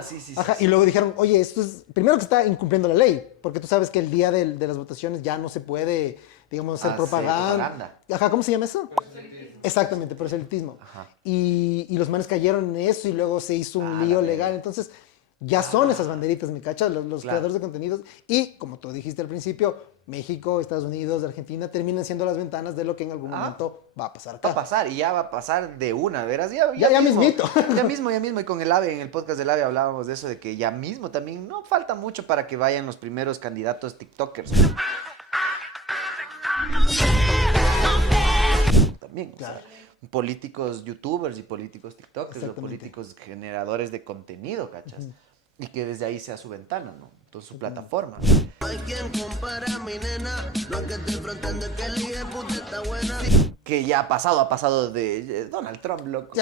Y luego dijeron, oye, esto es... Primero que está incumpliendo la ley, porque tú sabes que el día de las votaciones ya no se puede, digamos, hacer propaganda. Ajá, ¿cómo se llama eso? Exactamente, proselitismo. Y los manes cayeron en eso y luego se hizo un lío legal. Entonces, ya son esas banderitas, ¿me cachas? Los creadores de contenidos. Y, como tú dijiste al principio, México, Estados Unidos, Argentina terminan siendo las ventanas de lo que en algún momento va a pasar acá. Va a pasar, y ya va a pasar de una, ¿verás? Ya mismito. Ya mismo. Y con el AVE, en el podcast del AVE hablábamos de eso, de que ya mismo también no falta mucho para que vayan los primeros candidatos TikTokers. También, claro. Políticos youtubers y políticos tiktokers o políticos generadores de contenido, ¿cachas? Y que desde ahí sea su ventana, ¿no? Entonces su plataforma. Que ya ha pasado de Donald Trump, loco.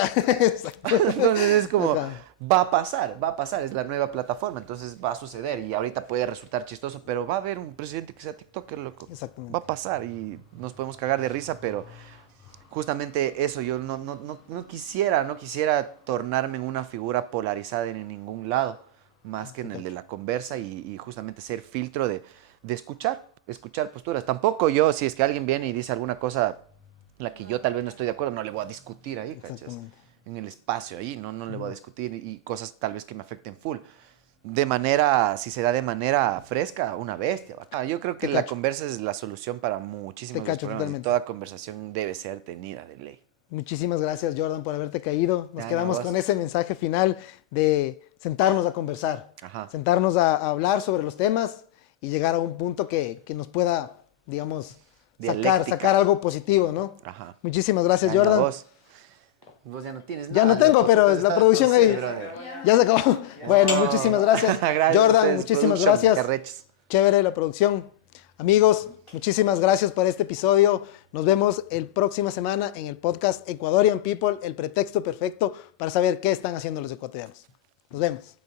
Entonces es como, va a pasar, es la nueva plataforma, entonces va a suceder y ahorita puede resultar chistoso, pero va a haber un presidente que sea tiktoker, loco. Va a pasar y nos podemos cagar de risa, pero justamente eso, yo no quisiera tornarme en una figura polarizada en ningún lado, más que en el de la conversa y justamente ser filtro de escuchar posturas. Tampoco yo, si es que alguien viene y dice alguna cosa en la que yo tal vez no estoy de acuerdo, no le voy a discutir ahí, ¿cachas? En el espacio ahí, no le voy a discutir y cosas tal vez que me afecten full. Si se da de manera fresca, una bestia. Yo creo que la conversa es la solución para muchísimos problemas. Totalmente. Toda conversación debe ser tenida de ley. Muchísimas gracias, Jordan, por haberte caído. Nos quedamos con ese mensaje final de sentarnos a conversar, sentarnos a hablar sobre los temas y llegar a un punto que nos pueda, digamos, sacar algo positivo, ¿no? Muchísimas gracias, Jordan. Vos ya no tienes nada. Ya no tengo, pero es la producción ahí. Ya se acabó. Bueno, muchísimas gracias. Jordan, muchísimas gracias. Chévere la producción. Amigos, muchísimas gracias por este episodio. Nos vemos el próxima semana en el podcast Ecuadorian People, el pretexto perfecto para saber qué están haciendo los ecuatorianos. Nos vemos.